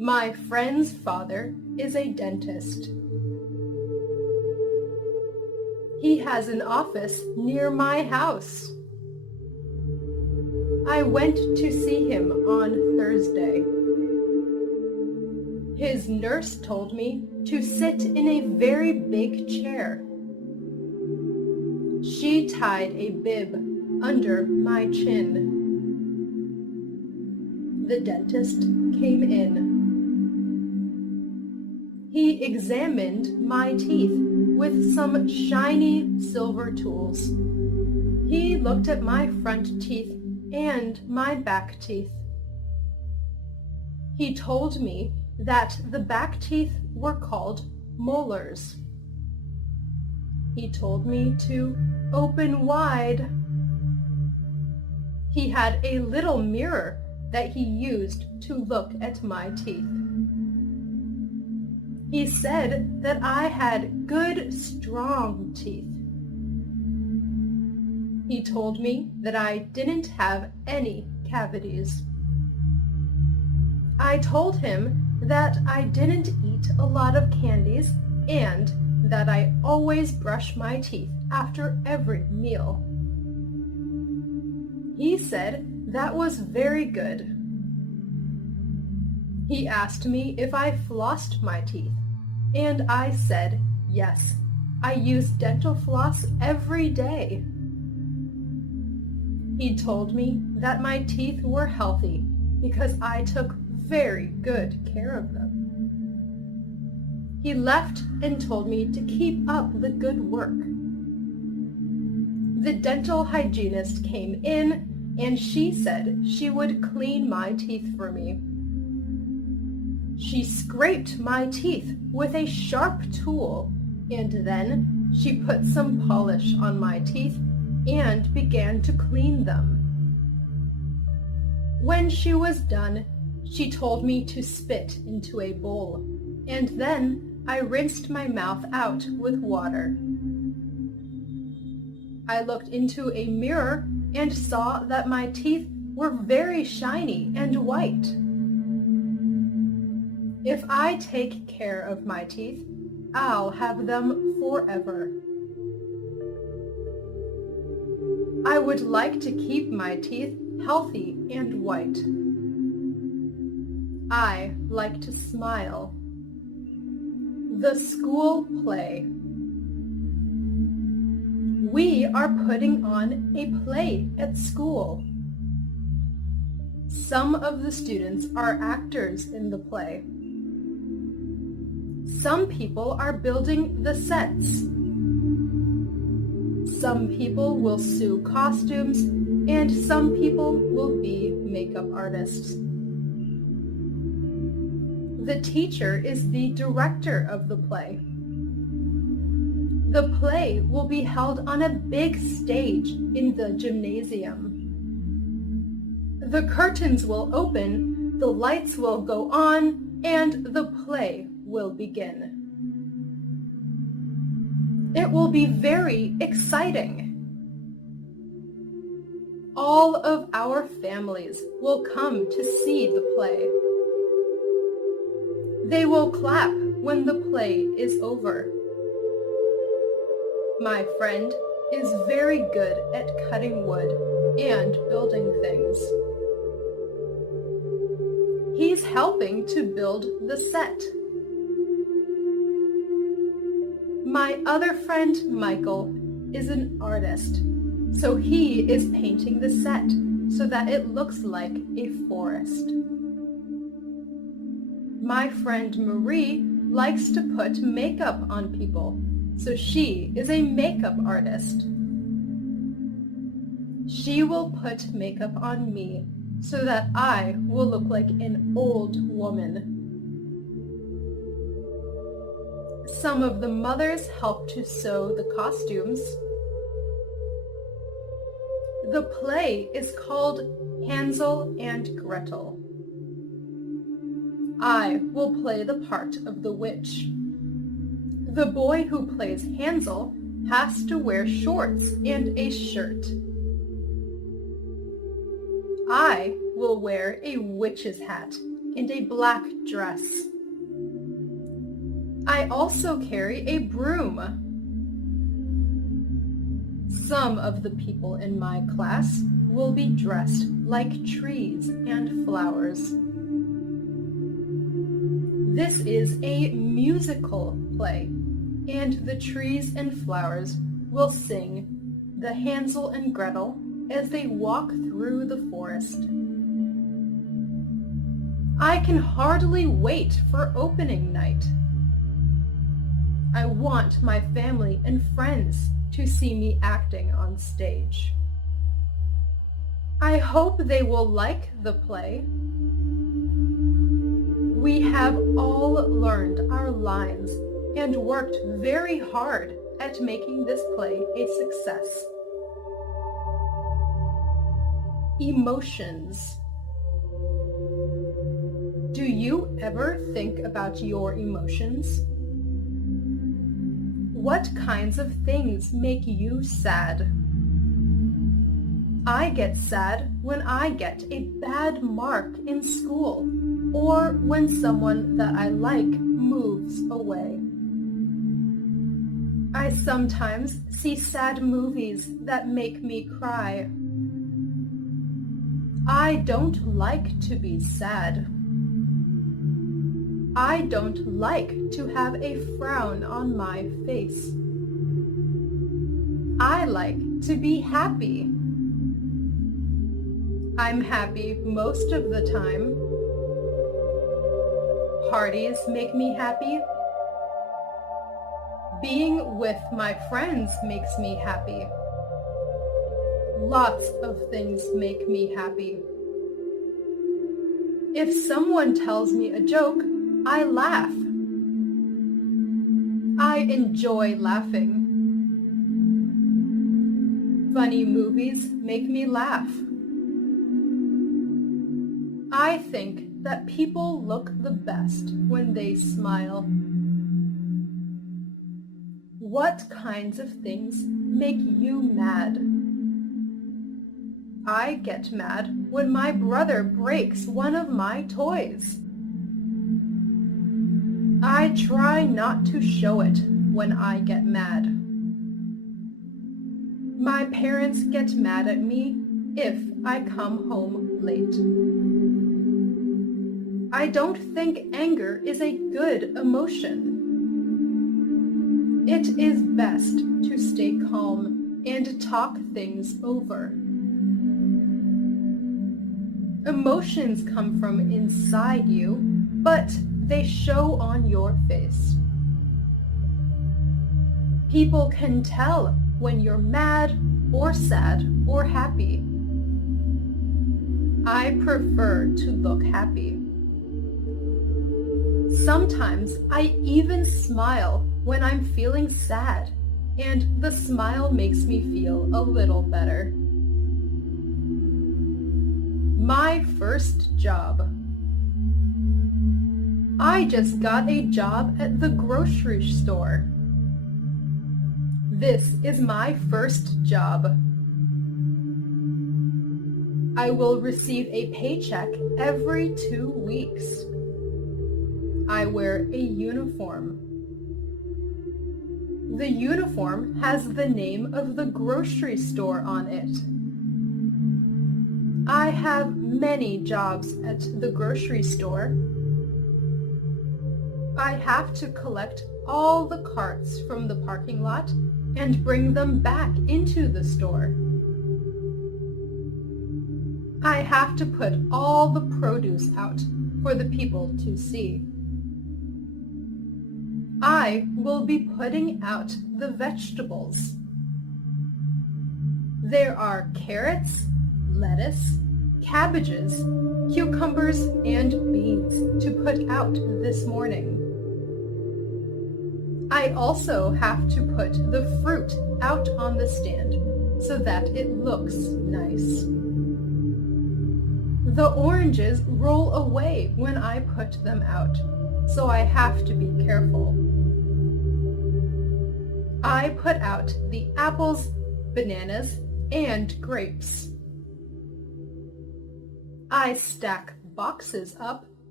My friend's father is a dentist. He has an office near my house. I went to see him on Thursday. His nurse told me to sit in a very big chair. She tied a bib under my chin. The dentist came in. He examined my teeth with some shiny silver tools. He looked at my front teeth and my back teeth. He told me that the back teeth were called molars. He told me to open wide. He had a little mirror that he used to look at my teeth. He said that I had good, strong teeth. He told me that I didn't have any cavities. I told him that I didn't eat a lot of candies and that I always brush my teeth after every meal. He said that was very good. He asked me if I flossed my teeth, and I said yes. I use dental floss every day. He told me that my teeth were healthy because I took very good care of them. He left and told me to keep up the good work. The dental hygienist came in and she said she would clean my teeth for me. She scraped my teeth with a sharp tool, and then she put some polish on my teeth and began to clean them. When she was done, she told me to spit into a bowl, and then I rinsed my mouth out with water. I looked into a mirror and saw that my teeth were very shiny and white. If I take care of my teeth, I'll have them forever. I would like to keep my teeth healthy and white. I like to smile. The school play. We are putting on a play at school. Some of the students are actors in the play. Some people are building the sets. Some people will sew costumes, and some people will be makeup artists. The teacher is the director of the play. The play will be held on a big stage in the gymnasium. The curtains will open, the lights will go on, and the play will begin. It will be very exciting. All of our families will come to see the play. They will clap when the play is over. My friend is very good at cutting wood and building things. He's helping to build the set. My other friend, Michael, is an artist, so he is painting the set so that it looks like a forest. My friend Marie likes to put makeup on people, so she is a makeup artist. She will put makeup on me so that I will look like an old woman. Some of the mothers help to sew the costumes. The play is called Hansel and Gretel. I will play the part of the witch. The boy who plays Hansel has to wear shorts and a shirt. I will wear a witch's hat and a black dress. I also carry a broom. Some of the people in my class will be dressed like trees and flowers. This is a musical play, and the trees and flowers will sing the Hansel and Gretel as they walk through the forest. I can hardly wait for opening night. I want my family and friends to see me acting on stage. I hope they will like the play. We have all learned our lines and worked very hard at making this play a success. Emotions. Do you ever think about your emotions? What kinds of things make you sad? I get sad when I get a bad mark in school or when someone that I like moves away. I sometimes see sad movies that make me cry. I don't like to be sad. I don't like to have a frown on my face. I like to be happy. I'm happy most of the time. Parties make me happy. Being with my friends makes me happy. Lots of things make me happy. If someone tells me a joke, I laugh. I enjoy laughing. Funny movies make me laugh. I think that people look the best when they smile. What kinds of things make you mad? I get mad when my brother breaks one of my toys. I try not to show it when I get mad. My parents get mad at me if I come home late. I don't think anger is a good emotion. It is best to stay calm and talk things over. Emotions come from inside you, but they show on your face. People can tell when you're mad or sad or happy. I prefer to look happy. Sometimes I even smile when I'm feeling sad, and the smile makes me feel a little better. My first job. I just got a job at the grocery store. This is my first job. I will receive a paycheck every 2 weeks. I wear a uniform. The uniform has the name of the grocery store on it. I have many jobs at the grocery store. I have to collect all the carts from the parking lot and bring them back into the store. I have to put all the produce out for the people to see. I will be putting out the vegetables. There are carrots, lettuce, cabbages, cucumbers, and beans to put out this morning. I also have to put the fruit out on the stand so that it looks nice. The oranges roll away when I put them out, so I have to be careful. I put out the apples, bananas, and grapes. I stack boxes up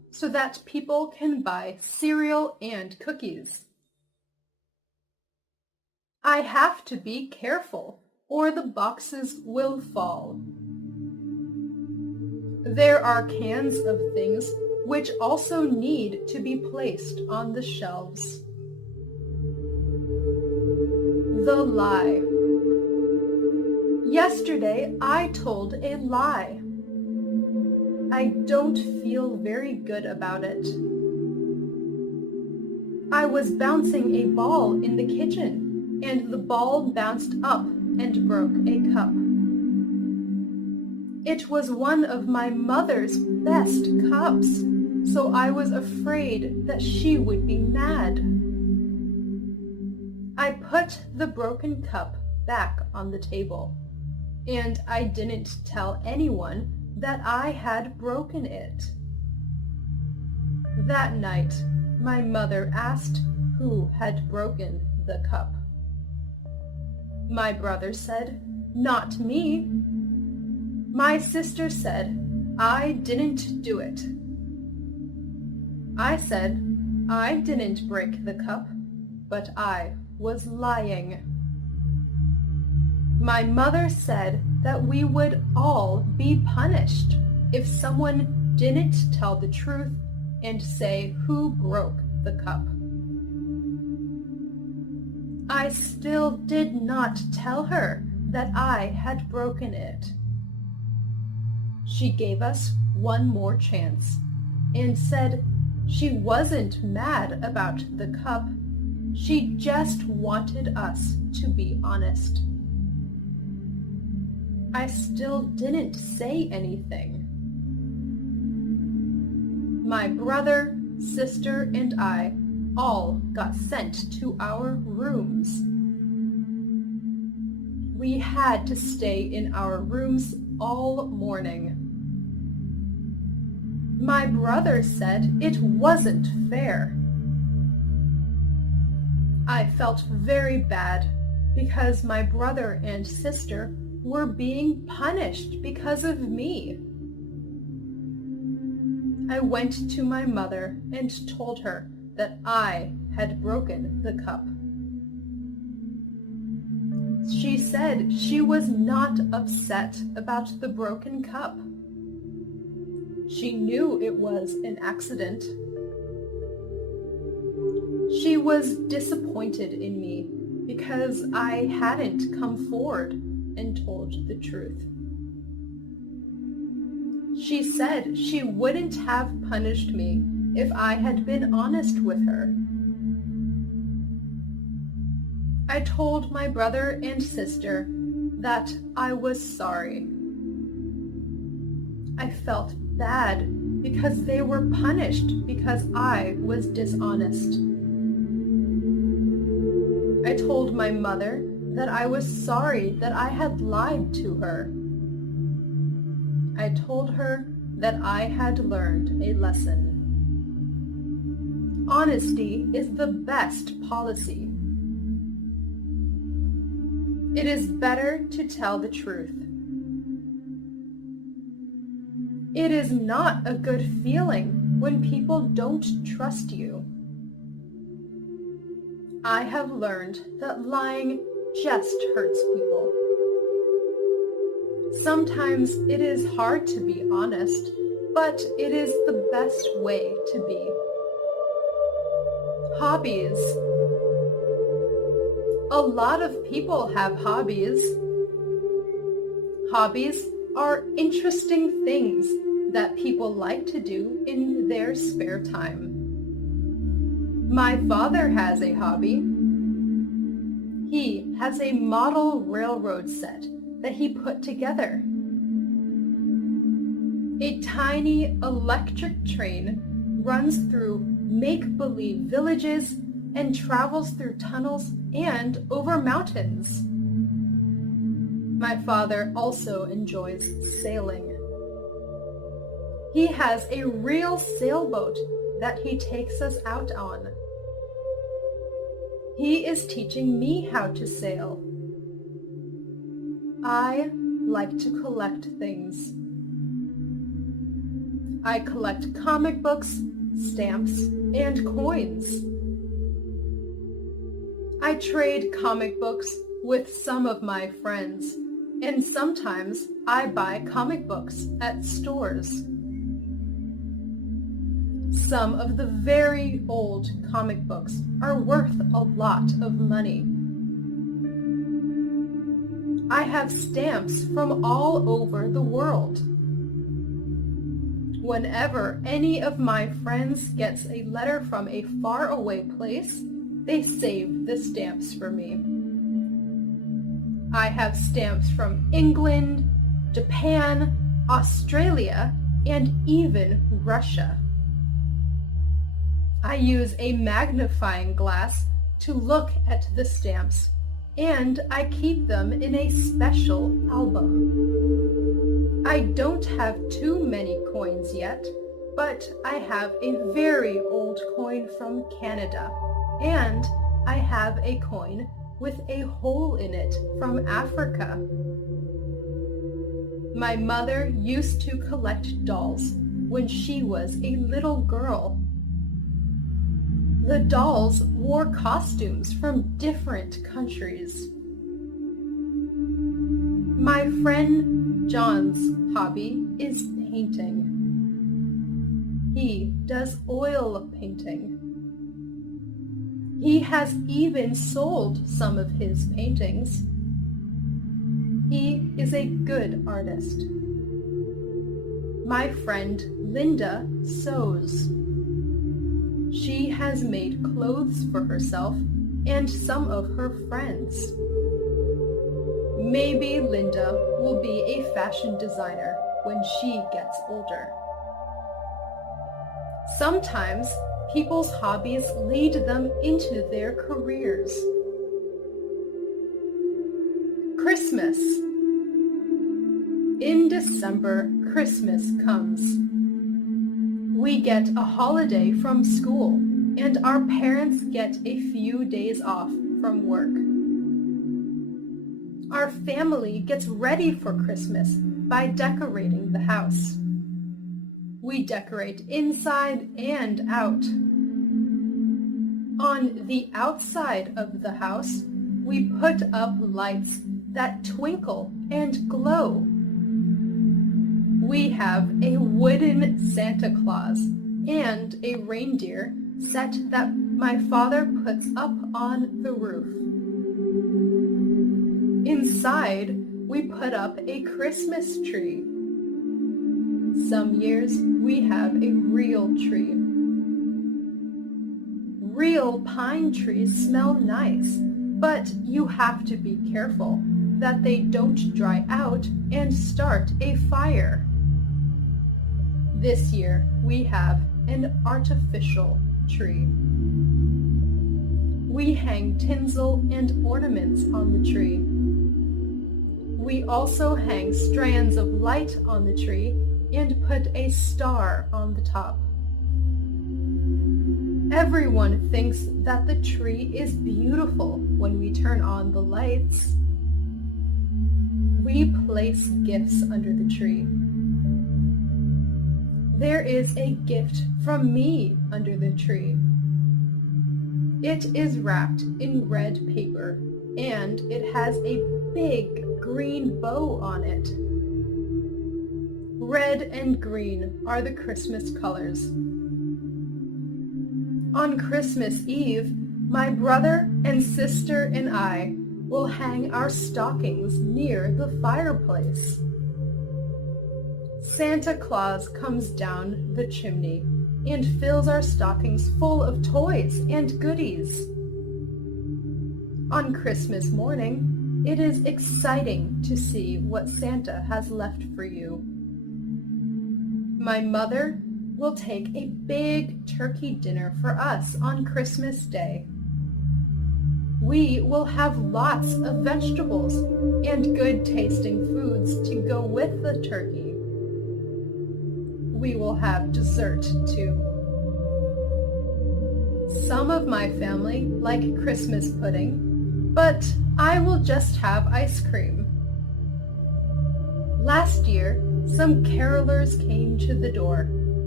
so that people can buy cereal and cookies. I have to be careful, or the boxes will fall. There are cans of things which also need to be placed on the shelves. The lie. Yesterday I told a lie. I don't feel very good about it. I was bouncing a ball in the kitchen, and the ball bounced up and broke a cup. It was one of my mother's best cups, so I was afraid that she would be mad. I put the broken cup back on the table, and I didn't tell anyone that I had broken it. That night, my mother asked who had broken the cup. My brother said, "Not me." My sister said, "I didn't do it." I said, "I didn't break the cup, but I was lying." My mother said that we would all be punished if someone didn't tell the truth and say who broke the cup. I still did not tell her that I had broken it. She gave us one more chance and said she wasn't mad about the cup. She just wanted us to be honest. I still didn't say anything. My brother, sister, and I all got sent to our rooms. We had to stay in our rooms all morning. My brother said it wasn't fair. I felt very bad because my brother and sister were being punished because of me. I went to my mother and told her that I had broken the cup. She said she was not upset about the broken cup. She knew it was an accident. She was disappointed in me because I hadn't come forward and told the truth. She said she wouldn't have punished me if I had been honest with her. I told my brother and sister that I was sorry. I felt bad because they were punished because I was dishonest. I told my mother that I was sorry that I had lied to her. I told her that I had learned a lesson. Honesty is the best policy. It is better to tell the truth. It is not a good feeling when people don't trust you. I have learned that lying just hurts people. Sometimes it is hard to be honest, but it is the best way to be. Hobbies. A lot of people have hobbies. Hobbies are interesting things that people like to do in their spare time. My father has a hobby. He has a model railroad set that he put together. A tiny electric train runs through make-believe villages and travels through tunnels and over mountains. My father also enjoys sailing. He has a real sailboat that he takes us out on. He is teaching me how to sail. I like to collect things. I collect comic books, stamps, and coins. I trade comic books with some of my friends, and sometimes I buy comic books at stores. Some of the very old comic books are worth a lot of money. I have stamps from all over the world. Whenever any of my friends gets a letter from a faraway place, they save the stamps for me. I have stamps from England, Japan, Australia, and even Russia. I use a magnifying glass to look at the stamps, and I keep them in a special album. I don't have too many coins yet, but I have a very old coin from Canada, and I have a coin with a hole in it from Africa. My mother used to collect dolls when she was a little girl. The dolls wore costumes from different countries. My friend John's hobby is painting. He does oil painting. He has even sold some of his paintings. He is a good artist. My friend Linda sews. She has made clothes for herself and some of her friends. Maybe Linda will be a fashion designer when she gets older. Sometimes people's hobbies lead them into their careers. Christmas. In December, Christmas comes. We get a holiday from school, and our parents get a few days off from work. Our family gets ready for Christmas by decorating the house. We decorate inside and out. On the outside of the house, we put up lights that twinkle and glow. We have a wooden Santa Claus and a reindeer set that my father puts up on the roof. Inside, we put up a Christmas tree. Some years, we have a real tree. Real pine trees smell nice, but you have to be careful that they don't dry out and start a fire. This year, we have an artificial tree. We hang tinsel and ornaments on the tree. We also hang strands of light on the tree and put a star on the top. Everyone thinks that the tree is beautiful when we turn on the lights. We place gifts under the tree. There is a gift from me under the tree. It is wrapped in red paper, and it has a big green bow on it. Red and green are the Christmas colors. On Christmas Eve, my brother and sister and I will hang our stockings near the fireplace. Santa Claus comes down the chimney and fills our stockings full of toys and goodies. On Christmas morning, it is exciting to see what Santa has left for you. My mother will take a big turkey dinner for us on Christmas Day. We will have lots of vegetables and good-tasting foods to go with the turkey. We will have dessert too. Some of my family like Christmas pudding, but I will just have ice cream. Last year, some carolers came to the door.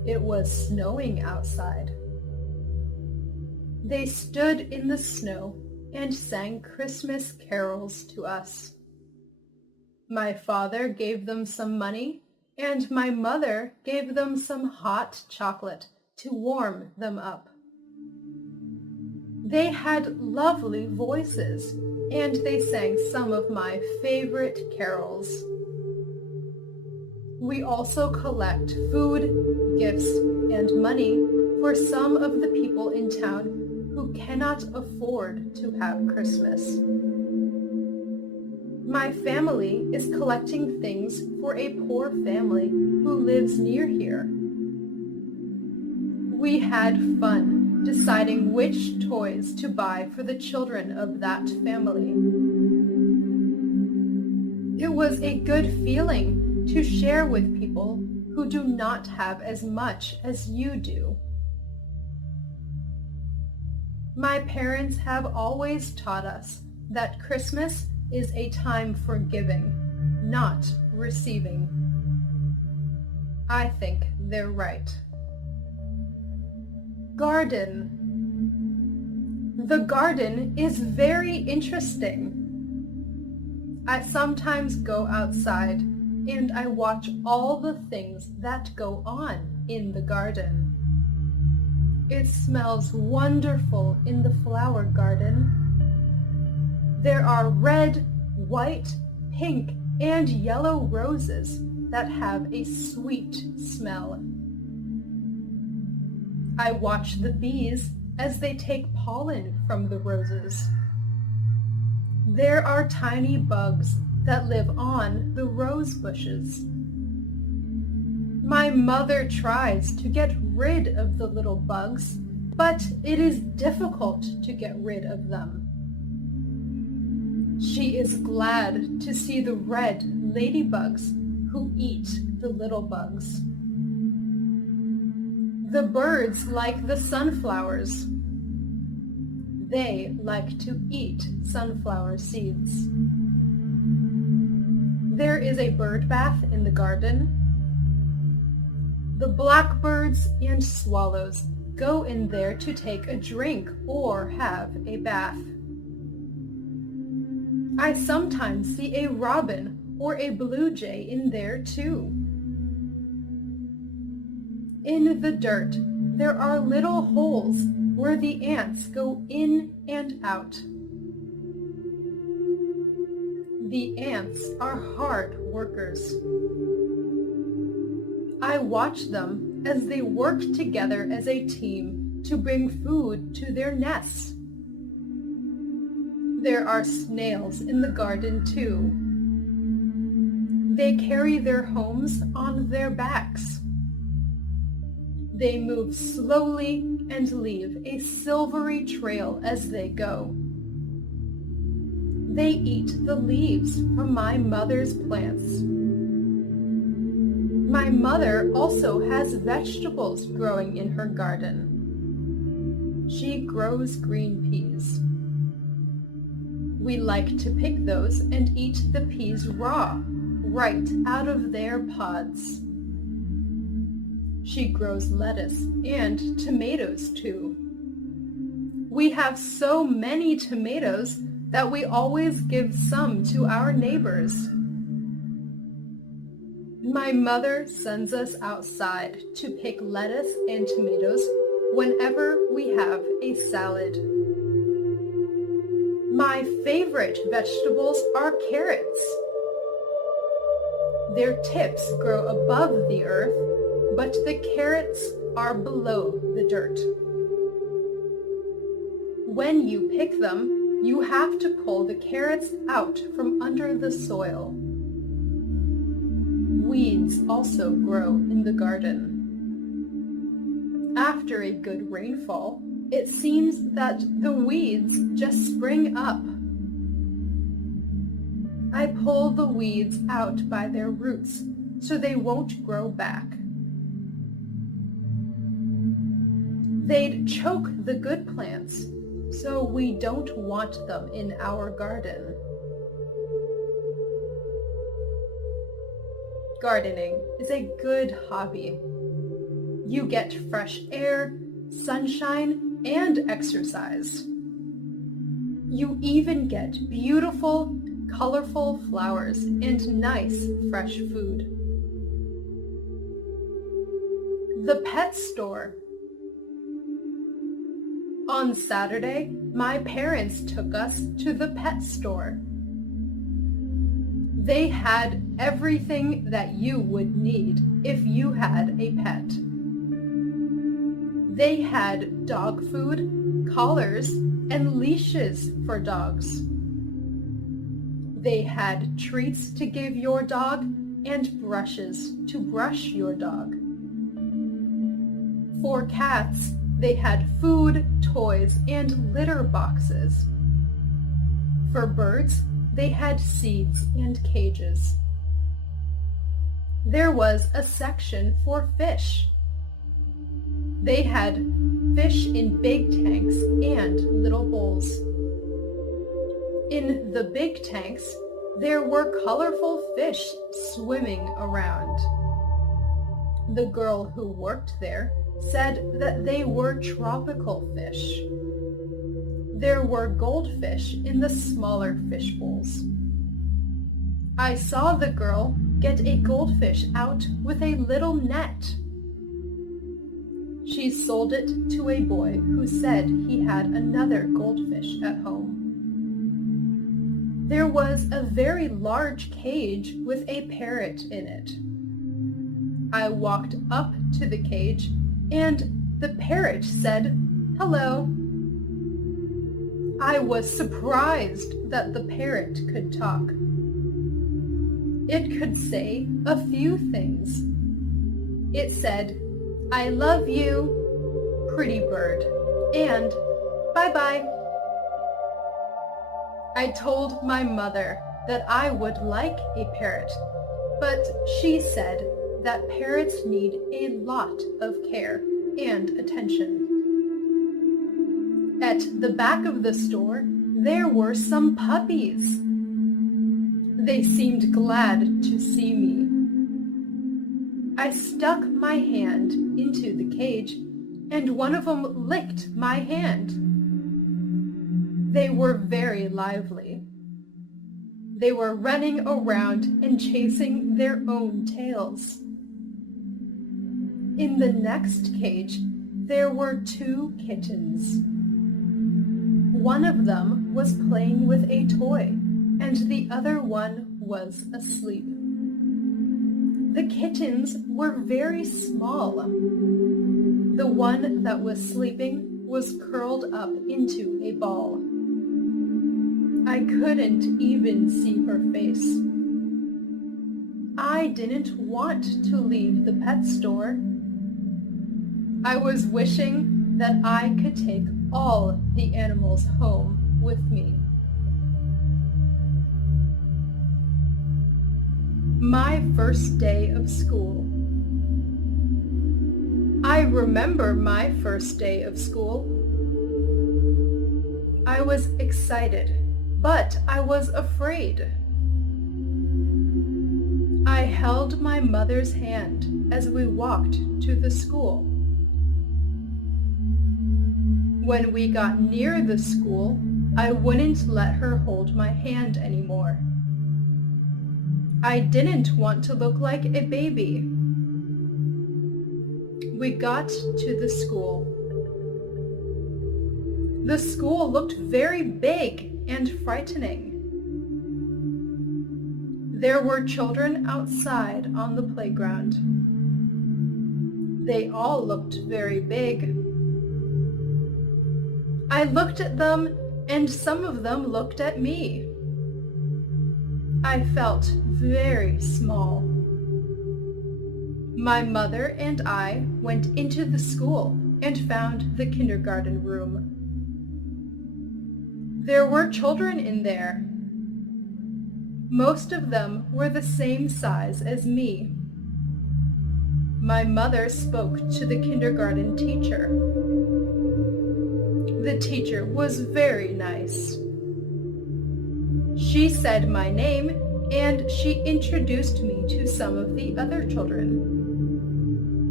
it was snowing outside. They stood in the snow and sang Christmas carols to us. My father gave them some money, and my mother gave them some hot chocolate to warm them up. They had lovely voices, and they sang some of my favorite carols. We also collect food, gifts, and money for some of the people in town who cannot afford to have Christmas. My family is collecting things for a poor family who lives near here. We had fun deciding which toys to buy for the children of that family. It was a good feeling to share with people who do not have as much as you do. My parents have always taught us that Christmas is a time for giving, not receiving. I think they're right. Garden. The garden is very interesting. I sometimes go outside and I watch all the things that go on in the garden. It smells wonderful in the flower garden. There are red, white, pink, and yellow roses that have a sweet smell. I watch the bees as they take pollen from the roses. There are tiny bugs that live on the rose bushes. My mother tries to get rid of the little bugs, but it is difficult to get rid of them. She is glad to see the red ladybugs who eat the little bugs. The birds like the sunflowers. They like to eat sunflower seeds. There is a bird bath in the garden. The blackbirds and swallows go in there to take a drink or have a bath. I sometimes see a robin or a blue jay in there too. In the dirt, there are little holes where the ants go in and out. The ants are hard workers. I watch them as they work together as a team to bring food to their nests. There are snails in the garden too. They carry their homes on their backs. They move slowly and leave a silvery trail as they go. They eat the leaves from my mother's plants. My mother also has vegetables growing in her garden. She grows green peas. We like to pick those and eat the peas raw, right out of their pods. She grows lettuce and tomatoes too. We have so many tomatoes that we always give some to our neighbors. My mother sends us outside to pick lettuce and tomatoes whenever we have a salad. My favorite vegetables are carrots. Their tips grow above the earth, but the carrots are below the dirt. When you pick them, you have to pull the carrots out from under the soil. Weeds also grow in the garden. After a good rainfall, it seems that the weeds just spring up. I pull the weeds out by their roots so they won't grow back. They'd choke the good plants, so we don't want them in our garden. Gardening is a good hobby. You get fresh air, sunshine, and exercise. You even get beautiful, colorful flowers and nice, fresh food. The pet store. On Saturday, my parents took us to the pet store. They had everything that you would need if you had a pet. They had dog food, collars, and leashes for dogs. They had treats to give your dog and brushes to brush your dog. For cats, they had food, toys, and litter boxes. For birds, they had seeds and cages. There was a section for fish. They had fish in big tanks and little bowls. In the big tanks, there were colorful fish swimming around. The girl who worked there said that they were tropical fish. There were goldfish in the smaller fish bowls. I saw the girl get a goldfish out with a little net. She sold it to a boy who said he had another goldfish at home. There was a very large cage with a parrot in it. I walked up to the cage and the parrot said, "Hello." I was surprised that the parrot could talk. It could say a few things. It said, "I love you, pretty bird," and "Bye-bye." I told my mother that I would like a parrot, but she said that parrots need a lot of care and attention. At the back of the store, there were some puppies. They seemed glad to see me. I stuck my hand into the cage, and one of them licked my hand. They were very lively. They were running around and chasing their own tails. In the next cage, there were 2 kittens. One of them was playing with a toy, and the other one was asleep. The kittens were very small. The one that was sleeping was curled up into a ball. I couldn't even see her face. I didn't want to leave the pet store. I was wishing that I could take all the animals home with me. My first day of school. I remember my first day of school. I was excited, but I was afraid. I held my mother's hand as we walked to the school. When we got near the school, I wouldn't let her hold my hand anymore. I didn't want to look like a baby. We got to the school. The school looked very big and frightening. There were children outside on the playground. They all looked very big. I looked at them, and some of them looked at me. I felt very small. My mother and I went into the school and found the kindergarten room. There were children in there. Most of them were the same size as me. My mother spoke to the kindergarten teacher. The teacher was very nice. She said my name and she introduced me to some of the other children.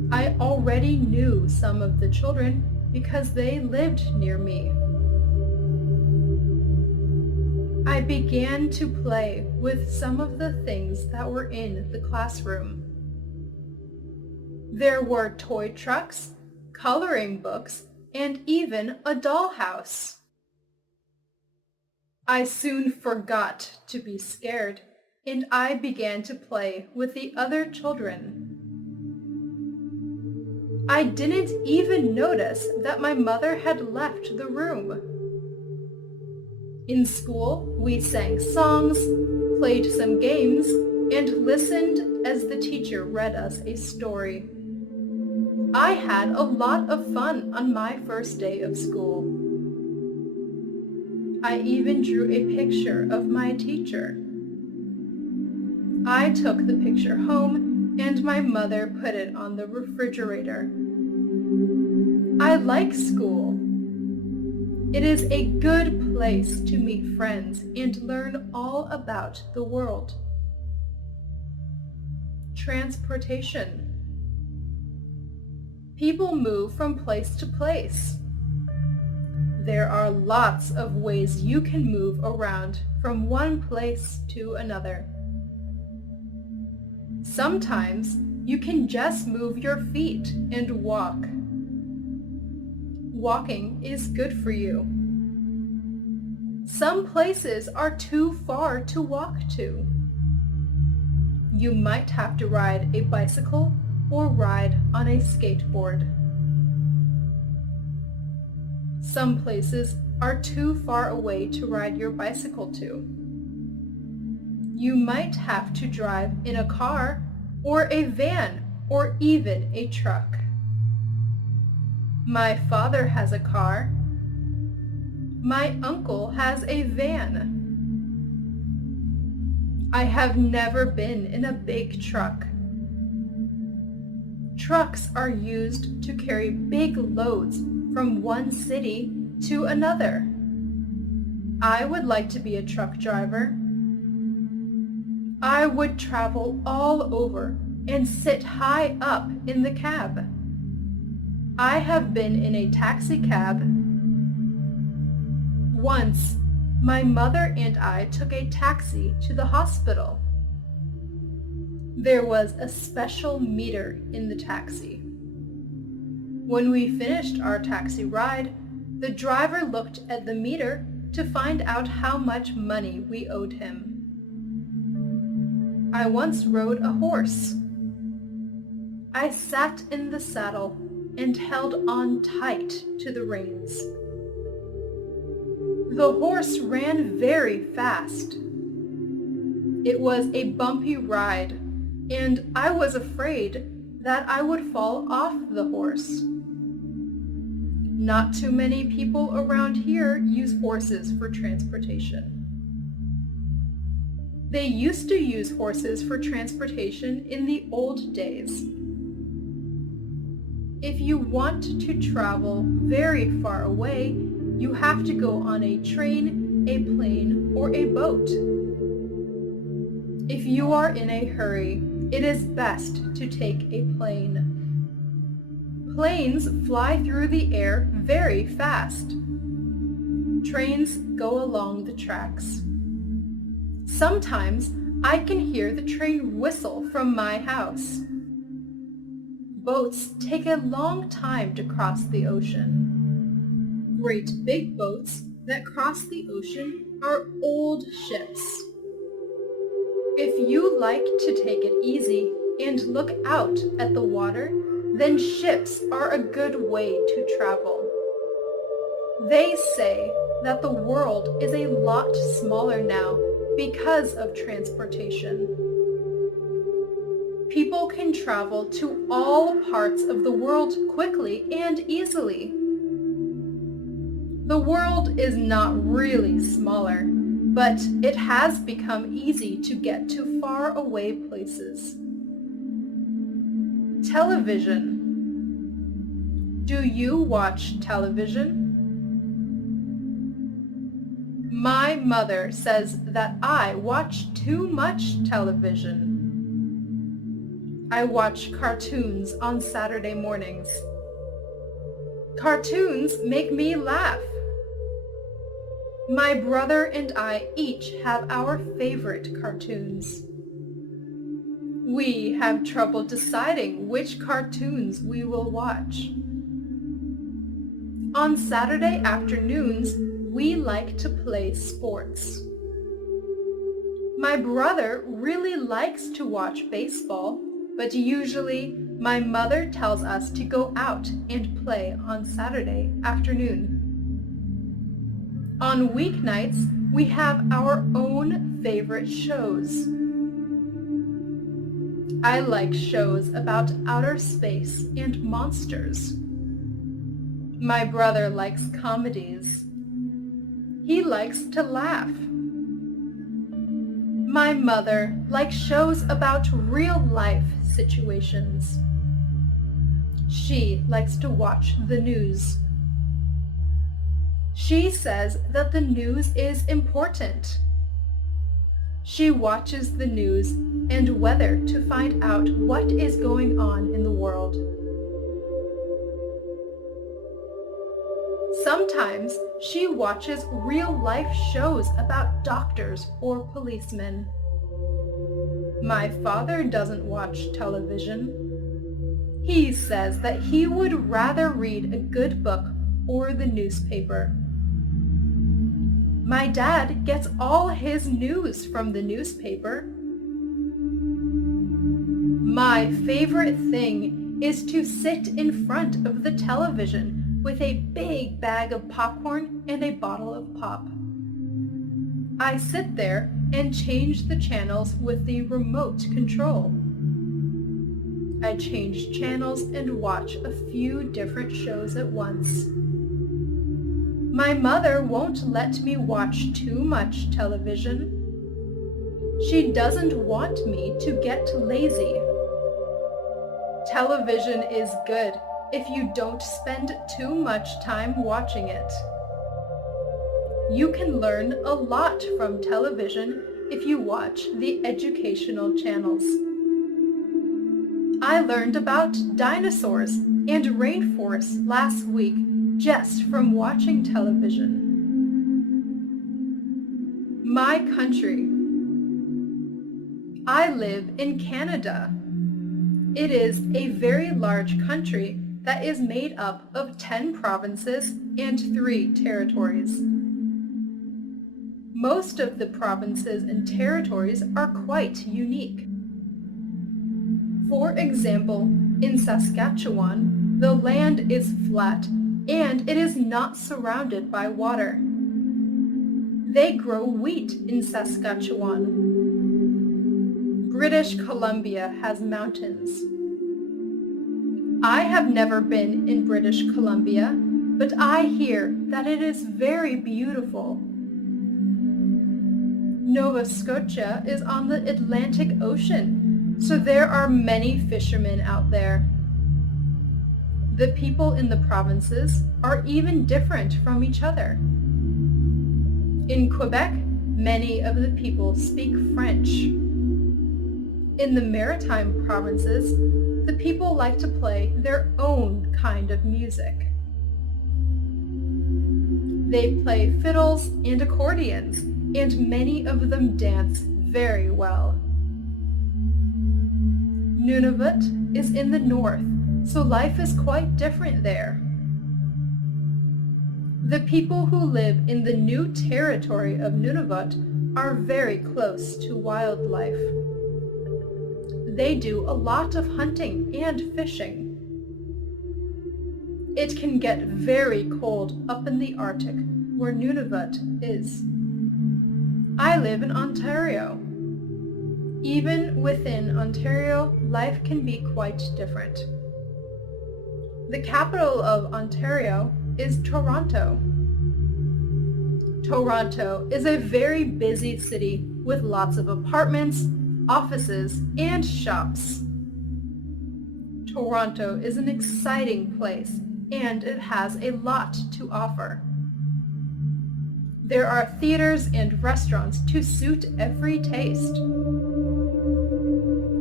I already knew some of the children because they lived near me. I began to play with some of the things that were in the classroom. There were toy trucks, coloring books, and even a dollhouse. I soon forgot to be scared, and I began to play with the other children. I didn't even notice that my mother had left the room. In school, we sang songs, played some games, and listened as the teacher read us a story. I had a lot of fun on my first day of school. I even drew a picture of my teacher. I took the picture home and my mother put it on the refrigerator. I like school. It is a good place to meet friends and learn all about the world. Transportation. People move from place to place. There are lots of ways you can move around from one place to another. Sometimes you can just move your feet and walk. Walking is good for you. Some places are too far to walk to. You might have to ride a bicycle or ride on a skateboard. Some places are too far away to ride your bicycle to. You might have to drive in a car or a van or even a truck. My father has a car. My uncle has a van. I have never been in a big truck. Trucks are used to carry big loads from one city to another. I would like to be a truck driver. I would travel all over and sit high up in the cab. I have been in a taxi cab. Once, my mother and I took a taxi to the hospital. There was a special meter in the taxi. When we finished our taxi ride, the driver looked at the meter to find out how much money we owed him. I once rode a horse. I sat in the saddle and held on tight to the reins. The horse ran very fast. It was a bumpy ride, and I was afraid that I would fall off the horse. Not too many people around here use horses for transportation. They used to use horses for transportation in the old days. If you want to travel very far away, you have to go on a train, a plane, or a boat. If you are in a hurry, it is best to take a plane. Planes fly through the air very fast. Trains go along the tracks. Sometimes I can hear the train whistle from my house. Boats take a long time to cross the ocean. Great big boats that cross the ocean are old ships. If you like to take it easy and look out at the water, then ships are a good way to travel. They say that the world is a lot smaller now because of transportation. People can travel to all parts of the world quickly and easily. The world is not really smaller, but it has become easy to get to far away places. Television. Do you watch television? My mother says that I watch too much television. I watch cartoons on Saturday mornings. Cartoons make me laugh. My brother and I each have our favorite cartoons. We have trouble deciding which cartoons we will watch. On Saturday afternoons, we like to play sports. My brother really likes to watch baseball, but usually my mother tells us to go out and play on Saturday afternoon. On weeknights, we have our own favorite shows. I like shows about outer space and monsters. My brother likes comedies. He likes to laugh. My mother likes shows about real-life situations. She likes to watch the news. She says that the news is important. She watches the news and weather to find out what is going on in the world. Sometimes she watches real-life shows about doctors or policemen. My father doesn't watch television. He says that he would rather read a good book or the newspaper. My dad gets all his news from the newspaper. My favorite thing is to sit in front of the television with a big bag of popcorn and a bottle of pop. I sit there and change the channels with the remote control. I change channels and watch a few different shows at once. My mother won't let me watch too much television. She doesn't want me to get lazy. Television is good if you don't spend too much time watching it. You can learn a lot from television if you watch the educational channels. I learned about dinosaurs and rainforests last week just from watching television. My country. I live in Canada. It is a very large country that is made up of 10 provinces and 3 territories. Most of the provinces and territories are quite unique. For example, in Saskatchewan, the land is flat and it is not surrounded by water. They grow wheat in Saskatchewan. British Columbia has mountains. I have never been in British Columbia, but I hear that it is very beautiful. Nova Scotia is on the Atlantic Ocean, so there are many fishermen out there. The people in the provinces are even different from each other. In Quebec, many of the people speak French. In the Maritime provinces, the people like to play their own kind of music. They play fiddles and accordions, and many of them dance very well. Nunavut is in the north, so life is quite different there. The people who live in the new territory of Nunavut are very close to wildlife. They do a lot of hunting and fishing. It can get very cold up in the Arctic, where Nunavut is. I live in Ontario. Even within Ontario, life can be quite different. The capital of Ontario is Toronto. Toronto is a very busy city with lots of apartments, offices, and shops. Toronto is an exciting place, and it has a lot to offer. There are theaters and restaurants to suit every taste.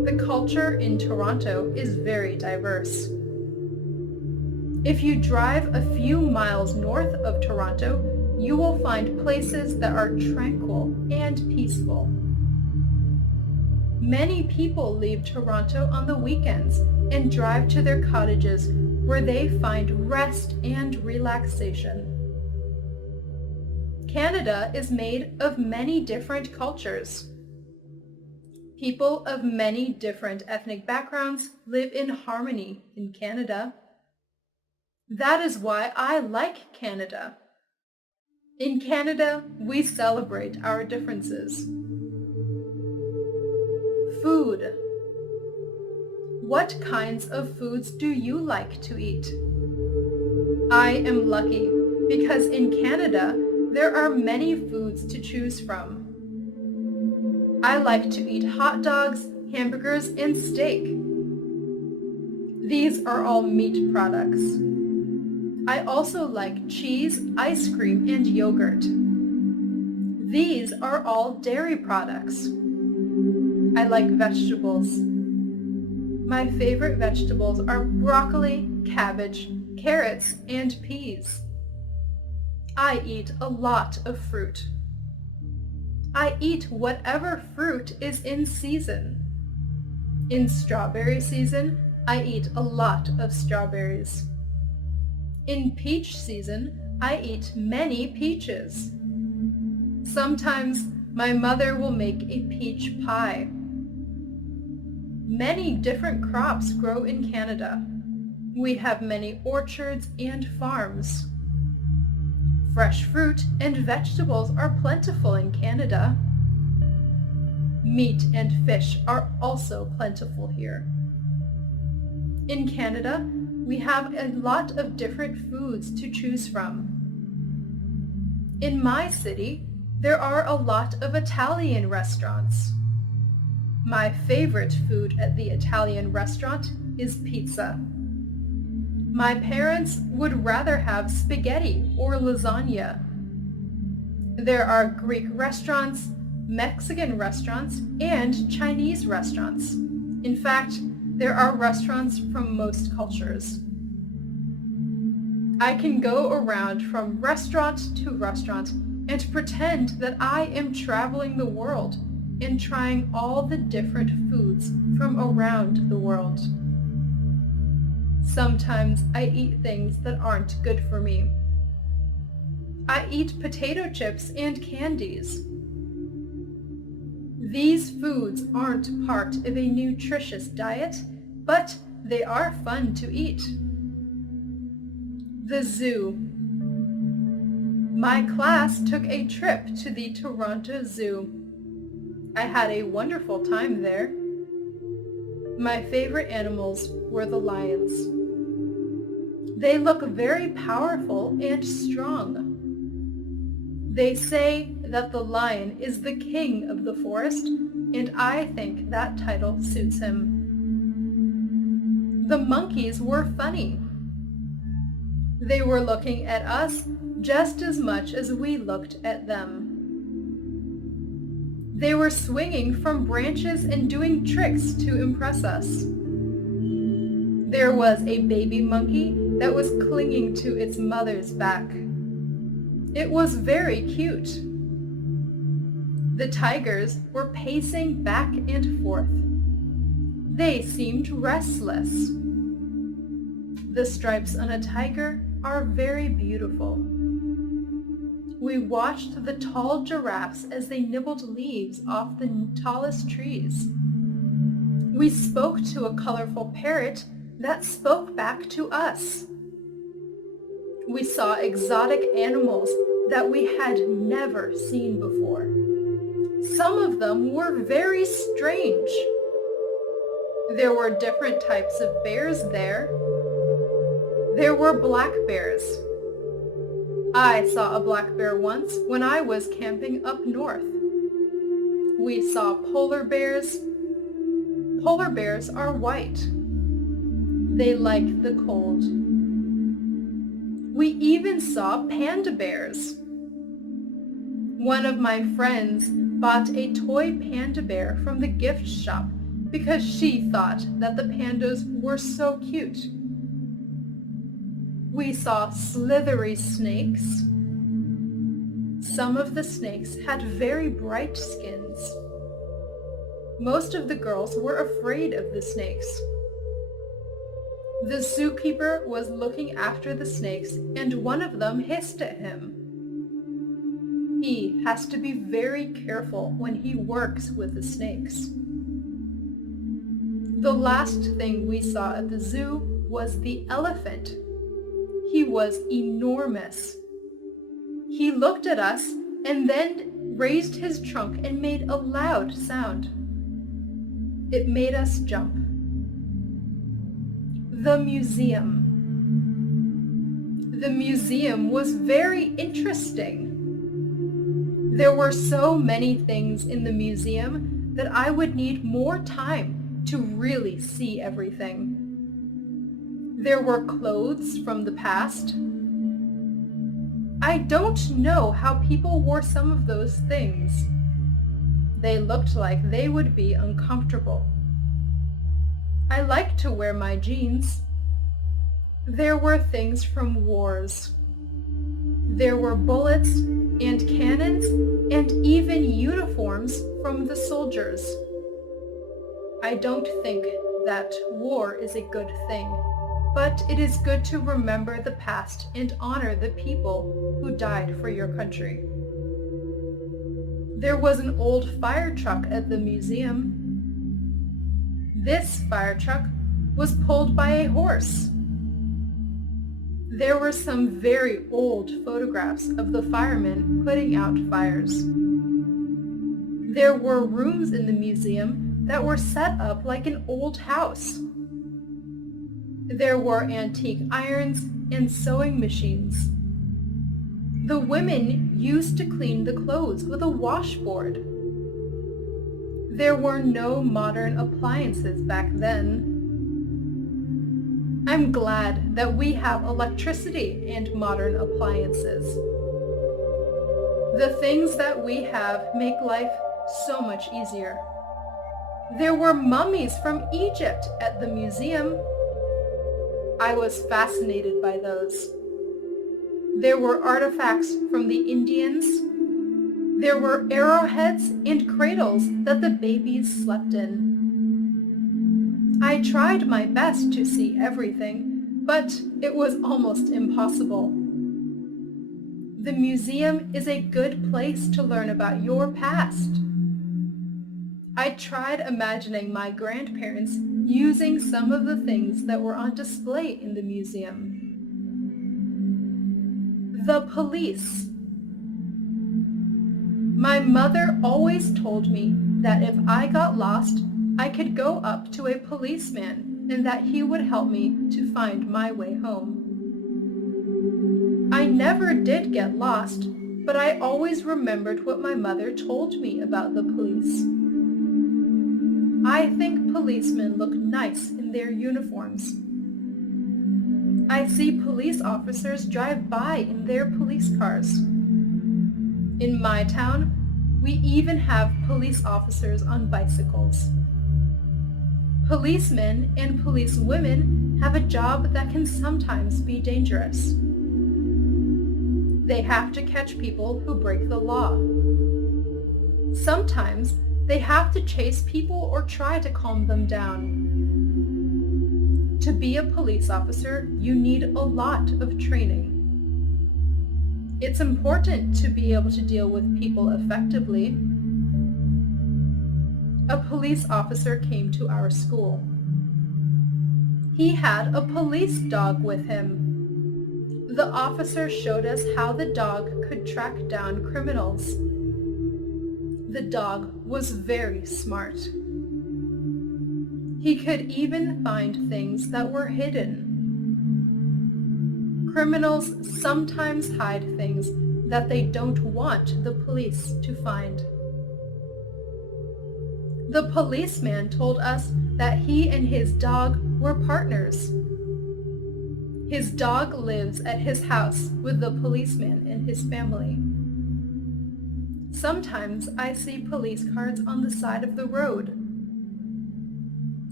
The culture in Toronto is very diverse. If you drive a few miles north of Toronto, you will find places that are tranquil and peaceful. Many people leave Toronto on the weekends and drive to their cottages where they find rest and relaxation. Canada is made of many different cultures. People of many different ethnic backgrounds live in harmony in Canada. That is why I like Canada. In Canada, we celebrate our differences. Food. What kinds of foods do you like to eat? I am lucky because in Canada, there are many foods to choose from. I like to eat hot dogs, hamburgers, and steak. These are all meat products. I also like cheese, ice cream, and yogurt. These are all dairy products. I like vegetables. My favorite vegetables are broccoli, cabbage, carrots, and peas. I eat a lot of fruit. I eat whatever fruit is in season. In strawberry season, I eat a lot of strawberries. In peach season, I eat many peaches. Sometimes my mother will make a peach pie. Many different crops grow in Canada. We have many orchards and farms. Fresh fruit and vegetables are plentiful in Canada. Meat and fish are also plentiful here. In Canada, we have a lot of different foods to choose from. In my city, there are a lot of Italian restaurants. My favorite food at the Italian restaurant is pizza. My parents would rather have spaghetti or lasagna. There are Greek restaurants, Mexican restaurants, and Chinese restaurants. In fact, there are restaurants from most cultures. I can go around from restaurant to restaurant and pretend that I am traveling the world and trying all the different foods from around the world. Sometimes I eat things that aren't good for me. I eat potato chips and candies. These foods aren't part of a nutritious diet, but they are fun to eat. The zoo. My class took a trip to the Toronto Zoo. I had a wonderful time there. My favorite animals were the lions. They look very powerful and strong. They say that the lion is the king of the forest, and I think that title suits him. The monkeys were funny. They were looking at us just as much as we looked at them. They were swinging from branches and doing tricks to impress us. There was a baby monkey that was clinging to its mother's back. It was very cute. The tigers were pacing back and forth. They seemed restless. The stripes on a tiger are very beautiful. We watched the tall giraffes as they nibbled leaves off the tallest trees. We spoke to a colorful parrot that spoke back to us. We saw exotic animals that we had never seen before. Some of them were very strange. There were different types of bears there. There were black bears. I saw a black bear once when I was camping up north. We saw polar bears. Polar bears are white. They like the cold. We even saw panda bears. One of my friends bought a toy panda bear from the gift shop because she thought that the pandas were so cute. We saw slithery snakes. Some of the snakes had very bright skins. Most of the girls were afraid of the snakes. The zookeeper was looking after the snakes, and one of them hissed at him. He has to be very careful when he works with the snakes. The last thing we saw at the zoo was the elephant. He was enormous. He looked at us and then raised his trunk and made a loud sound. It made us jump. The museum. The museum was very interesting. There were so many things in the museum that I would need more time to really see everything. There were clothes from the past. I don't know how people wore some of those things. They looked like they would be uncomfortable. I like to wear my jeans. There were things from wars. There were bullets and cannons and even uniforms from the soldiers. I don't think that war is a good thing, but it is good to remember the past and honor the people who died for your country. There was an old fire truck at the museum. This fire truck was pulled by a horse. There were some very old photographs of the firemen putting out fires. There were rooms in the museum that were set up like an old house. There were antique irons and sewing machines. The women used to clean the clothes with a washboard. There were no modern appliances back then. I'm glad that we have electricity and modern appliances. The things that we have make life so much easier. There were mummies from Egypt at the museum. I was fascinated by those. There were artifacts from the Indians. There were arrowheads and cradles that the babies slept in. I tried my best to see everything, but it was almost impossible. The museum is a good place to learn about your past. I tried imagining my grandparents using some of the things that were on display in the museum. The police. My mother always told me that if I got lost, I could go up to a policeman and that he would help me to find my way home. I never did get lost, but I always remembered what my mother told me about the police. I think policemen look nice in their uniforms. I see police officers drive by in their police cars. In my town, we even have police officers on bicycles. Policemen and policewomen have a job that can sometimes be dangerous. They have to catch people who break the law. Sometimes they have to chase people or try to calm them down. To be a police officer, you need a lot of training. It's important to be able to deal with people effectively. A police officer came to our school. He had a police dog with him. The officer showed us how the dog could track down criminals. The dog was very smart. He could even find things that were hidden. Criminals sometimes hide things that they don't want the police to find. The policeman told us that he and his dog were partners. His dog lives at his house with the policeman and his family. Sometimes I see police cars on the side of the road.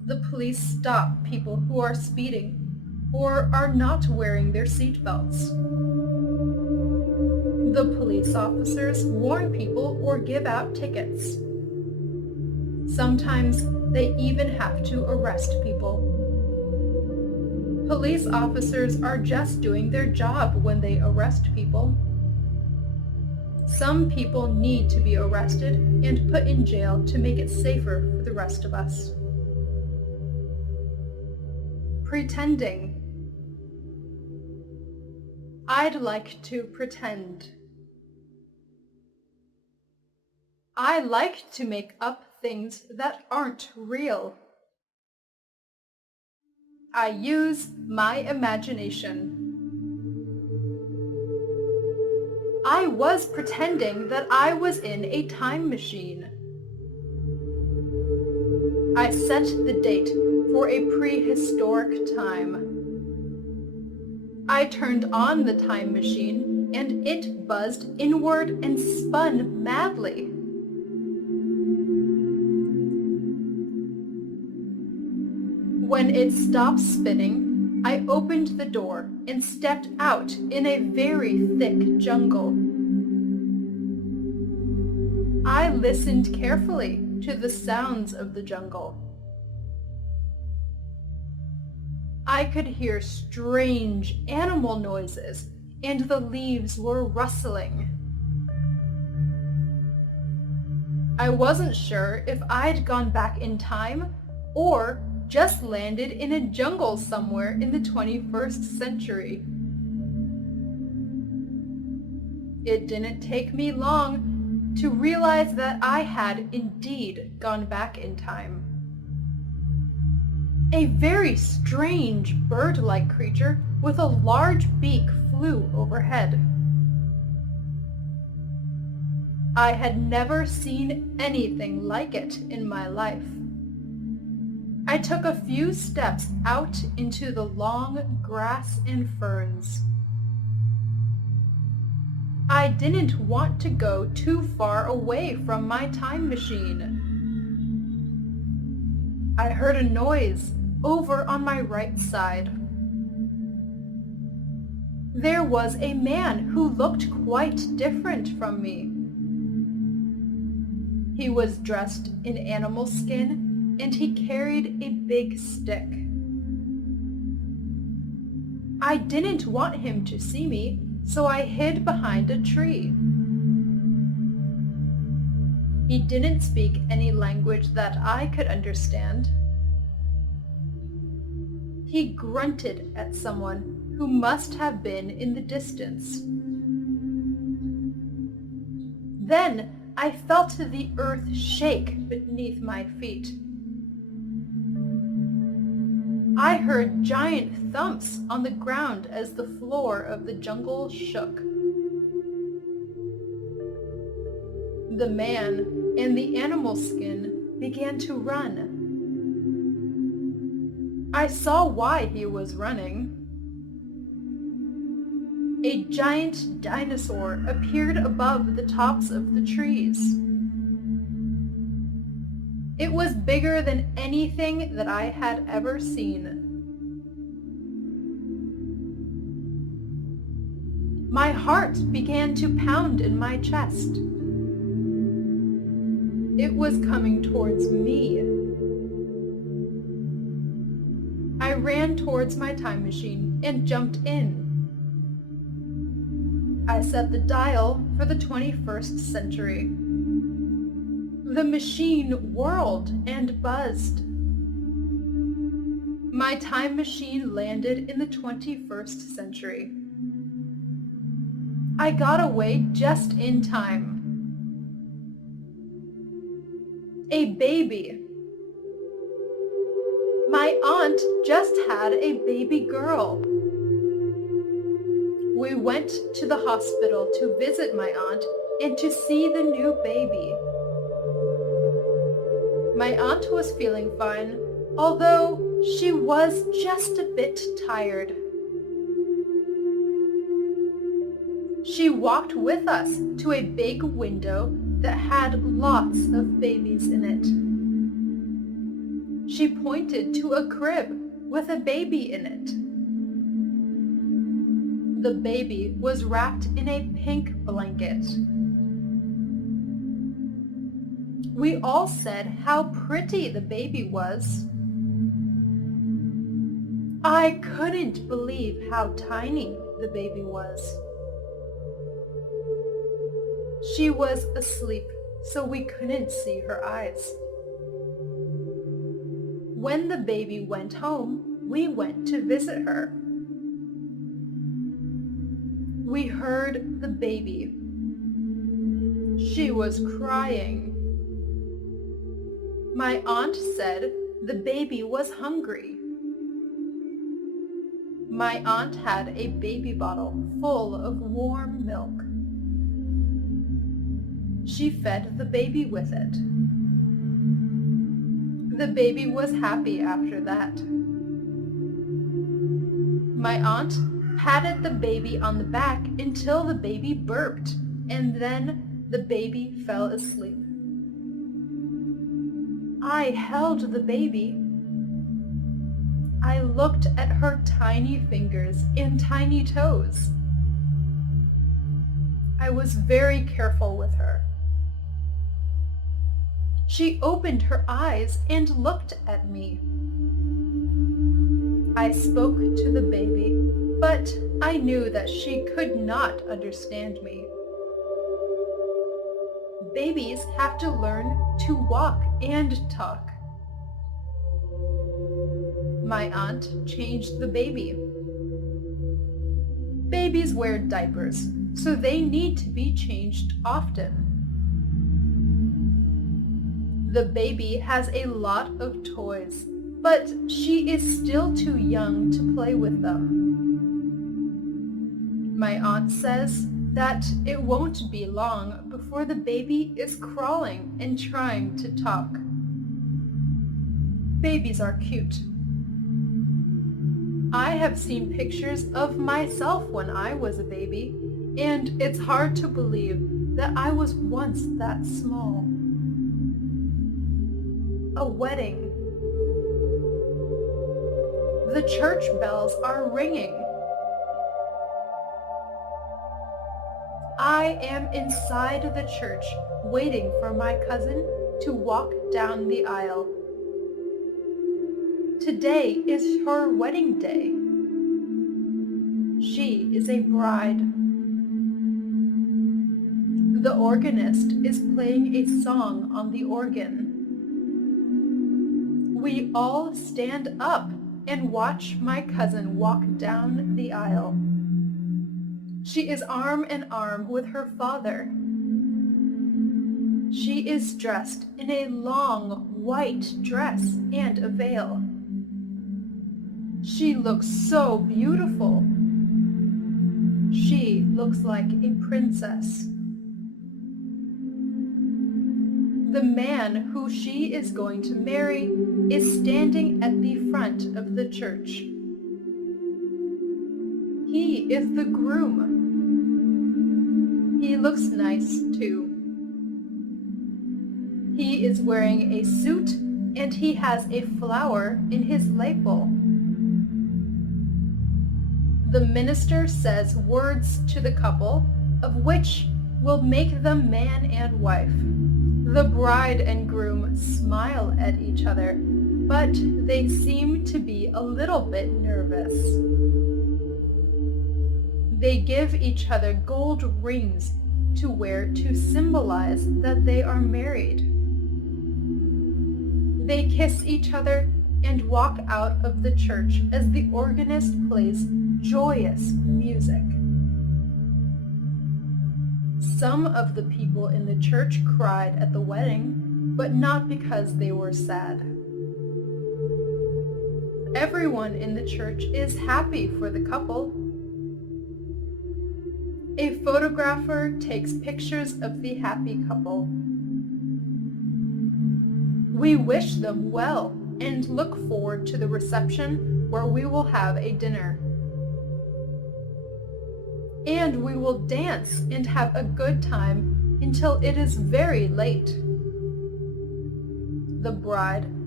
the police stop people who are speeding or are not wearing their seatbelts. The police officers warn people or give out tickets. Sometimes they even have to arrest people. Police officers are just doing their job when they arrest people. Some people need to be arrested and put in jail to make it safer for the rest of us. Pretending. I'd like to pretend. I like to make up things that aren't real. I use my imagination. I was pretending that I was in a time machine. I set the date for a prehistoric time. I turned on the time machine and it buzzed inward and spun madly. When it stopped spinning, I opened the door and stepped out in a very thick jungle. I listened carefully to the sounds of the jungle. I could hear strange animal noises, and the leaves were rustling. I wasn't sure if I'd gone back in time or just landed in a jungle somewhere in the 21st century. It didn't take me long to realize that I had indeed gone back in time. A very strange bird-like creature with a large beak flew overhead. I had never seen anything like it in my life. I took a few steps out into the long grass and ferns. I didn't want to go too far away from my time machine. I heard a noise over on my right side. There was a man who looked quite different from me. He was dressed in animal skin and he carried a big stick. I didn't want him to see me, so I hid behind a tree. He didn't speak any language that I could understand. He grunted at someone who must have been in the distance. Then I felt the earth shake beneath my feet. I heard giant thumps on the ground as the floor of the jungle shook. The man and the animal skin began to run. I saw why he was running. A giant dinosaur appeared above the tops of the trees. It was bigger than anything that I had ever seen. My heart began to pound in my chest. It was coming towards me. I ran towards my time machine and jumped in. I set the dial for the 21st century. The machine whirled and buzzed. My time machine landed in the 21st century. I got away just in time. A baby. My aunt just had a baby girl. We went to the hospital to visit my aunt and to see the new baby. My aunt was feeling fine, although she was just a bit tired. She walked with us to a big window that had lots of babies in it. She pointed to a crib with a baby in it. The baby was wrapped in a pink blanket. We all said how pretty the baby was. I couldn't believe how tiny the baby was. She was asleep, so we couldn't see her eyes. When the baby went home, we went to visit her. We heard the baby. She was crying. My aunt said the baby was hungry. My aunt had a baby bottle full of warm milk. She fed the baby with it. The baby was happy after that. My aunt patted the baby on the back until the baby burped, and then the baby fell asleep. I held the baby. I looked at her tiny fingers and tiny toes. I was very careful with her. She opened her eyes and looked at me. I spoke to the baby, but I knew that she could not understand me. Babies have to learn to walk and talk. My aunt changed the baby. Babies wear diapers, so they need to be changed often. The baby has a lot of toys, but she is still too young to play with them. My aunt says that it won't be long before the baby is crawling and trying to talk. Babies are cute. I have seen pictures of myself when I was a baby, and it's hard to believe that I was once that small. A wedding. The church bells are ringing. I am inside the church waiting for my cousin to walk down the aisle. Today is her wedding day. She is a bride. The organist is playing a song on the organ. We all stand up and watch my cousin walk down the aisle. She is arm in arm with her father. She is dressed in a long white dress and a veil. She looks so beautiful. She looks like a princess. The man who she is going to marry is standing at the front of the church. He is the groom. He looks nice too. He is wearing a suit and he has a flower in his lapel. The minister says words to the couple, of which will make them man and wife. The bride and groom smile at each other, but they seem to be a little bit nervous. They give each other gold rings to wear to symbolize that they are married. They kiss each other and walk out of the church as the organist plays joyous music. Some of the people in the church cried at the wedding, but not because they were sad. Everyone in the church is happy for the couple. A photographer takes pictures of the happy couple. We wish them well and look forward to the reception where we will have a dinner. And we will dance and have a good time until it is very late. The bride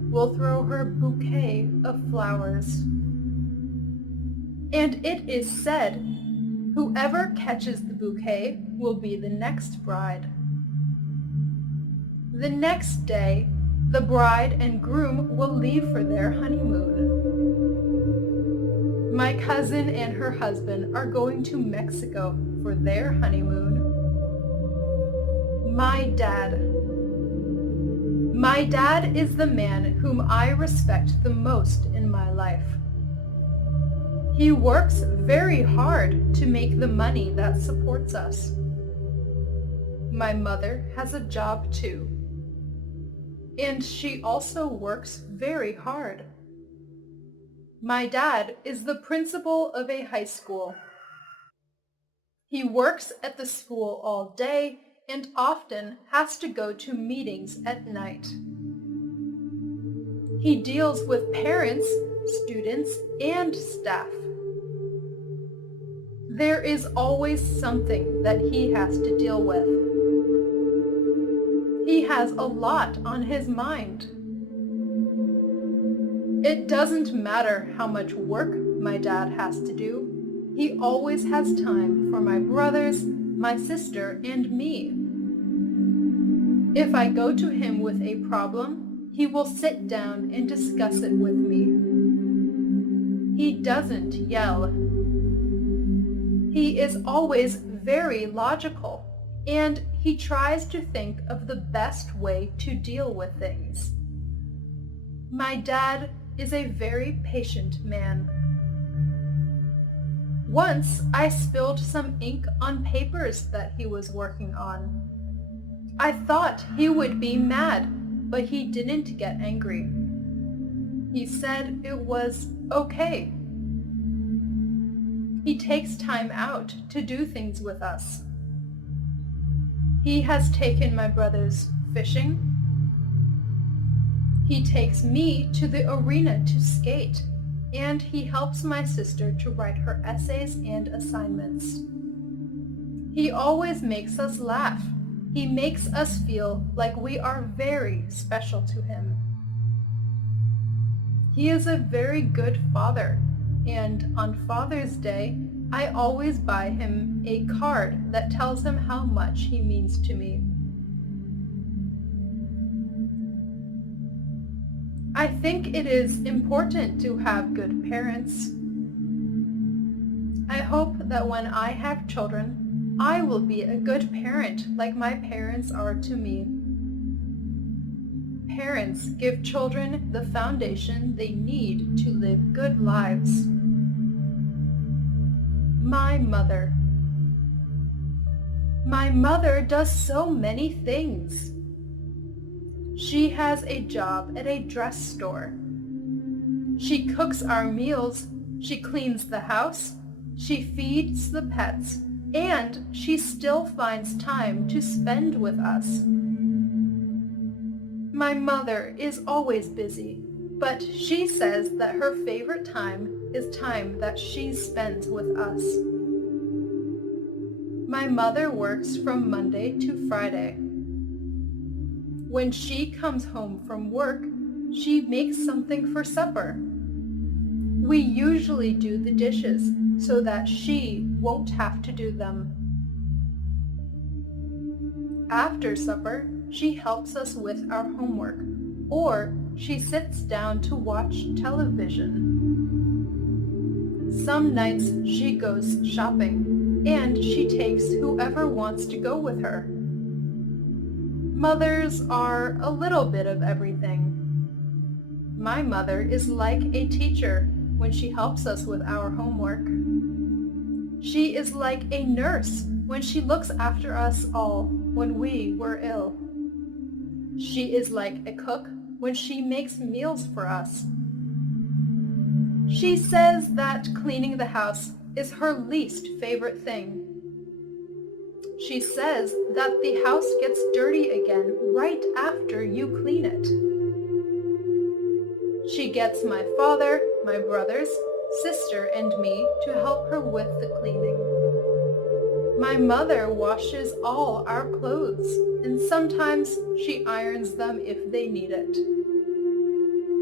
will throw her bouquet of flowers. And it is said, whoever catches the bouquet will be the next bride. The next day, the bride and groom will leave for their honeymoon. My cousin and her husband are going to Mexico for their honeymoon. My dad. My dad is the man whom I respect the most in my life. He works very hard to make the money that supports us. My mother has a job too. And she also works very hard. My dad is the principal of a high school. He works at the school all day and often has to go to meetings at night. He deals with parents, students, and staff. There is always something that he has to deal with. He has a lot on his mind. It doesn't matter how much work my dad has to do. He always has time for my brothers, my sister, and me. If I go to him with a problem, he will sit down and discuss it with me. He doesn't yell. He is always very logical, and he tries to think of the best way to deal with things. My dad is a very patient man. Once I spilled some ink on papers that he was working on. I thought he would be mad, but he didn't get angry. He said it was okay. He takes time out to do things with us. He has taken my brothers fishing. He takes me to the arena to skate, and he helps my sister to write her essays and assignments. He always makes us laugh. He makes us feel like we are very special to him. He is a very good father, and on Father's Day, I always buy him a card that tells him how much he means to me. I think it is important to have good parents. I hope that when I have children, I will be a good parent like my parents are to me. Parents give children the foundation they need to live good lives. My mother. My mother does so many things. She has a job at a dress store. She cooks our meals, she cleans the house, she feeds the pets, and she still finds time to spend with us. My mother is always busy, but she says that her favorite time is time that she spends with us. My mother works from Monday to Friday. When she comes home from work, she makes something for supper. We usually do the dishes so that she won't have to do them. After supper, she helps us with our homework, or she sits down to watch television. Some nights she goes shopping, and she takes whoever wants to go with her. Mothers are a little bit of everything. My mother is like a teacher when she helps us with our homework. She is like a nurse when she looks after us all when we were ill. She is like a cook when she makes meals for us. She says that cleaning the house is her least favorite thing. She says that the house gets dirty again right after you clean it. She gets my father, my brothers, sister, and me to help her with the cleaning. My mother washes all our clothes, and sometimes she irons them if they need it.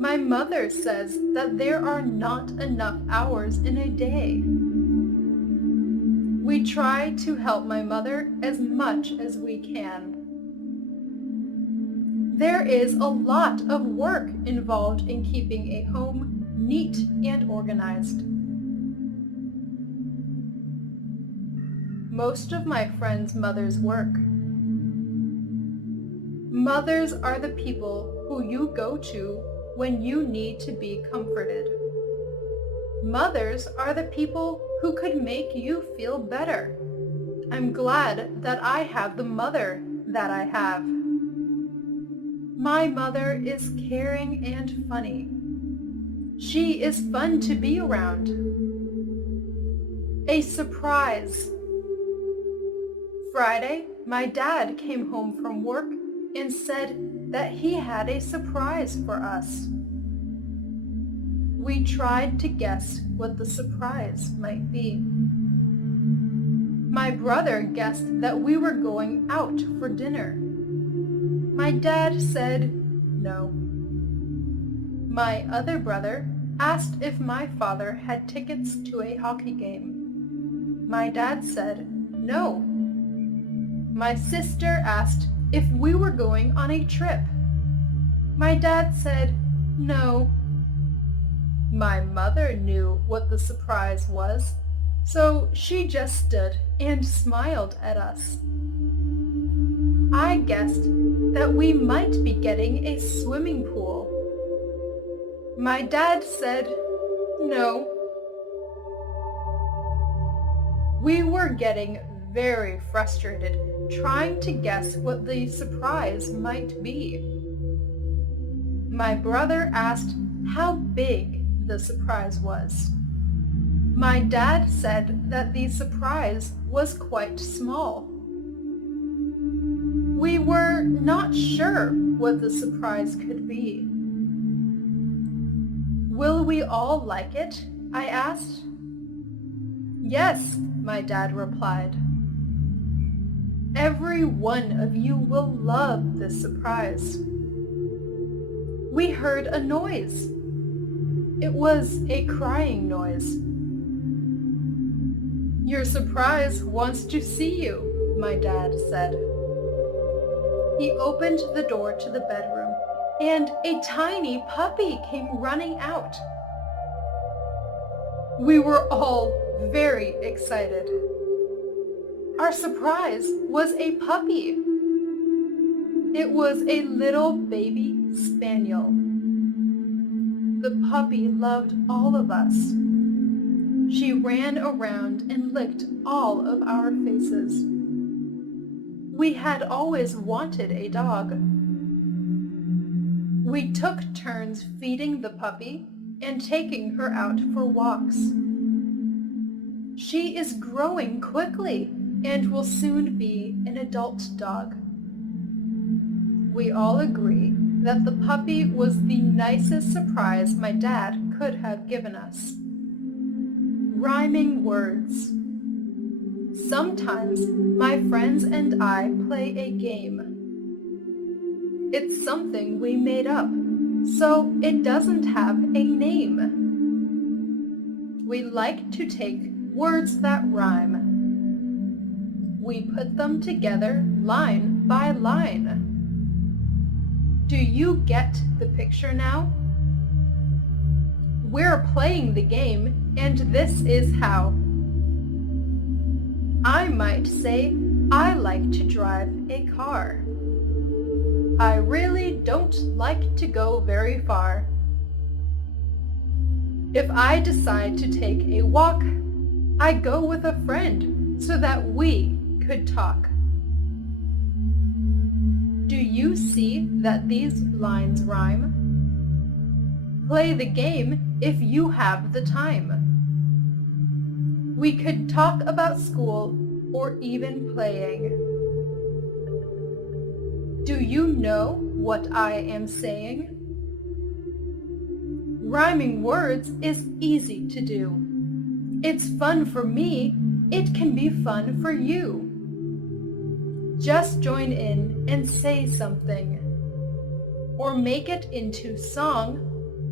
My mother says that there are not enough hours in a day. We try to help my mother as much as we can. There is a lot of work involved in keeping a home neat and organized. Most of my friends' mothers work. Mothers are the people who you go to when you need to be comforted. Mothers are the people who could make you feel better. I'm glad that I have the mother that I have. My mother is caring and funny. She is fun to be around. A surprise. Friday, my dad came home from work and said that he had a surprise for us. We tried to guess what the surprise might be. My brother guessed that we were going out for dinner. My dad said no. My other brother asked if my father had tickets to a hockey game. My dad said no. My sister asked if we were going on a trip. My dad said no. My mother knew what the surprise was, so she just stood and smiled at us. I guessed that we might be getting a swimming pool. My dad said no. We were getting very frustrated trying to guess what the surprise might be. My brother asked how big the surprise was. My dad said that the surprise was quite small. We were not sure what the surprise could be. Will we all like it? I asked. Yes, my dad replied. Every one of you will love this surprise. We heard a noise. It was a crying noise. Your surprise wants to see you, my dad said. He opened the door to the bedroom, and a tiny puppy came running out. We were all very excited. Our surprise was a puppy. It was a little baby spaniel. The puppy loved all of us. She ran around and licked all of our faces. We had always wanted a dog. We took turns feeding the puppy and taking her out for walks. She is growing quickly and will soon be an adult dog. We all agree that the puppy was the nicest surprise my dad could have given us. Rhyming words. Sometimes my friends and I play a game. It's something we made up, so it doesn't have a name. We like to take words that rhyme. We put them together line by line. Do you get the picture now? We're playing the game, and this is how. I might say, I like to drive a car. I really don't like to go very far. If I decide to take a walk, I go with a friend so that we could talk. Do you see that these lines rhyme? Play the game if you have the time. We could talk about school or even playing. Do you know what I am saying? Rhyming words is easy to do. It's fun for me. It can be fun for you. Just join in and say something, or make it into song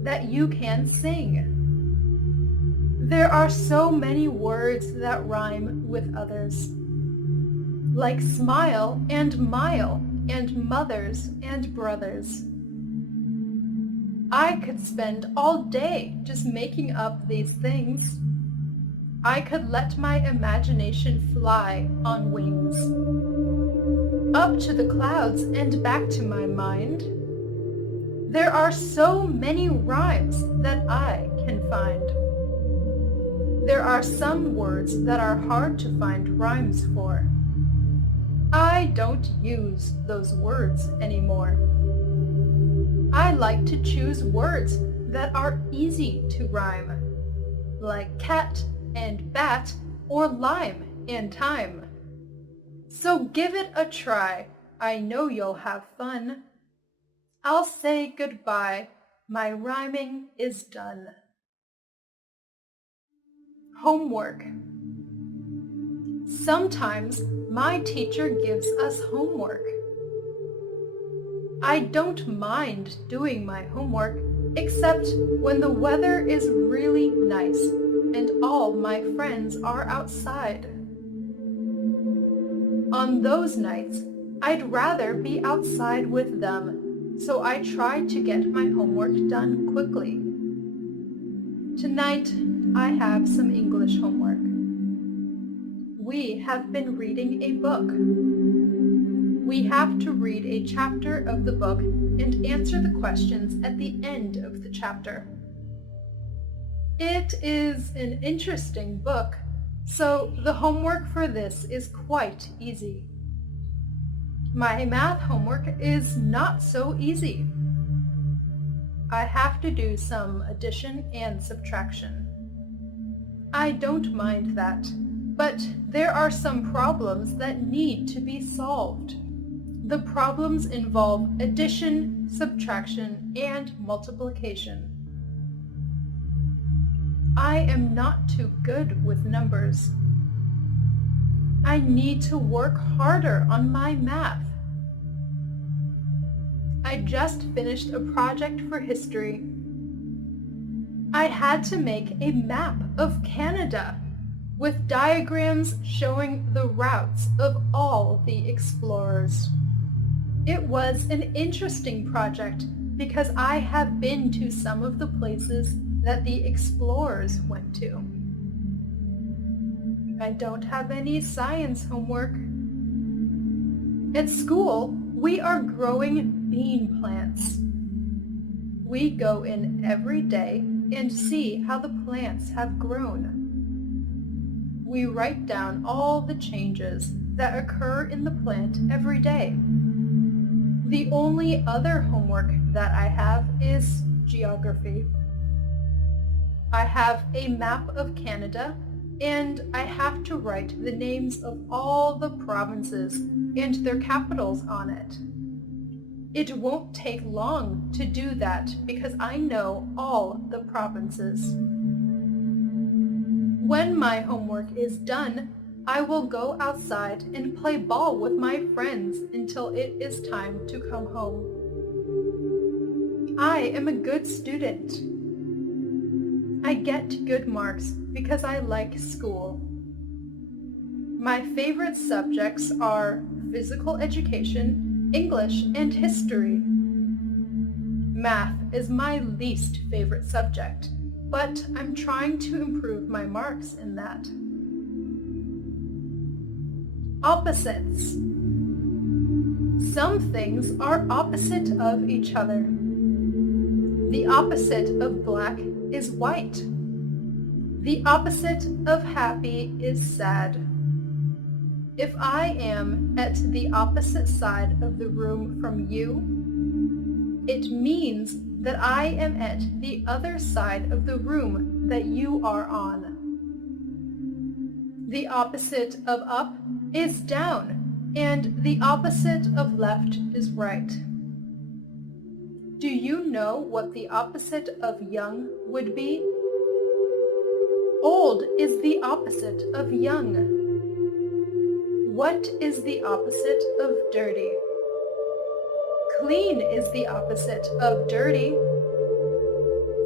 that you can sing. There are so many words that rhyme with others, like smile and mile and mothers and brothers. I could spend all day just making up these things. I could let my imagination fly on wings, up to the clouds and back to my mind. There are so many rhymes that I can find. There are some words that are hard to find rhymes for. I don't use those words anymore. I like to choose words that are easy to rhyme, like cat and bat or lime and time. So give it a try. I know you'll have fun. I'll say goodbye. My rhyming is done. Homework. Sometimes my teacher gives us homework. I don't mind doing my homework, except when the weather is really nice and all my friends are outside. On those nights, I'd rather be outside with them, so I try to get my homework done quickly. Tonight, I have some English homework. We have been reading a book. We have to read a chapter of the book and answer the questions at the end of the chapter. It is an interesting book, so the homework for this is quite easy. My math homework is not so easy. I have to do some addition and subtraction. I don't mind that, but there are some problems that need to be solved. The problems involve addition, subtraction, and multiplication. I am not too good with numbers. I need to work harder on my math. I just finished a project for history. I had to make a map of Canada with diagrams showing the routes of all the explorers. It was an interesting project because I have been to some of the places that the explorers went to. I don't have any science homework. At school, we are growing bean plants. We go in every day and see how the plants have grown. We write down all the changes that occur in the plant every day. The only other homework that I have is geography. I have a map of Canada, and I have to write the names of all the provinces and their capitals on it. It won't take long to do that because I know all the provinces. When my homework is done, I will go outside and play ball with my friends until it is time to come home. I am a good student. I get good marks because I like school. My favorite subjects are physical education, English, and history. Math is my least favorite subject, but I'm trying to improve my marks in that. Opposites. Some things are opposite of each other. The opposite of black is white. The opposite of happy is sad. If I am at the opposite side of the room from you, it means that I am at the other side of the room that you are on. The opposite of up is down, and the opposite of left is right. Do you know what the opposite of young would be? Old is the opposite of young. What is the opposite of dirty? Clean is the opposite of dirty.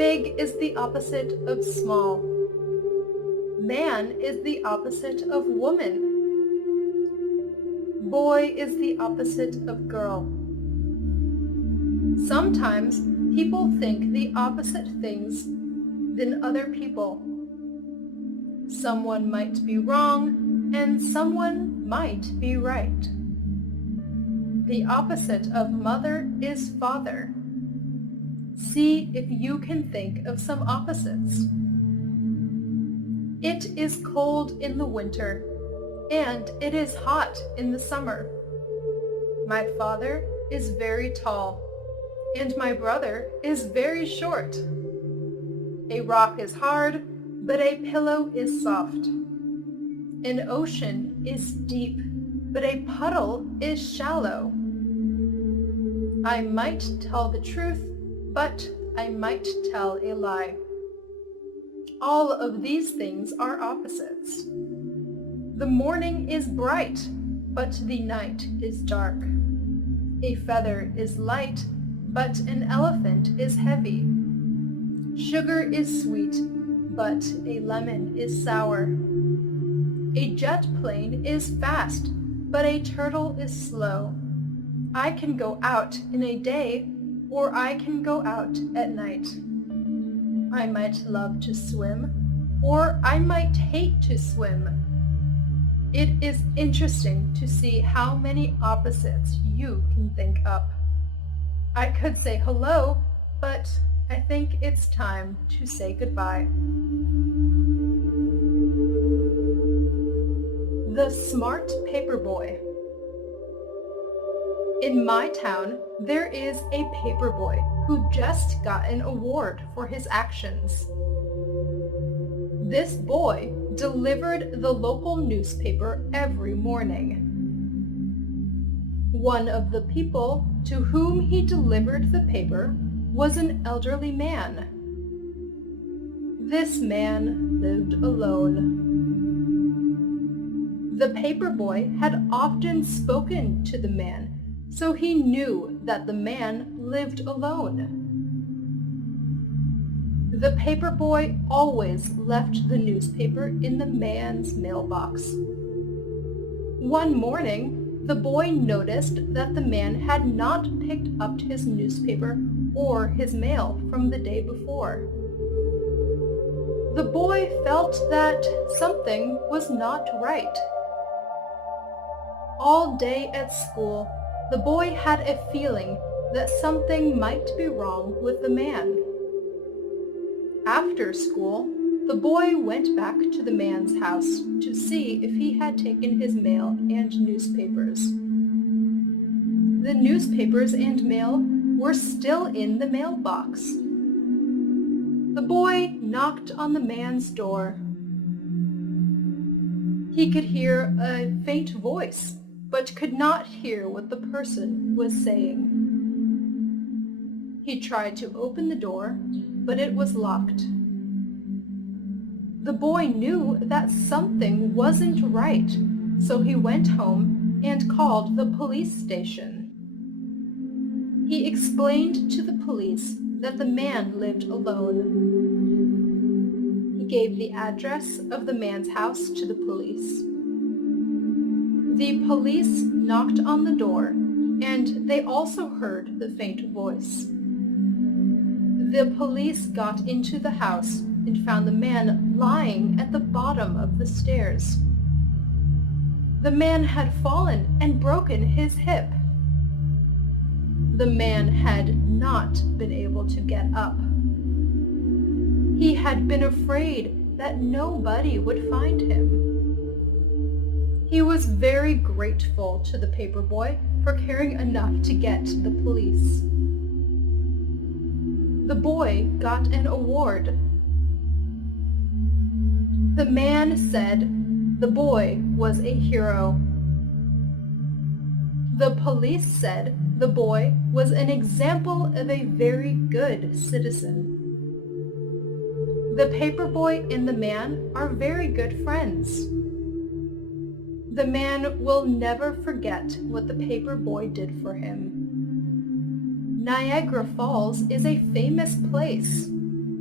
Big is the opposite of small. Man is the opposite of woman. Boy is the opposite of girl. Sometimes people think the opposite things than other people. Someone might be wrong and someone might be right. The opposite of mother is father. See if you can think of some opposites. It is cold in the winter, and it is hot in the summer. My father is very tall, and my brother is very short. A rock is hard, but a pillow is soft. An ocean is deep, but a puddle is shallow. I might tell the truth, but I might tell a lie. All of these things are opposites. The morning is bright, but the night is dark. A feather is light, but an elephant is heavy. Sugar is sweet, but a lemon is sour. A jet plane is fast, but a turtle is slow. I can go out in a day, or I can go out at night. I might love to swim, or I might hate to swim. It is interesting to see how many opposites you can think up. I could say hello, but I think it's time to say goodbye. The Smart Paperboy. In my town, there is a paperboy who just got an award for his actions. This boy delivered the local newspaper every morning. One of the people to whom he delivered the paper was an elderly man. This man lived alone. The paperboy had often spoken to the man, so he knew that the man lived alone. The paperboy always left the newspaper in the man's mailbox. One morning, the boy noticed that the man had not picked up his newspaper or his mail from the day before. The boy felt that something was not right. All day at school, the boy had a feeling that something might be wrong with the man. After school, the boy went back to the man's house to see if he had taken his mail and newspapers. The newspapers and mail were still in the mailbox. The boy knocked on the man's door. He could hear a faint voice, but could not hear what the person was saying. He tried to open the door, but it was locked. The boy knew that something wasn't right, so he went home and called the police station. He explained to the police that the man lived alone. He gave the address of the man's house to the police. The police knocked on the door, and they also heard the faint voice. The police got into the house and found the man lying at the bottom of the stairs. The man had fallen and broken his hip. The man had not been able to get up. He had been afraid that nobody would find him. He was very grateful to the paperboy for caring enough to get to the police. The boy got an award. The man said the boy was a hero. The police said the boy was an example of a very good citizen. The paperboy and the man are very good friends. The man will never forget what the paperboy did for him. Niagara Falls is a famous place.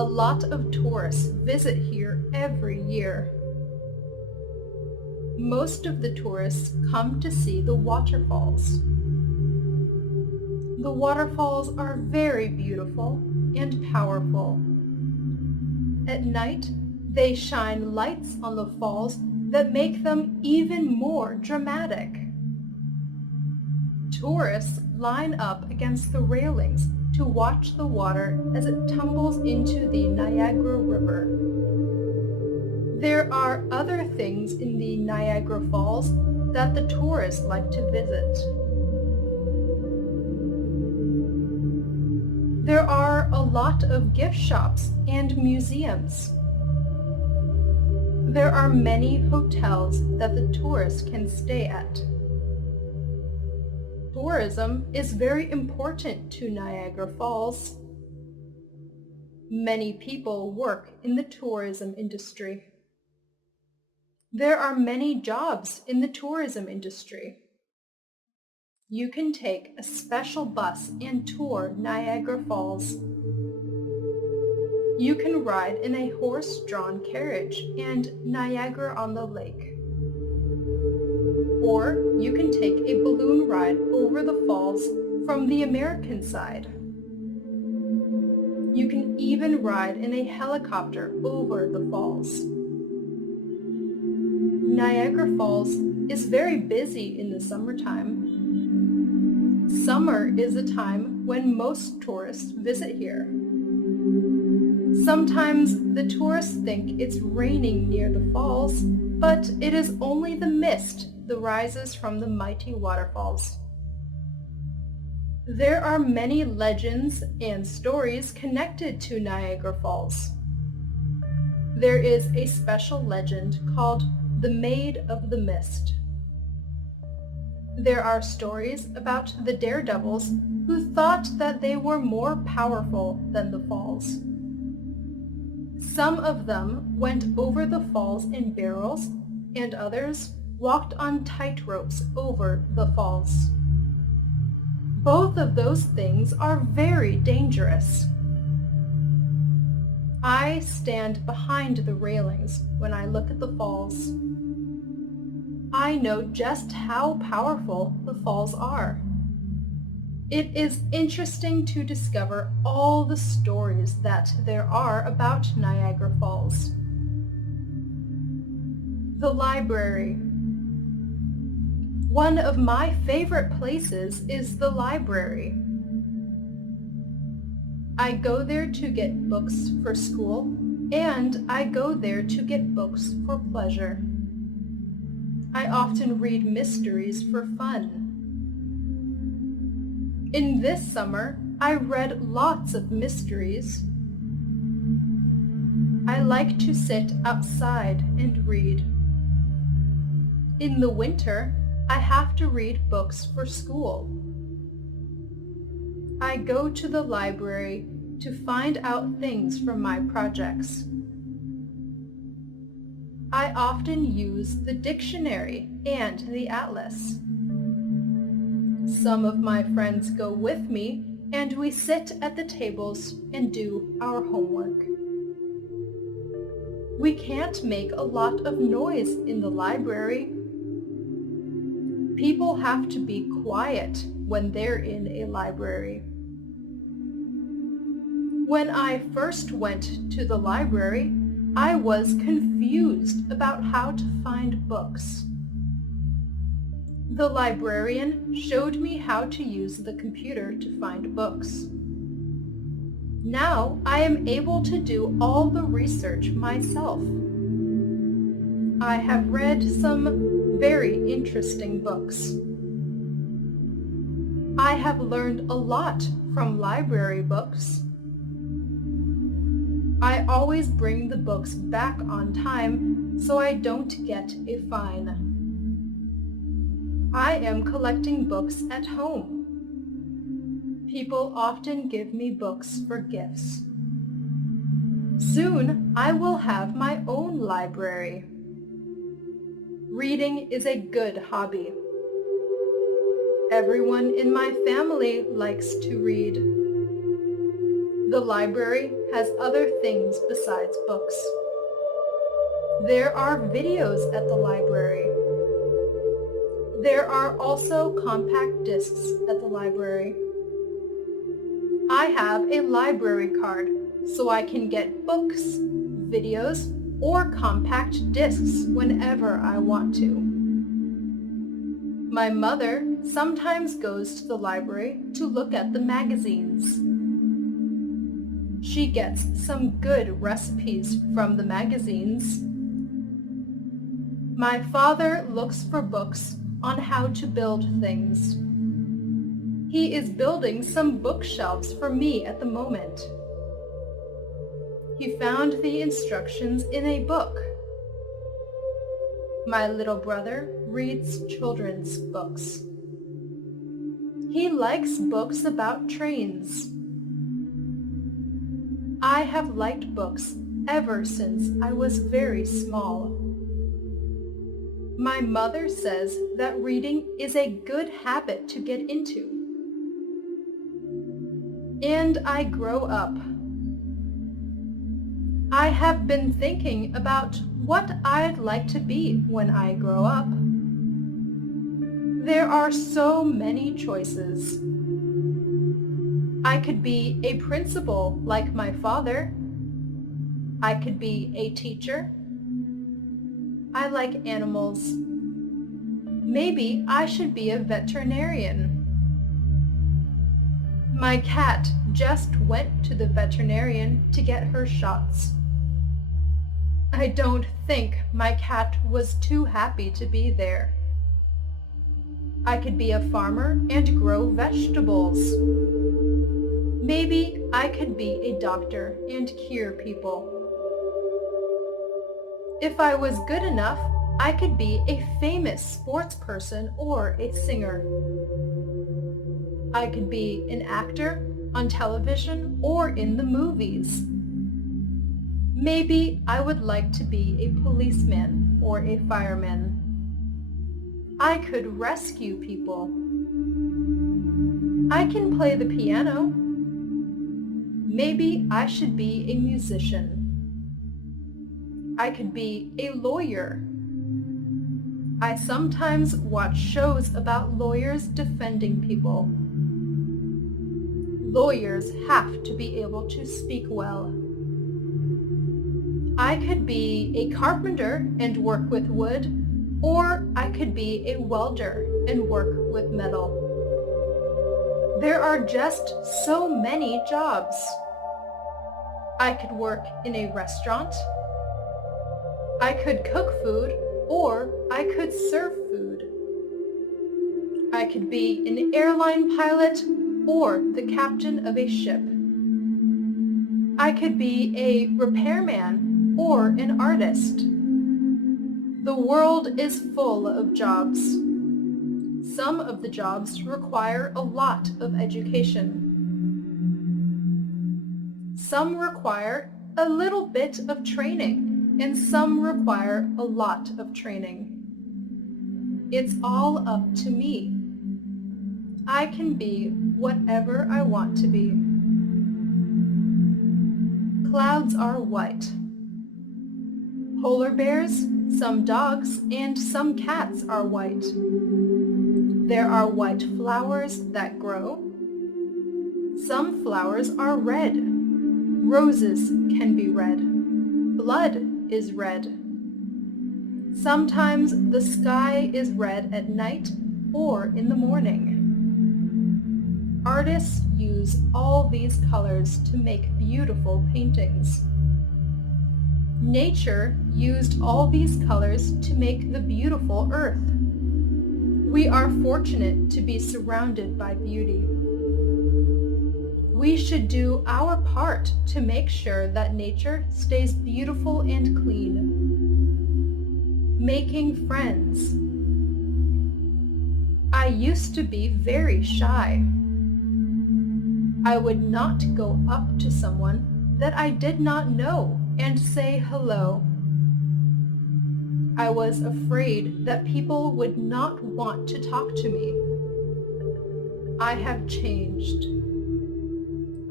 A lot of tourists visit here every year. Most of the tourists come to see the waterfalls. The waterfalls are very beautiful and powerful. At night, they shine lights on the falls that make them even more dramatic. Tourists line up against the railings to watch the water as it tumbles into the Niagara River. There are other things in the Niagara Falls that the tourists like to visit. There are a lot of gift shops and museums. There are many hotels that the tourists can stay at. Tourism is very important to Niagara Falls. Many people work in the tourism industry. There are many jobs in the tourism industry. You can take a special bus and tour Niagara Falls. You can ride in a horse-drawn carriage and Niagara-on-the-Lake. Or you can take a balloon ride over the falls from the American side. You can even ride in a helicopter over the falls. Niagara Falls is very busy in the summertime. Summer is a time when most tourists visit here. Sometimes the tourists think it's raining near the falls, but it is only the mist that rises from the mighty waterfalls. There are many legends and stories connected to Niagara Falls. There is a special legend called the Maid of the Mist. There are stories about the daredevils who thought that they were more powerful than the falls. Some of them went over the falls in barrels, and others walked on tight ropes over the falls. Both of those things are very dangerous. I stand behind the railings when I look at the falls. I know just how powerful the falls are. It is interesting to discover all the stories that there are about Niagara Falls. The library. One of my favorite places is the library. I go there to get books for school, and I go there to get books for pleasure. I often read mysteries for fun. In this summer, I read lots of mysteries. I like to sit outside and read. In the winter, I have to read books for school. I go to the library to find out things for my projects. I often use the dictionary and the atlas. Some of my friends go with me, and we sit at the tables and do our homework. We can't make a lot of noise in the library. People have to be quiet when they're in a library. When I first went to the library, I was confused about how to find books. The librarian showed me how to use the computer to find books. Now I am able to do all the research myself. I have read some very interesting books. I have learned a lot from library books. I always bring the books back on time so I don't get a fine. I am collecting books at home. People often give me books for gifts. Soon I will have my own library. Reading is a good hobby. Everyone in my family likes to read. The library has other things besides books. There are videos at the library. There are also compact discs at the library. I have a library card so I can get books, videos, or compact discs whenever I want to. My mother sometimes goes to the library to look at the magazines. She gets some good recipes from the magazines. My father looks for books on how to build things. He is building some bookshelves for me at the moment. He found the instructions in a book. My little brother reads children's books. He likes books about trains. I have liked books ever since I was very small. My mother says that reading is a good habit to get into. And I grow up. I have been thinking about what I'd like to be when I grow up. There are so many choices. I could be a principal like my father. I could be a teacher. I like animals. Maybe I should be a veterinarian. My cat just went to the veterinarian to get her shots. I don't think my cat was too happy to be there. I could be a farmer and grow vegetables. Maybe I could be a doctor and cure people. If I was good enough, I could be a famous sports person or a singer. I could be an actor on television or in the movies. Maybe I would like to be a policeman or a fireman. I could rescue people. I can play the piano. Maybe I should be a musician. I could be a lawyer. I sometimes watch shows about lawyers defending people. Lawyers have to be able to speak well. I could be a carpenter and work with wood, or I could be a welder and work with metal. There are just so many jobs. I could work in a restaurant. I could cook food, or I could serve food. I could be an airline pilot or the captain of a ship. I could be a repairman or an artist. The world is full of jobs. Some of the jobs require a lot of education. Some require a little bit of training, and some require a lot of training. It's all up to me. I can be whatever I want to be. Clouds are white. Polar bears, some dogs, and some cats are white. There are white flowers that grow. Some flowers are red. Roses can be red. Blood is red. Sometimes the sky is red at night or in the morning. Artists use all these colors to make beautiful paintings. Nature used all these colors to make the beautiful earth. We are fortunate to be surrounded by beauty. We should do our part to make sure that nature stays beautiful and clean. Making friends. I used to be very shy. I would not go up to someone that I did not know and say hello. I was afraid that people would not want to talk to me. I have changed.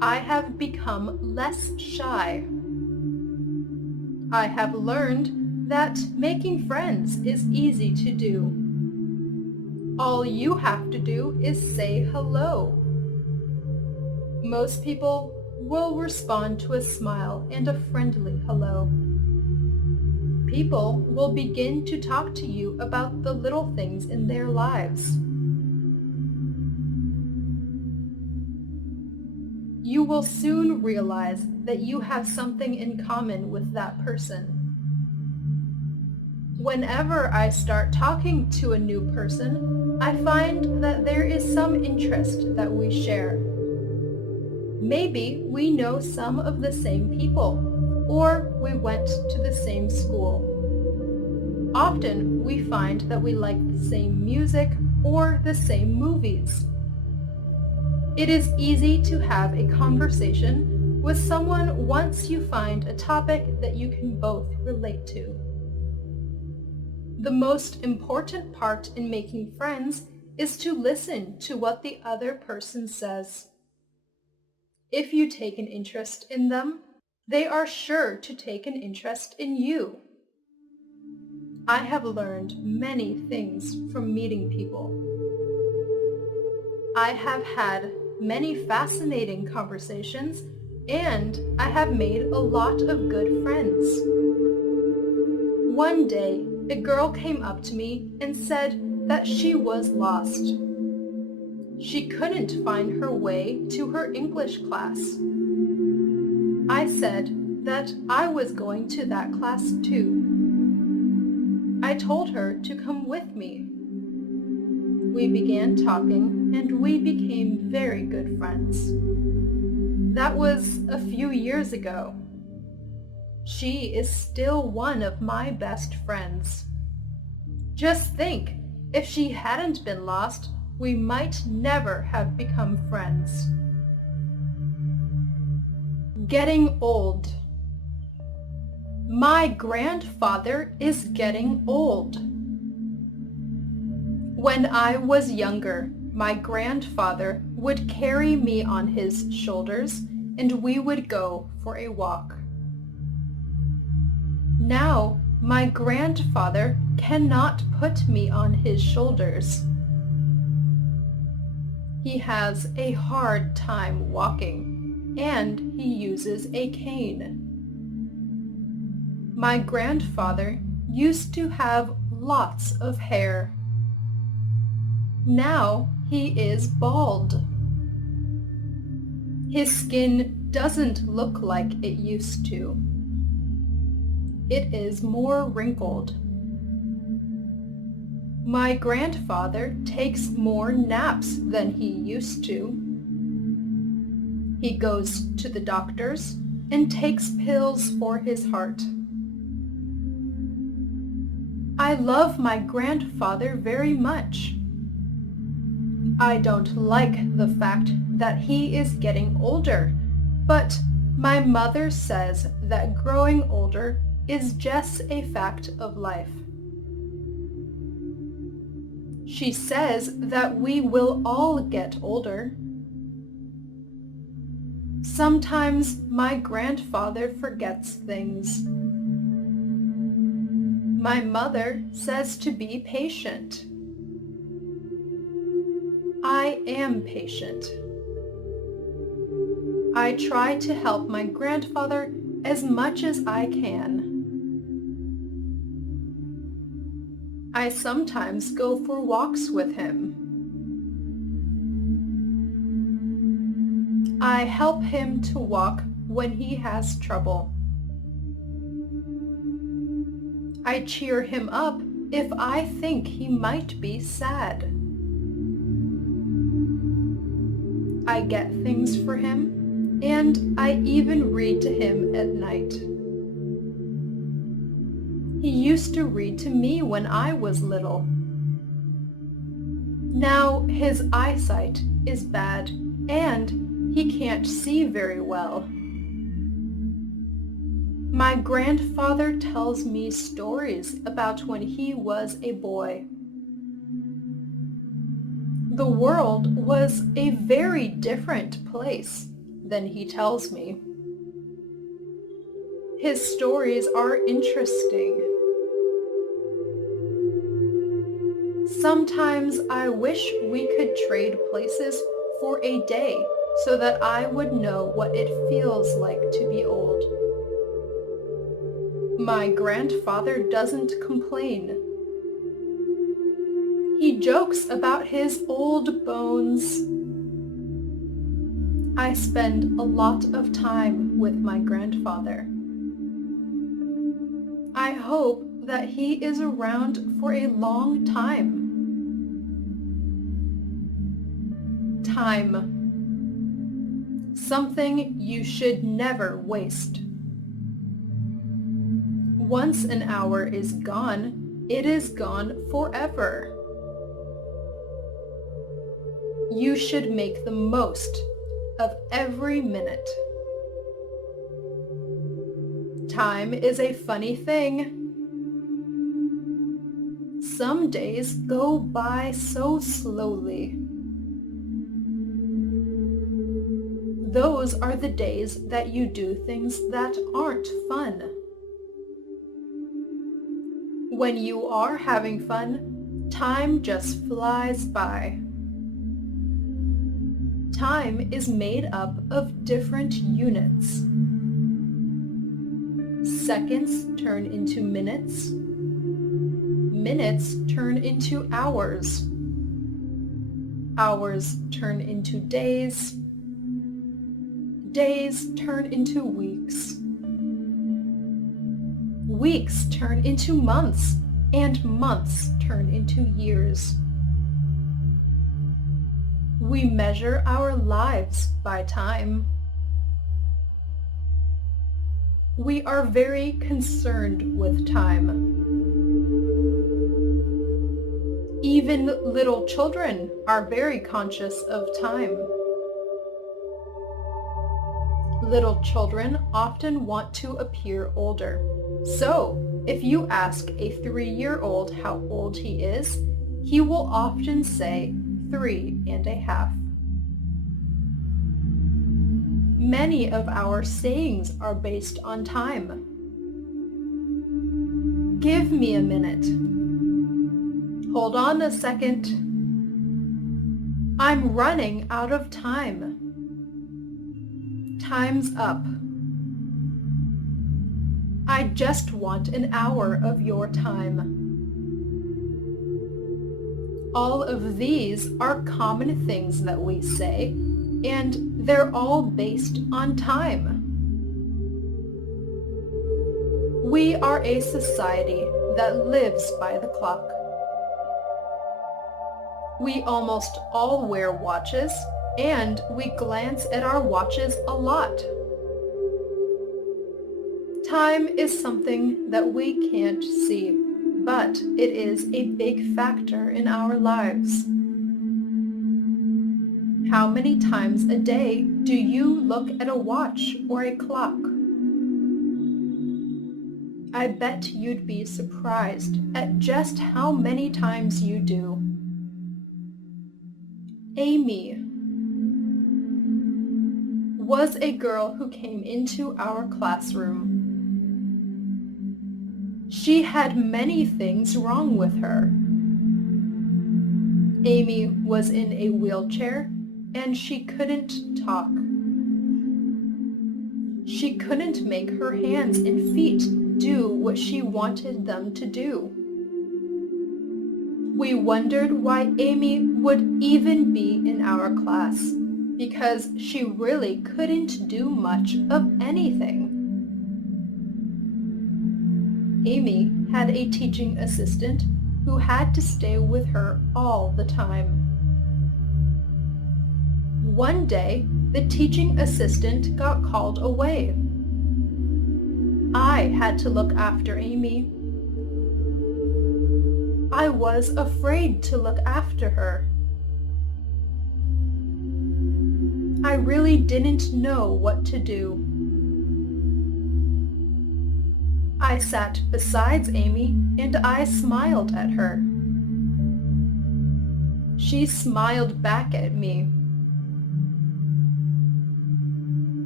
I have become less shy. I have learned that making friends is easy to do. All you have to do is say hello. Most people will respond to a smile and a friendly hello. People will begin to talk to you about the little things in their lives. You will soon realize that you have something in common with that person. Whenever I start talking to a new person, I find that there is some interest that we share. Maybe we know some of the same people, or we went to the same school. Often we find that we like the same music or the same movies. It is easy to have a conversation with someone once you find a topic that you can both relate to. The most important part in making friends is to listen to what the other person says. If you take an interest in them, they are sure to take an interest in you. I have learned many things from meeting people. I have had many fascinating conversations, and I have made a lot of good friends. One day, a girl came up to me and said that she was lost. She couldn't find her way to her English class. I said that I was going to that class too. I told her to come with me. We began talking and we became very good friends. That was a few years ago. She is still one of my best friends. Just think, if she hadn't been lost, we might never have become friends. Getting old. My grandfather is getting old. When I was younger, my grandfather would carry me on his shoulders and we would go for a walk. Now, my grandfather cannot put me on his shoulders. He has a hard time walking, and he uses a cane. My grandfather used to have lots of hair. Now he is bald. His skin doesn't look like it used to. It is more wrinkled. My grandfather takes more naps than he used to. He goes to the doctors and takes pills for his heart. I love my grandfather very much. I don't like the fact that he is getting older, but my mother says that growing older is just a fact of life. She says that we will all get older. Sometimes my grandfather forgets things. My mother says to be patient. I am patient. I try to help my grandfather as much as I can. I sometimes go for walks with him. I help him to walk when he has trouble. I cheer him up if I think he might be sad. I get things for him, and I even read to him at night. He used to read to me when I was little. Now his eyesight is bad, and he can't see very well. My grandfather tells me stories about when he was a boy. The world was a very different place than he tells me. His stories are interesting. Sometimes I wish we could trade places for a day so that I would know what it feels like to be old. My grandfather doesn't complain. He jokes about his old bones. I spend a lot of time with my grandfather. I hope that he is around for a long time. Time. Something you should never waste. Once an hour is gone, it is gone forever. You should make the most of every minute. Time is a funny thing. Some days go by so slowly. Those are the days that you do things that aren't fun. When you are having fun, time just flies by. Time is made up of different units. Seconds turn into minutes. Minutes turn into hours. Hours turn into days. Days turn into weeks. Weeks turn into months, and months turn into years. We measure our lives by time. We are very concerned with time. Even little children are very conscious of time. Little children often want to appear older. So, if you ask a 3-year-old how old he is, he will often say 3.5. Many of our sayings are based on time. Give me a minute. Hold on a second. I'm running out of time. Time's up. I just want an hour of your time. All of these are common things that we say, and they're all based on time. We are a society that lives by the clock. We almost all wear watches, and we glance at our watches a lot. Time is something that we can't see, but it is a big factor in our lives. How many times a day do you look at a watch or a clock? I bet you'd be surprised at just how many times you do. Amy was a girl who came into our classroom. She had many things wrong with her. Amy was in a wheelchair and she couldn't talk. She couldn't make her hands and feet do what she wanted them to do. We wondered why Amy would even be in our class, because she really couldn't do much of anything. Amy had a teaching assistant who had to stay with her all the time. One day, the teaching assistant got called away. I had to look after Amy. I was afraid to look after her. I really didn't know what to do. I sat beside Amy and I smiled at her. She smiled back at me.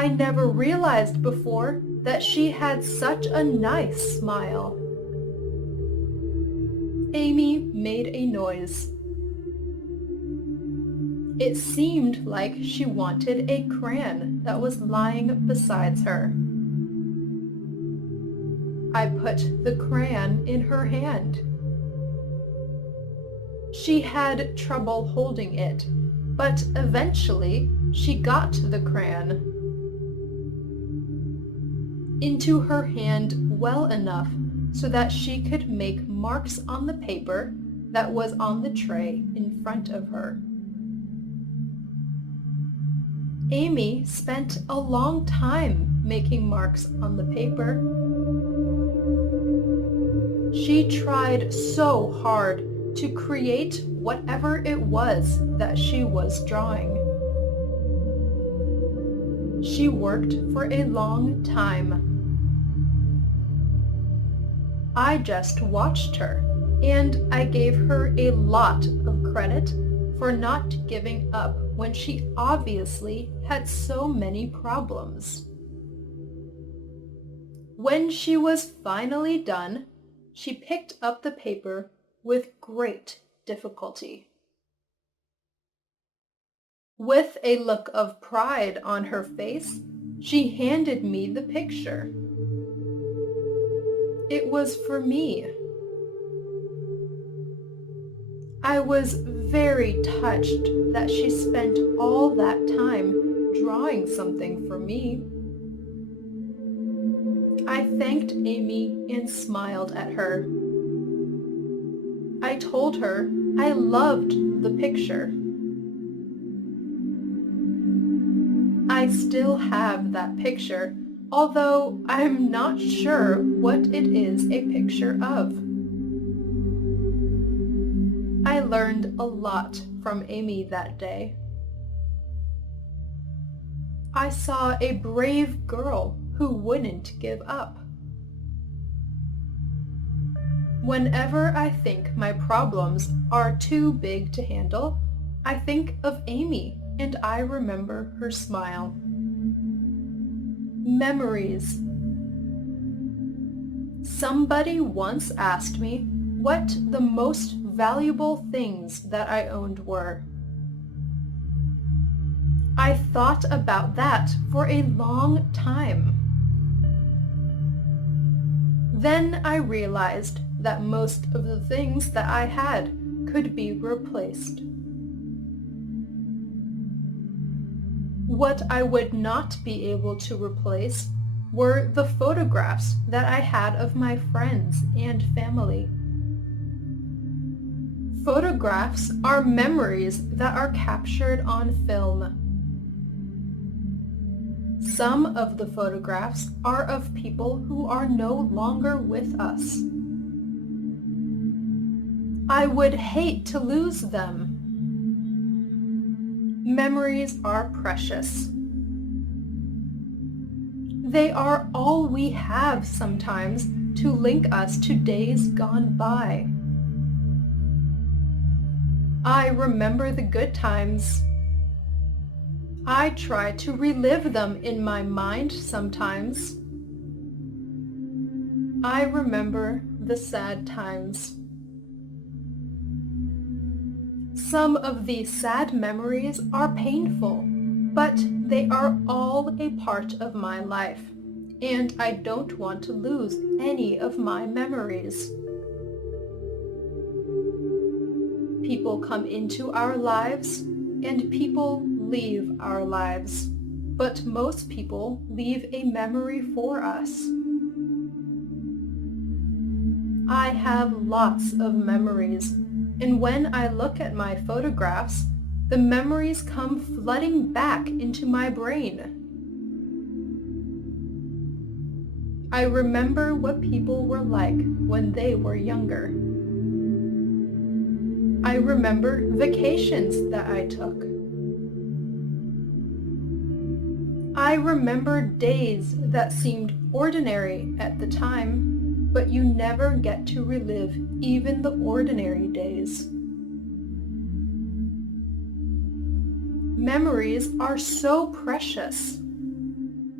I never realized before that she had such a nice smile. Amy made a noise. It seemed like she wanted a crayon that was lying beside her. I put the crayon in her hand. She had trouble holding it, but eventually she got the crayon into her hand well enough so that she could make marks on the paper that was on the tray in front of her. Amy spent a long time making marks on the paper. She tried so hard to create whatever it was that she was drawing. She worked for a long time. I just watched her, and I gave her a lot of credit for not giving up when she obviously had so many problems. When she was finally done, she picked up the paper with great difficulty. With a look of pride on her face, she handed me the picture. It was for me. I was very touched that she spent all that time drawing something for me. I thanked Amy and smiled at her. I told her I loved the picture. I still have that picture, although I'm not sure what it is a picture of. I learned a lot from Amy that day. I saw a brave girl who wouldn't give up. Whenever I think my problems are too big to handle, I think of Amy and I remember her smile. Memories. Somebody once asked me what the most valuable things that I owned were. I thought about that for a long time. Then I realized that most of the things that I had could be replaced. What I would not be able to replace were the photographs that I had of my friends and family. Photographs are memories that are captured on film. Some of the photographs are of people who are no longer with us. I would hate to lose them. Memories are precious. They are all we have sometimes to link us to days gone by. I remember the good times. I try to relive them in my mind sometimes. I remember the sad times. Some of these sad memories are painful, but they are all a part of my life, and I don't want to lose any of my memories. People come into our lives, and people leave our lives, but most people leave a memory for us. I have lots of memories, and when I look at my photographs, the memories come flooding back into my brain. I remember what people were like when they were younger. I remember vacations that I took. I remember days that seemed ordinary at the time, but you never get to relive even the ordinary days. Memories are so precious.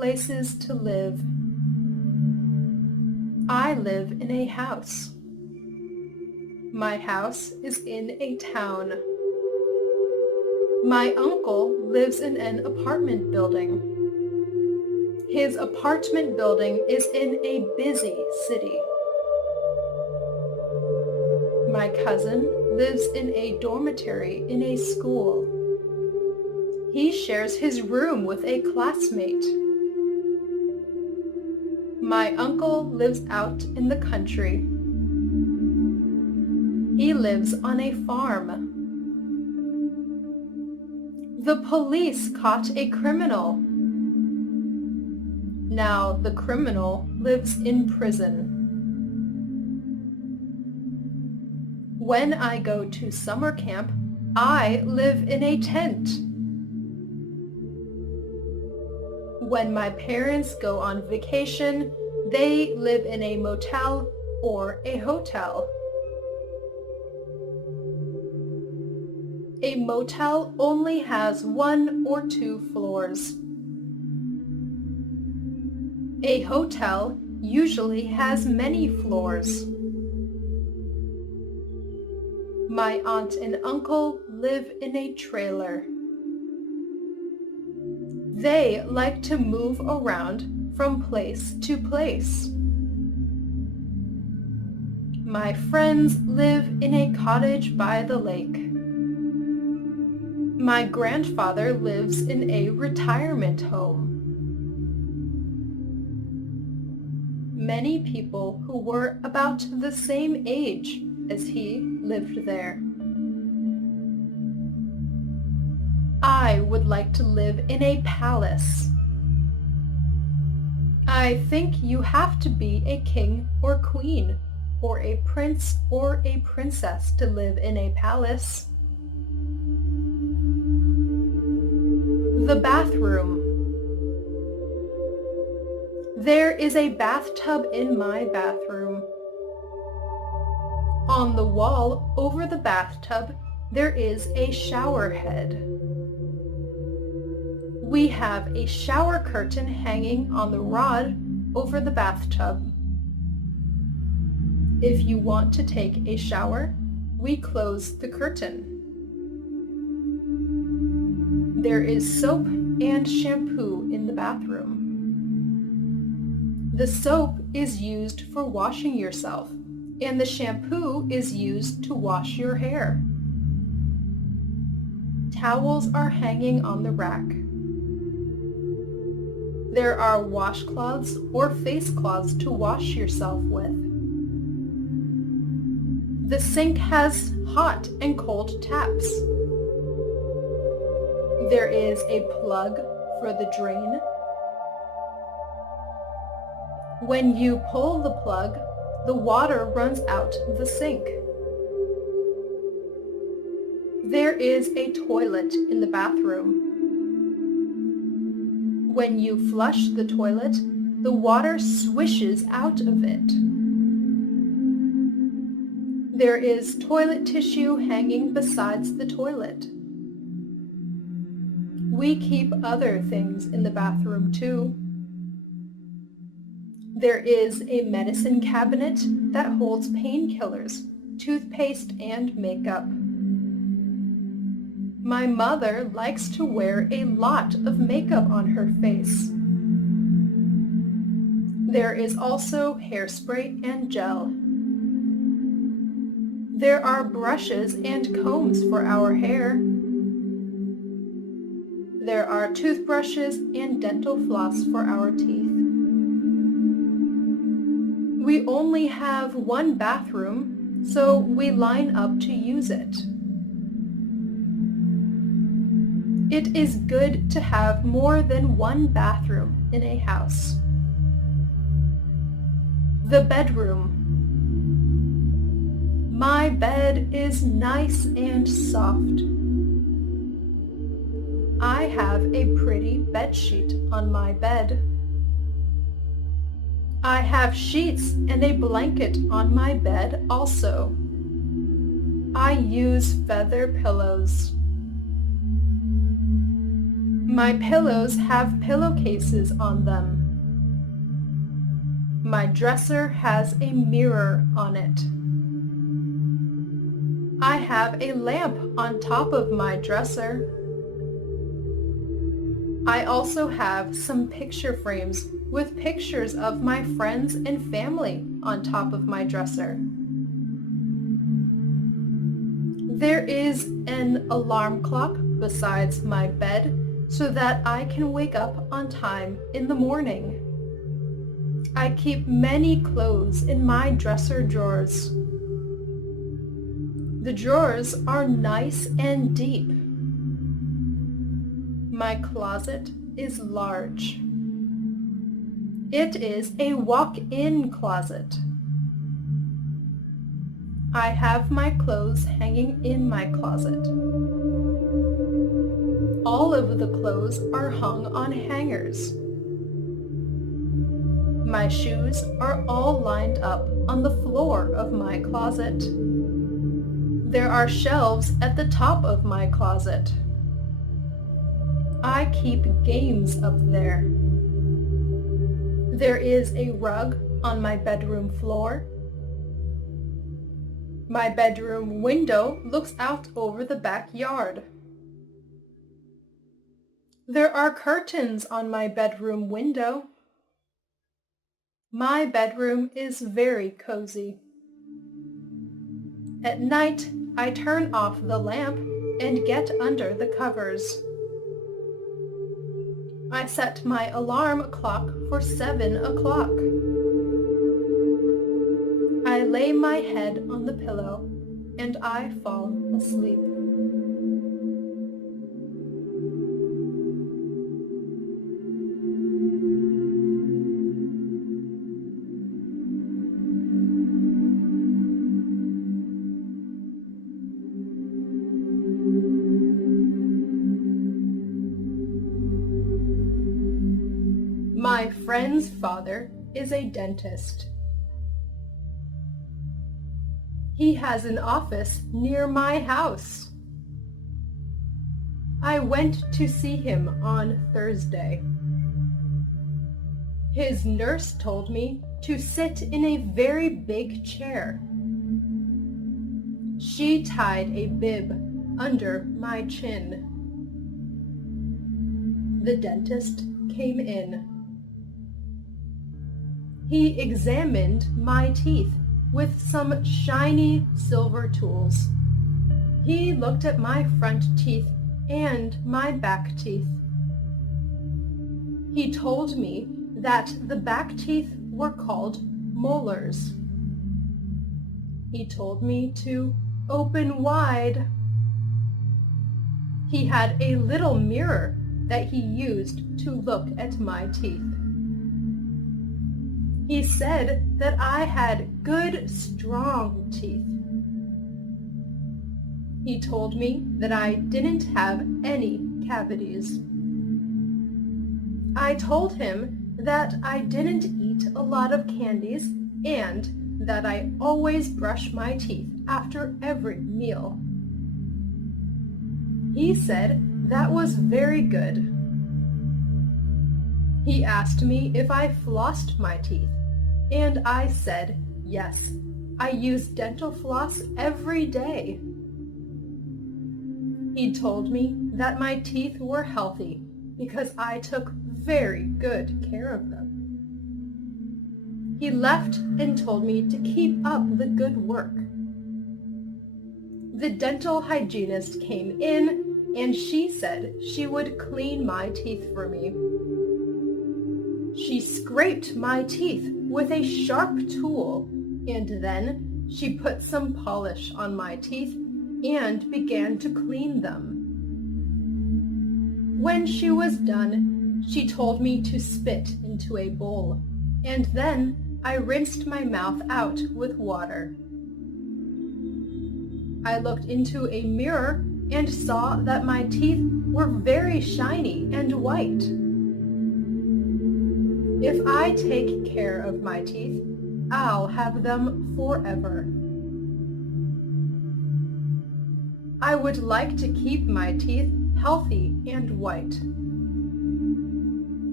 places to live. I live in a house. My house is in a town. My uncle lives in an apartment building. His apartment building is in a busy city. My cousin lives in a dormitory in a school. He shares his room with a classmate. My uncle lives out in the country. He lives on a farm. The police caught a criminal. Now the criminal lives in prison. When I go to summer camp, I live in a tent. When my parents go on vacation, they live in a motel or a hotel. A motel only has 1 or 2 floors. A hotel usually has many floors. My aunt and uncle live in a trailer. They like to move around from place to place. My friends live in a cottage by the lake. My grandfather lives in a retirement home. Many people who were about the same age as he lived there. I would like to live in a palace. I think you have to be a king or queen, or a prince or a princess to live in a palace. The bathroom. There is a bathtub in my bathroom. On the wall over the bathtub, there is a shower head. We have a shower curtain hanging on the rod over the bathtub. If you want to take a shower, we close the curtain. There is soap and shampoo in the bathroom. The soap is used for washing yourself, and the shampoo is used to wash your hair. Towels are hanging on the rack. There are washcloths or face cloths to wash yourself with. The sink has hot and cold taps. There is a plug for the drain. When you pull the plug, the water runs out the sink. There is a toilet in the bathroom. When you flush the toilet, the water swishes out of it. There is toilet tissue hanging besides the toilet. We keep other things in the bathroom too. There is a medicine cabinet that holds painkillers, toothpaste, and makeup. My mother likes to wear a lot of makeup on her face. There is also hairspray and gel. There are brushes and combs for our hair. There are toothbrushes and dental floss for our teeth. We only have one bathroom, so we line up to use it. It is good to have more than one bathroom in a house. The bedroom. My bed is nice and soft. I have a pretty bedsheet on my bed. I have sheets and a blanket on my bed also. I use feather pillows. My pillows have pillowcases on them. My dresser has a mirror on it. I have a lamp on top of my dresser. I also have some picture frames with pictures of my friends and family on top of my dresser. There is an alarm clock besides my bed so that I can wake up on time in the morning. I keep many clothes in my dresser drawers. The drawers are nice and deep. My closet is large. It is a walk-in closet. I have my clothes hanging in my closet. All of the clothes are hung on hangers. My shoes are all lined up on the floor of my closet. There are shelves at the top of my closet. I keep games up there. There is a rug on my bedroom floor. My bedroom window looks out over the backyard. There are curtains on my bedroom window. My bedroom is very cozy. At night, I turn off the lamp and get under the covers. I set my alarm clock for 7 o'clock. I lay my head on the pillow and I fall asleep. My friend's father is a dentist. He has an office near my house. I went to see him on Thursday. His nurse told me to sit in a very big chair. She tied a bib under my chin. The dentist came in. He examined my teeth with some shiny silver tools. He looked at my front teeth and my back teeth. He told me that the back teeth were called molars. He told me to open wide. He had a little mirror that he used to look at my teeth. He said that I had good, strong teeth. He told me that I didn't have any cavities. I told him that I didn't eat a lot of candies and that I always brush my teeth after every meal. He said that was very good. He asked me if I flossed my teeth, and I said yes. I use dental floss every day. He told me that my teeth were healthy because I took very good care of them. He left and told me to keep up the good work. The dental hygienist came in and she said she would clean my teeth for me. She scraped my teeth with a sharp tool and then she put some polish on my teeth and began to clean them. When she was done, she told me to spit into a bowl, and then I rinsed my mouth out with water. I looked into a mirror and saw that my teeth were very shiny and white. If I take care of my teeth, I'll have them forever. I would like to keep my teeth healthy and white.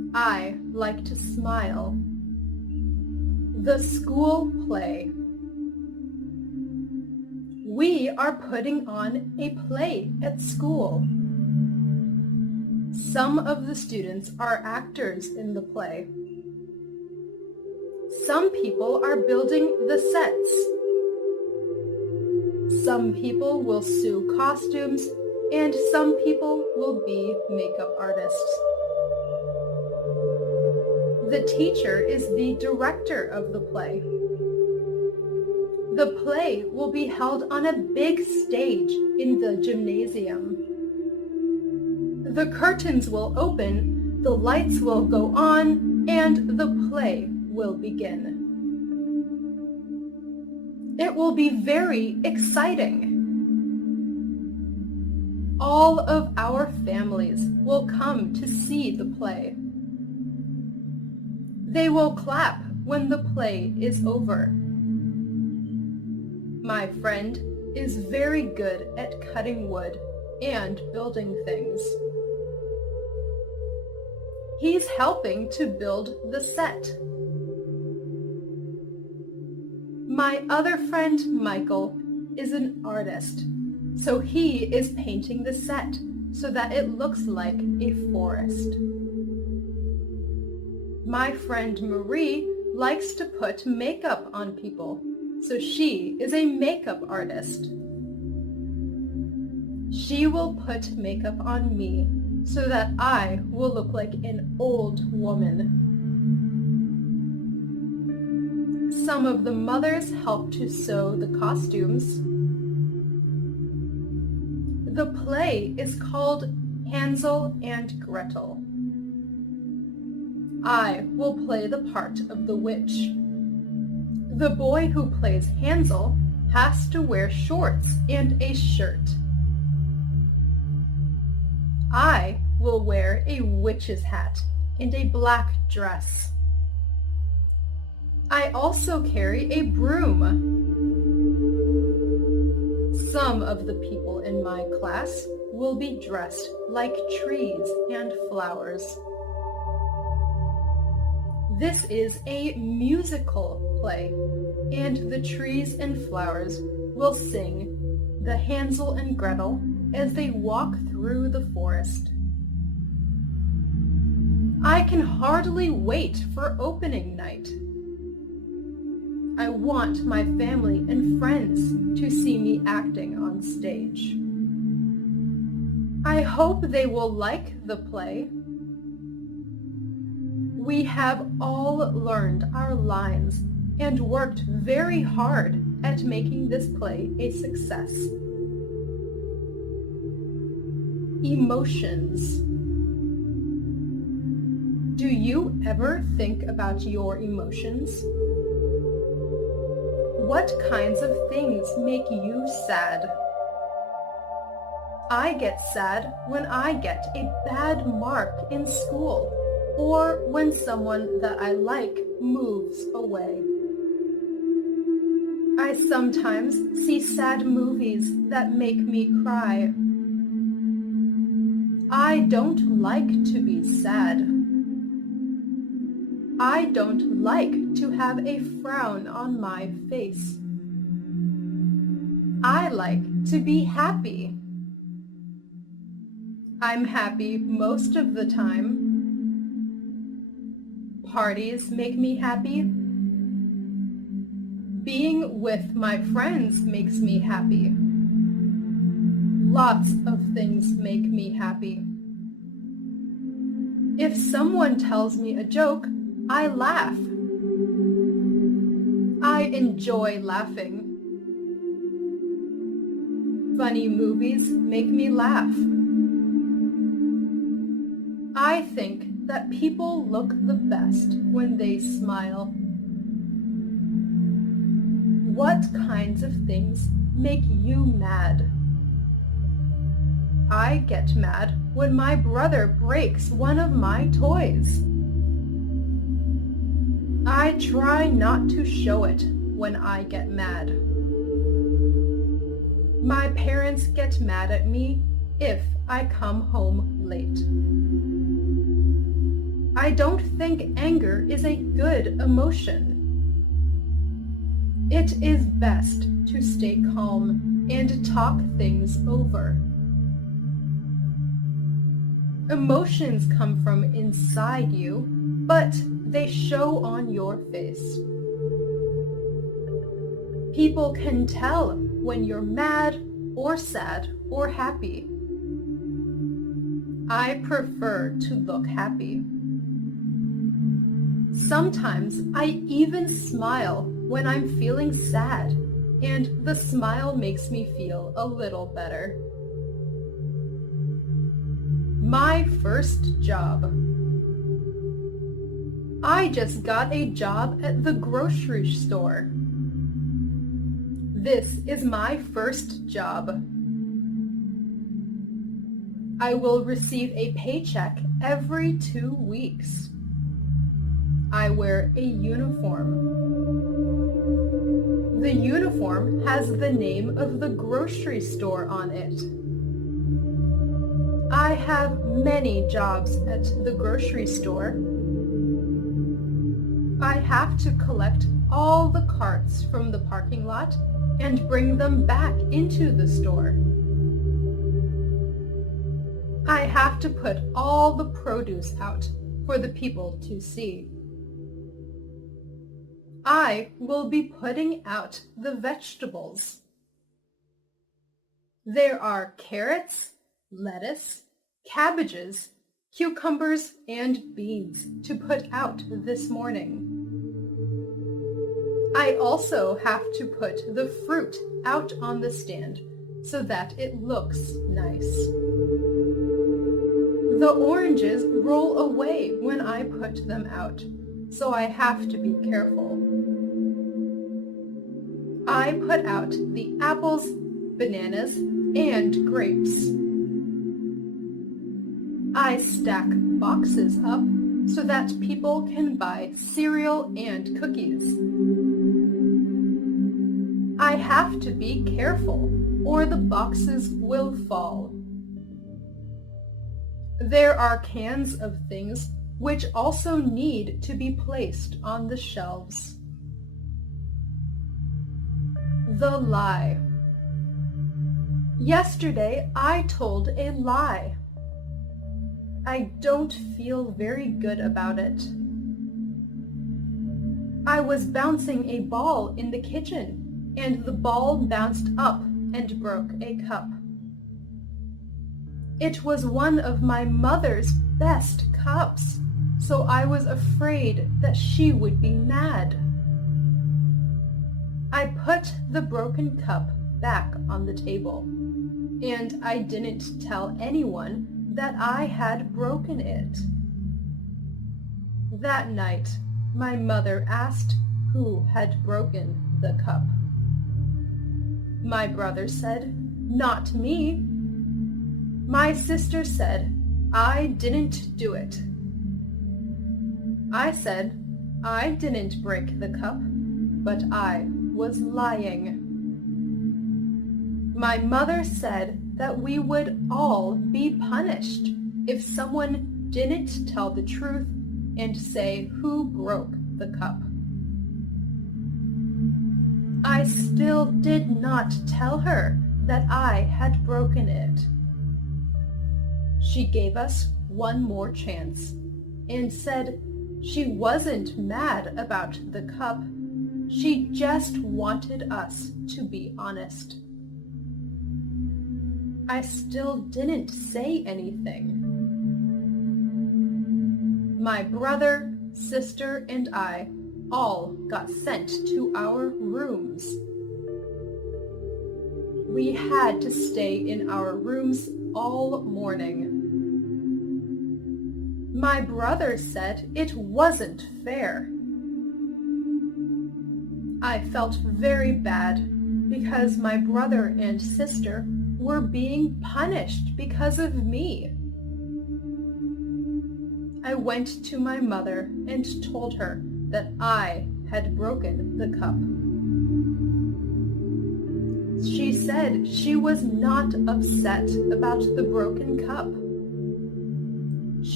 I like to smile. The school play. We are putting on a play at school. Some of the students are actors in the play. Some people are building the sets. Some people will sew costumes, and some people will be makeup artists. The teacher is the director of the play. The play will be held on a big stage in the gymnasium. The curtains will open, the lights will go on, and the play will begin. It will be very exciting. All of our families will come to see the play. They will clap when the play is over. My friend is very good at cutting wood and building things. He's helping to build the set. My other friend, Michael, is an artist, so he is painting the set so that it looks like a forest. My friend Marie likes to put makeup on people, so she is a makeup artist. She will put makeup on me so that I will look like an old woman. Some of the mothers help to sew the costumes. The play is called Hansel and Gretel. I will play the part of the witch. The boy who plays Hansel has to wear shorts and a shirt. I will wear a witch's hat and a black dress. I also carry a broom. Some of the people in my class will be dressed like trees and flowers. This is a musical play, and the trees and flowers will sing the Hansel and Gretel as they walk through the forest. I can hardly wait for opening night. I want my family and friends to see me acting on stage. I hope they will like the play. We have all learned our lines and worked very hard at making this play a success. Emotions. Do you ever think about your emotions? What kinds of things make you sad? I get sad when I get a bad mark in school or when someone that I like moves away. I sometimes see sad movies that make me cry. I don't like to be sad. I don't like to have a frown on my face. I like to be happy. I'm happy most of the time. Parties make me happy. Being with my friends makes me happy. Lots of things make me happy. If someone tells me a joke, I laugh. I enjoy laughing. Funny movies make me laugh. I think that people look the best when they smile. What kinds of things make you mad? I get mad when my brother breaks one of my toys. I try not to show it when I get mad. My parents get mad at me if I come home late. I don't think anger is a good emotion. It is best to stay calm and talk things over. Emotions come from inside you, but they show on your face. People can tell when you're mad or sad or happy. I prefer to look happy. Sometimes I even smile when I'm feeling sad, and the smile makes me feel a little better. My first job. I just got a job at the grocery store. This is my first job. I will receive a paycheck every 2 weeks. I wear a uniform. The uniform has the name of the grocery store on it. I have many jobs at the grocery store. I have to collect all the carts from the parking lot and bring them back into the store. I have to put all the produce out for the people to see. I will be putting out the vegetables. There are carrots, lettuce, cabbages, cucumbers, and beans to put out this morning. I also have to put the fruit out on the stand so that it looks nice. The oranges roll away when I put them out, so I have to be careful. I put out the apples, bananas, and grapes. I stack boxes up so that people can buy cereal and cookies. I have to be careful or the boxes will fall. There are cans of things which also need to be placed on the shelves. The lie. Yesterday I told a lie. I don't feel very good about it. I was bouncing a ball in the kitchen, and the ball bounced up and broke a cup. It was one of my mother's best cups, so I was afraid that she would be mad. I put the broken cup back on the table, and I didn't tell anyone that I had broken it. That night, my mother asked who had broken the cup. My brother said, "Not me." My sister said, "I didn't do it." I said, "I didn't break the cup, but I was lying." My mother said that we would all be punished if someone didn't tell the truth and say who broke the cup. I still did not tell her that I had broken it. She gave us one more chance and said she wasn't mad about the cup. She just wanted us to be honest. I still didn't say anything. My brother, sister, and I all got sent to our rooms. We had to stay in our rooms all morning. My brother said it wasn't fair. I felt very bad because my brother and sister were being punished because of me. I went to my mother and told her that I had broken the cup. She said she was not upset about the broken cup. She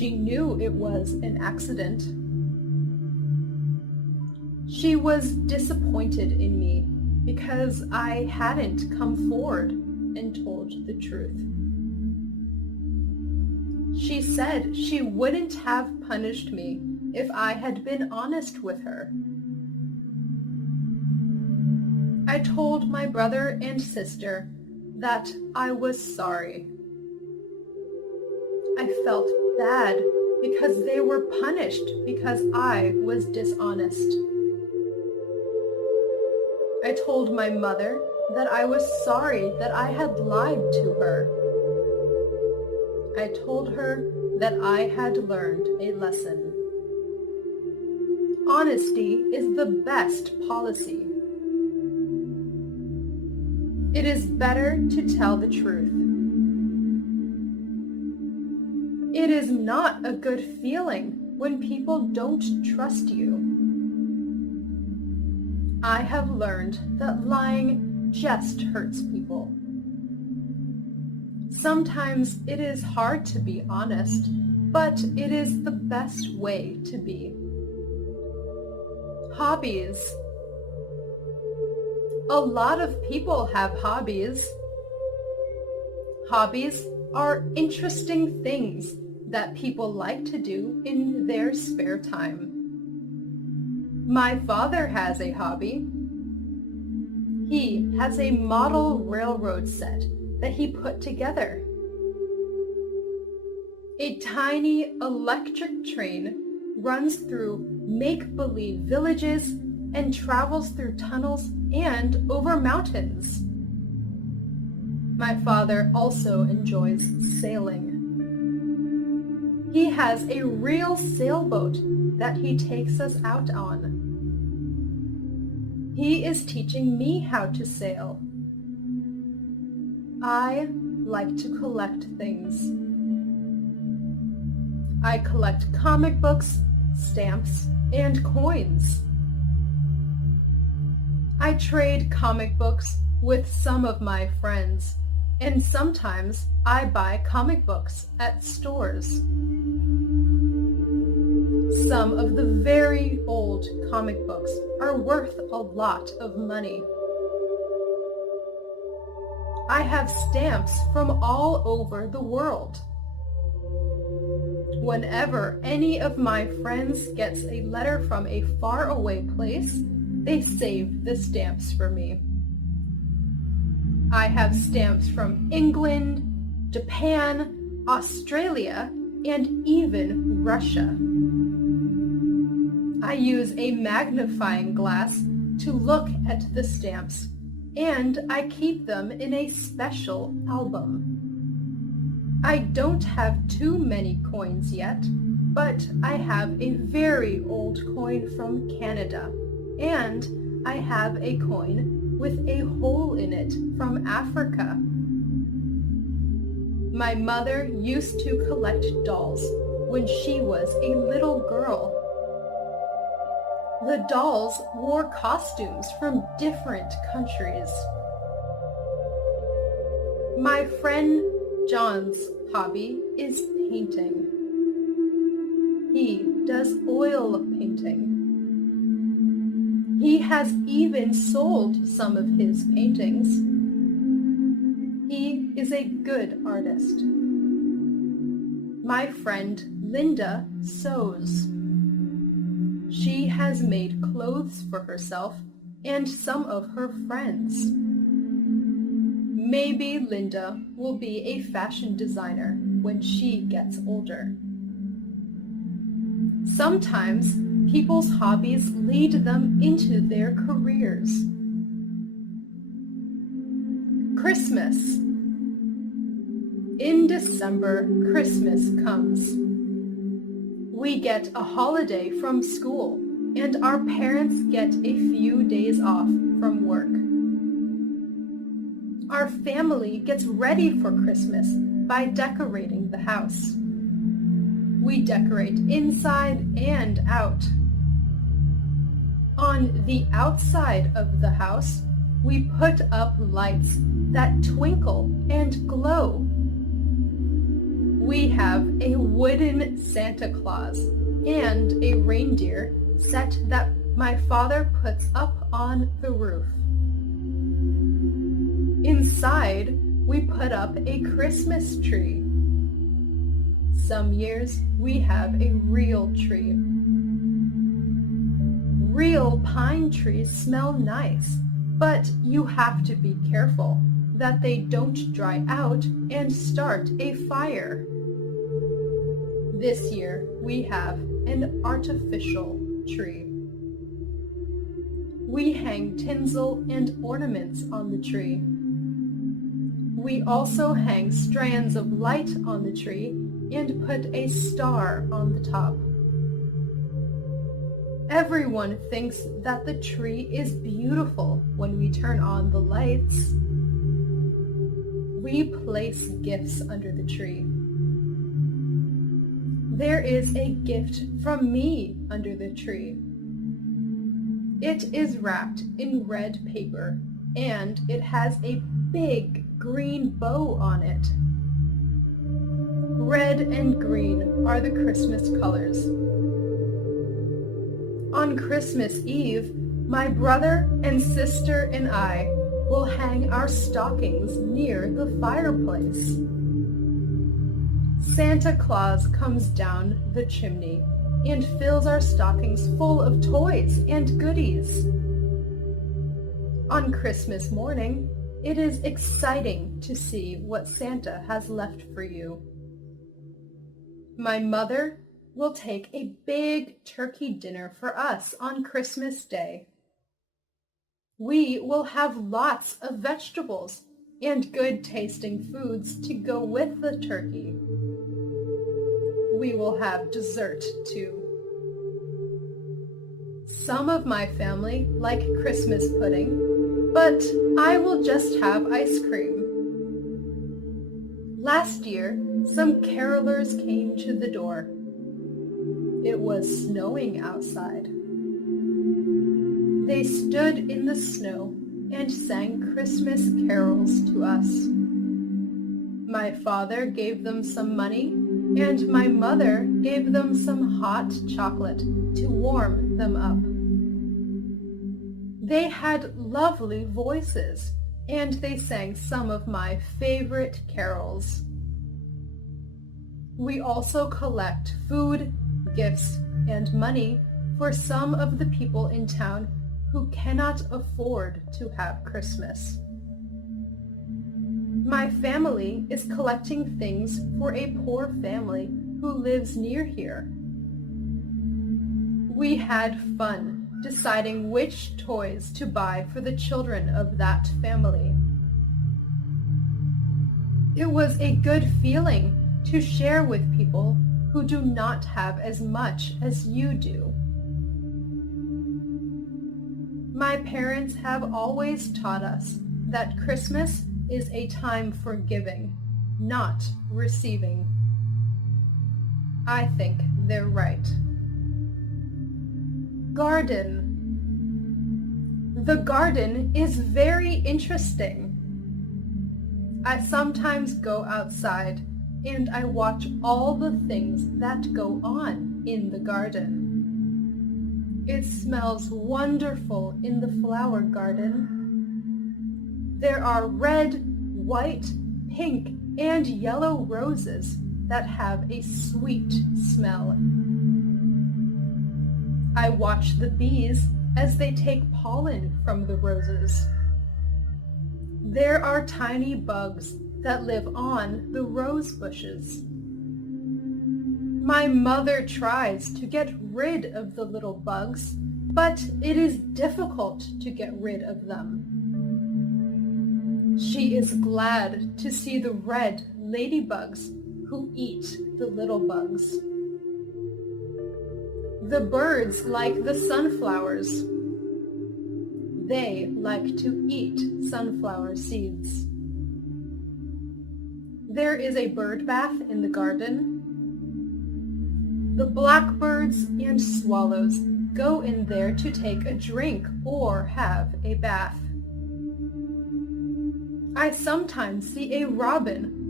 she knew it was an accident. She was disappointed in me because I hadn't come forward and told the truth. She said she wouldn't have punished me if I had been honest with her. I told my brother and sister that I was sorry. I felt bad because they were punished because I was dishonest. I told my mother that I was sorry that I had lied to her. I told her that I had learned a lesson. Honesty is the best policy. It is better to tell the truth. It is not a good feeling when people don't trust you. I have learned that lying just hurts people. Sometimes it is hard to be honest, but it is the best way to be. Hobbies. A lot of people have hobbies. Hobbies are interesting things that people like to do in their spare time. My father has a hobby. He has a model railroad set that he put together. A tiny electric train runs through make-believe villages and travels through tunnels and over mountains. My father also enjoys sailing. He has a real sailboat that he takes us out on. He is teaching me how to sail. I like to collect things. I collect comic books, stamps, and coins. I trade comic books with some of my friends, and sometimes I buy comic books at stores. Some of the very old comic books are worth a lot of money. I have stamps from all over the world. Whenever any of my friends gets a letter from a faraway place, they save the stamps for me. I have stamps from England, Japan, Australia, and even Russia. I use a magnifying glass to look at the stamps, and I keep them in a special album. I don't have too many coins yet, but I have a very old coin from Canada, and I have a coin with a hole in it from Africa. My mother used to collect dolls when she was a little girl. The dolls wore costumes from different countries. My friend John's hobby is painting. He does oil painting. He has even sold some of his paintings. He is a good artist. My friend Linda sews. She has made clothes for herself and some of her friends. Maybe Linda will be a fashion designer when she gets older. Sometimes people's hobbies lead them into their careers. Christmas. In December, Christmas comes. We get a holiday from school, and our parents get a few days off from work. Our family gets ready for Christmas by decorating the house. We decorate inside and out. On the outside of the house, we put up lights that twinkle and glow. we have a wooden Santa Claus and a reindeer set that my father puts up on the roof. Inside, we put up a Christmas tree. Some years, we have a real tree. Real pine trees smell nice, but you have to be careful that they don't dry out and start a fire. This year, we have an artificial tree. We hang tinsel and ornaments on the tree. We also hang strands of light on the tree and put a star on the top. Everyone thinks that the tree is beautiful when we turn on the lights. We place gifts under the tree. There is a gift from me under the tree. It is wrapped in red paper and it has a big green bow on it. Red and green are the Christmas colors. On Christmas Eve, my brother and sister and I will hang our stockings near the fireplace. Santa Claus comes down the chimney and fills our stockings full of toys and goodies. On Christmas morning, it is exciting to see what Santa has left for you. My mother will take a big turkey dinner for us on Christmas Day. We will have lots of vegetables and good-tasting foods to go with the turkey. We will have dessert too. Some of my family like Christmas pudding, but I will just have ice cream. Last year, some carolers came to the door. It was snowing outside. They stood in the snow and sang Christmas carols to us. My father gave them some money, and my mother gave them some hot chocolate to warm them up. They had lovely voices, and they sang some of my favorite carols. We also collect food, gifts, and money for some of the people in town who cannot afford to have Christmas. My family is collecting things for a poor family who lives near here. We had fun deciding which toys to buy for the children of that family. It was a good feeling to share with people who do not have as much as you do. My parents have always taught us that Christmas is a time for giving, not receiving. I think they're right. Garden. The garden is very interesting. I sometimes go outside and I watch all the things that go on in the garden. It smells wonderful in the flower garden. There are red, white, pink, and yellow roses that have a sweet smell. I watch the bees as they take pollen from the roses. There are tiny bugs that live on the rose bushes. My mother tries to get rid of the little bugs, but it is difficult to get rid of them. She is glad to see the red ladybugs who eat the little bugs. The birds like the sunflowers. They like to eat sunflower seeds. There is a bird bath in the garden. The blackbirds and swallows go in there to take a drink or have a bath. I sometimes see a robin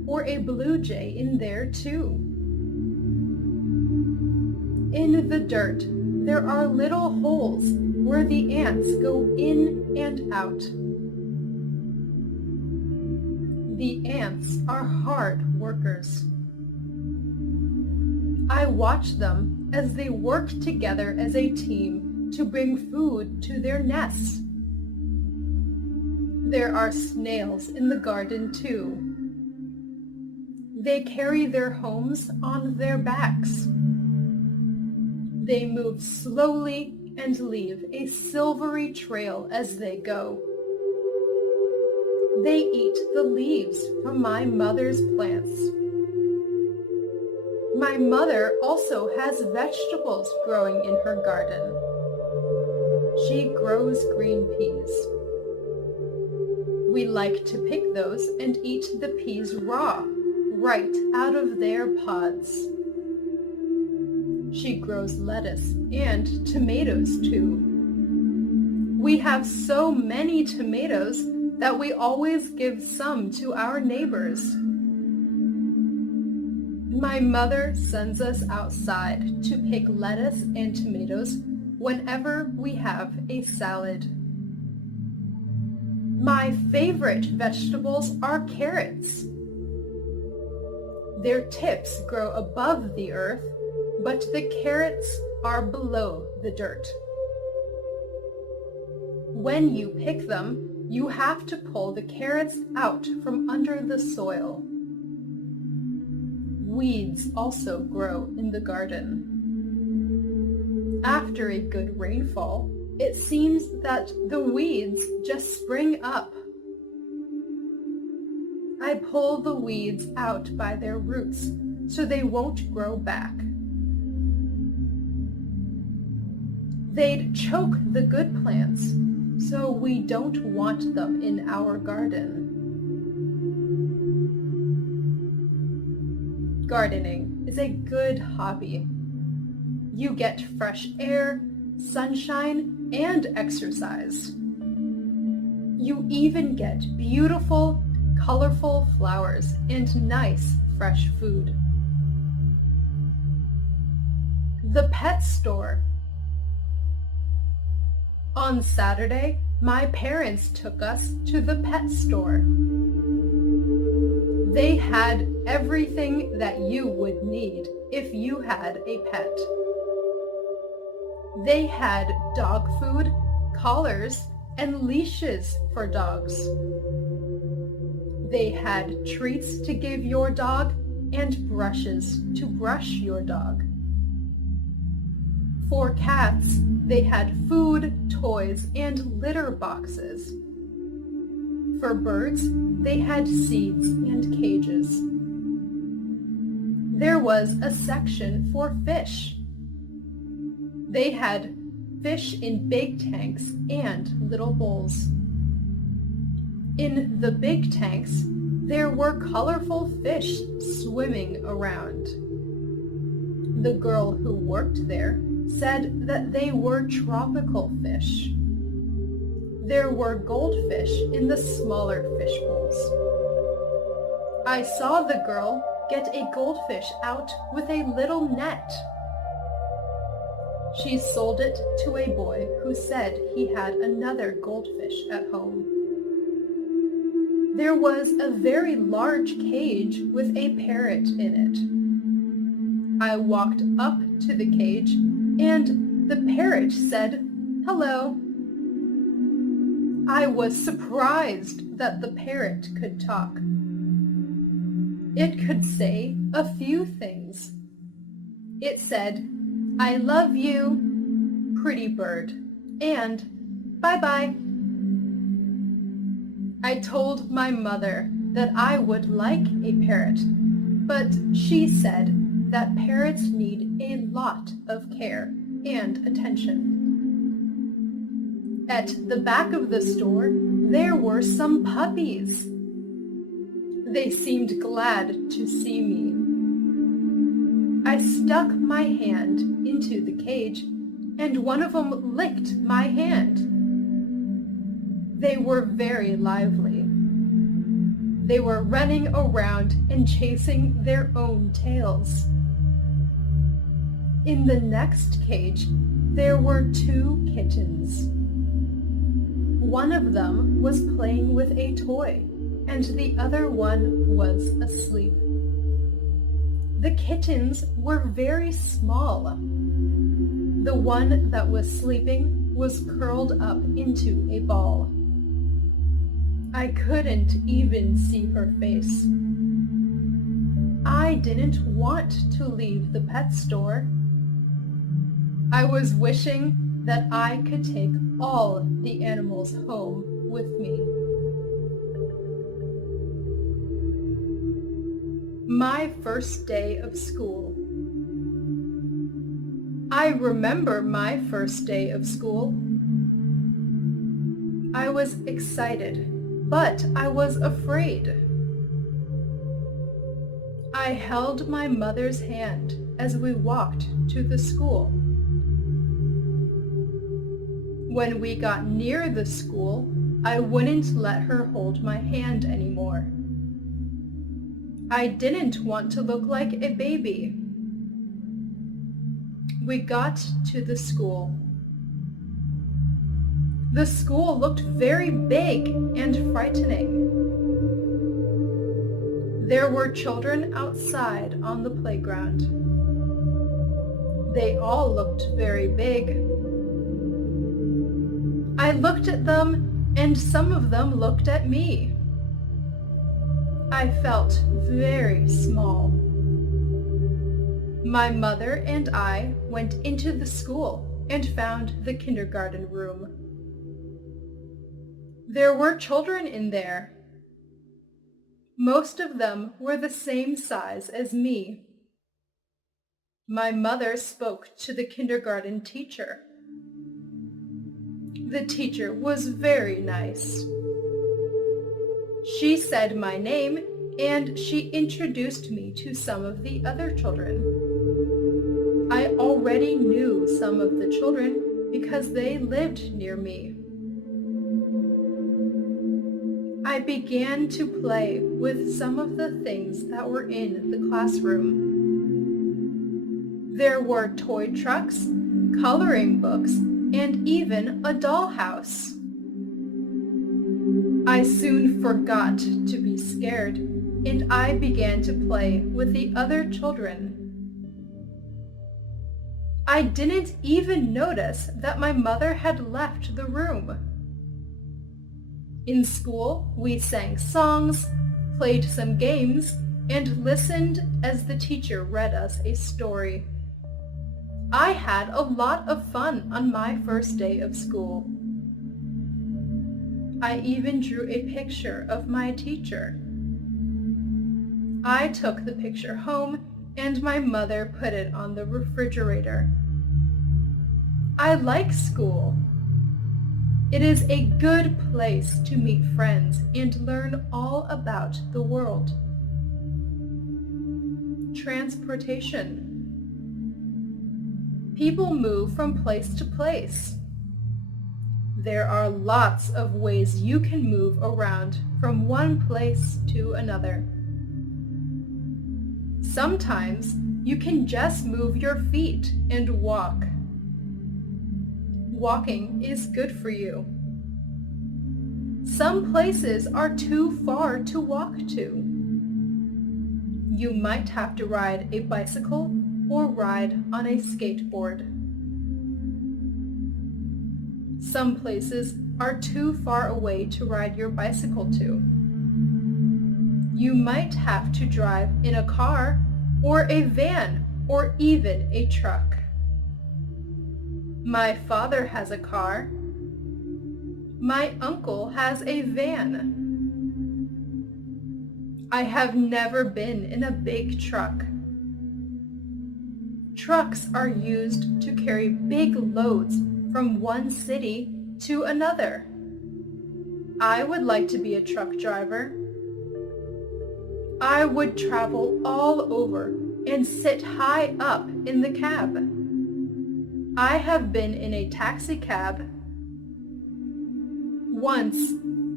or a blue jay in there too. In the dirt, there are little holes where the ants go in and out. The ants are hard workers. I watch them as they work together as a team to bring food to their nests. There are snails in the garden too. They carry their homes on their backs. They move slowly and leave a silvery trail as they go. They eat the leaves from my mother's plants. My mother also has vegetables growing in her garden. She grows green peas. We like to pick those and eat the peas raw, right out of their pods. She grows lettuce and tomatoes too. We have so many tomatoes that we always give some to our neighbors. My mother sends us outside to pick lettuce and tomatoes whenever we have a salad. My favorite vegetables are carrots. Their tips grow above the earth, but the carrots are below the dirt. When you pick them, you have to pull the carrots out from under the soil. Weeds also grow in the garden. After a good rainfall, it seems that the weeds just spring up. I pull the weeds out by their roots so they won't grow back. They'd choke the good plants, so we don't want them in our garden. Gardening is a good hobby. You get fresh air, sunshine, and exercise. You even get beautiful, colorful flowers and nice, fresh food. The pet store. On Saturday, my parents took us to the pet store. They had everything that you would need if you had a pet. They had dog food, collars, and leashes for dogs. They had treats to give your dog and brushes to brush your dog. For cats, they had food, toys, and litter boxes. For birds, they had seeds and cages. There was a section for fish. They had fish in big tanks and little bowls. In the big tanks, there were colorful fish swimming around. The girl who worked there said that they were tropical fish. There were goldfish in the smaller fish bowls. I saw the girl get a goldfish out with a little net. She sold it to a boy who said he had another goldfish at home. There was a very large cage with a parrot in it. I walked up to the cage and the parrot said, "Hello." I was surprised that the parrot could talk. It could say a few things. It said, "I love you, pretty bird," and "Bye-bye." I told my mother that I would like a parrot, but she said that parrots need a lot of care and attention. At the back of the store, there were some puppies. They seemed glad to see me. I stuck my hand into the cage, and one of them licked my hand. They were very lively. They were running around and chasing their own tails. In the next cage, there were 2 kittens. One of them was playing with a toy, and the other one was asleep. The kittens were very small. The one that was sleeping was curled up into a ball. I couldn't even see her face. I didn't want to leave the pet store. I was wishing that I could take all the animals home with me. My first day of school. I remember my first day of school. I was excited, but I was afraid. I held my mother's hand as we walked to the school. When we got near the school, I wouldn't let her hold my hand anymore. I didn't want to look like a baby. We got to the school. The school looked very big and frightening. There were children outside on the playground. They all looked very big. I looked at them, and some of them looked at me. I felt very small. My mother and I went into the school and found the kindergarten room. There were children in there. Most of them were the same size as me. My mother spoke to the kindergarten teacher. The teacher was very nice. She said my name and she introduced me to some of the other children. I already knew some of the children because they lived near me. I began to play with some of the things that were in the classroom. There were toy trucks, coloring books, and even a dollhouse. I soon forgot to be scared, and I began to play with the other children. I didn't even notice that my mother had left the room. In school, we sang songs, played some games, and listened as the teacher read us a story. I had a lot of fun on my first day of school. I even drew a picture of my teacher. I took the picture home and my mother put it on the refrigerator. I like school. It is a good place to meet friends and learn all about the world. Transportation. People move from place to place. There are lots of ways you can move around from one place to another. Sometimes you can just move your feet and walk. Walking is good for you. Some places are too far to walk to. You might have to ride a bicycle or ride on a skateboard. Some places are too far away to ride your bicycle to. You might have to drive in a car or a van or even a truck. My father has a car. My uncle has a van. I have never been in a big truck. Trucks are used to carry big loads from one city to another. I would like to be a truck driver. I would travel all over and sit high up in the cab. I have been in a taxi cab. Once,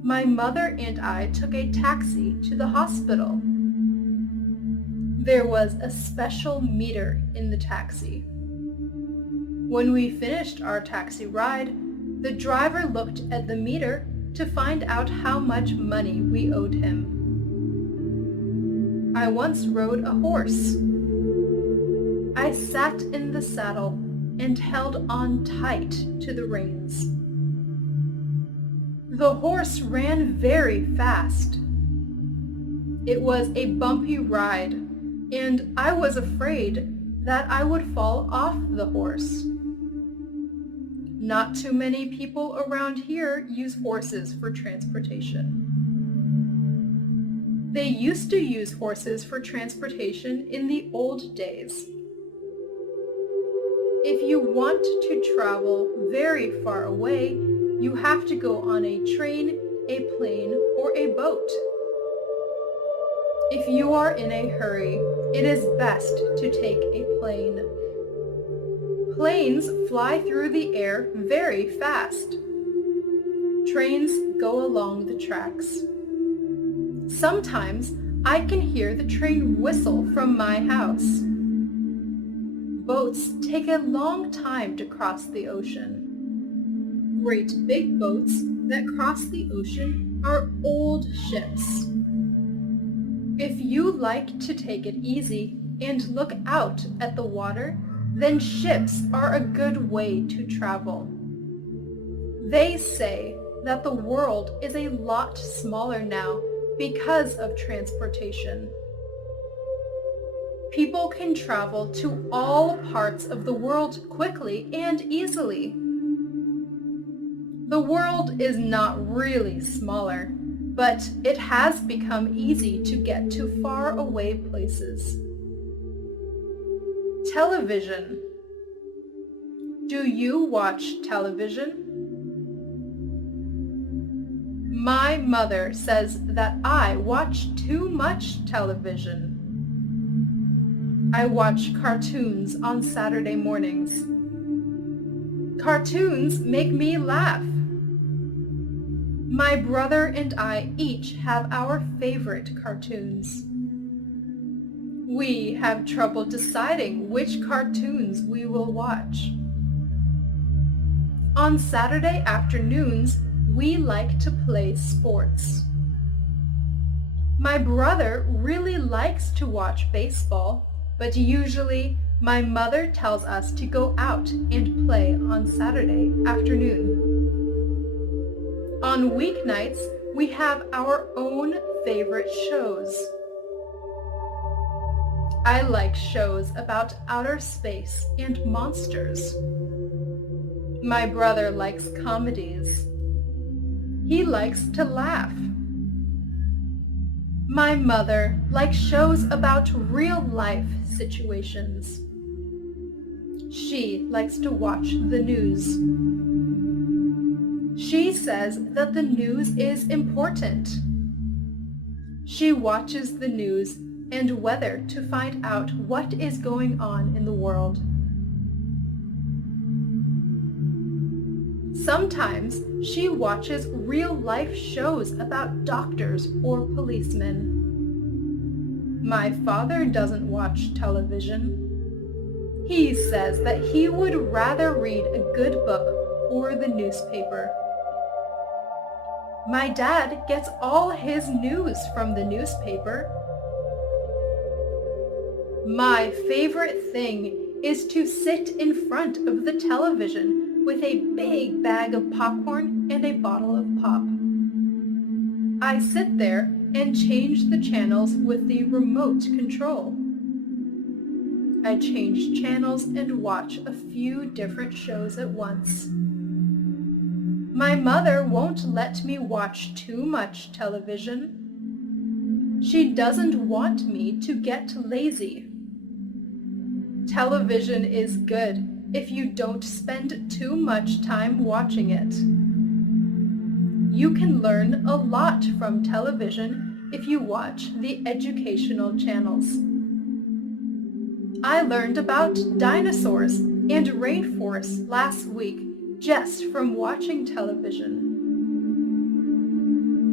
my mother and I took a taxi to the hospital. There was a special meter in the taxi. When we finished our taxi ride, the driver looked at the meter to find out how much money we owed him. I once rode a horse. I sat in the saddle and held on tight to the reins. The horse ran very fast. It was a bumpy ride, and I was afraid that I would fall off the horse. Not too many people around here use horses for transportation. They used to use horses for transportation in the old days. If you want to travel very far away, you have to go on a train, a plane, or a boat. If you are in a hurry, it is best to take a plane. Planes fly through the air very fast. Trains go along the tracks. Sometimes I can hear the train whistle from my house. Boats take a long time to cross the ocean. Great big boats that cross the ocean are old ships. If you like to take it easy and look out at the water, then ships are a good way to travel. They say that the world is a lot smaller now because of transportation. People can travel to all parts of the world quickly and easily. The world is not really smaller, but it has become easy to get to far away places. Television. Do you watch television? My mother says that I watch too much television. I watch cartoons on Saturday mornings. Cartoons make me laugh. My brother and I each have our favorite cartoons. We have trouble deciding which cartoons we will watch. On Saturday afternoons, we like to play sports. My brother really likes to watch baseball, but usually my mother tells us to go out and play on Saturday afternoon. On weeknights, we have our own favorite shows. I like shows about outer space and monsters. My brother likes comedies. He likes to laugh. My mother likes shows about real-life situations. She likes to watch the news. She says that the news is important. She watches the news and weather to find out what is going on in the world. Sometimes she watches real-life shows about doctors or policemen. My father doesn't watch television. He says that he would rather read a good book or the newspaper. My dad gets all his news from the newspaper. My favorite thing is to sit in front of the television with a big bag of popcorn and a bottle of pop. I sit there and change the channels with the remote control. I change channels and watch a few different shows at once. My mother won't let me watch too much television. She doesn't want me to get lazy. Television is good if you don't spend too much time watching it. You can learn a lot from television if you watch the educational channels. I learned about dinosaurs and rainforests last week just from watching television.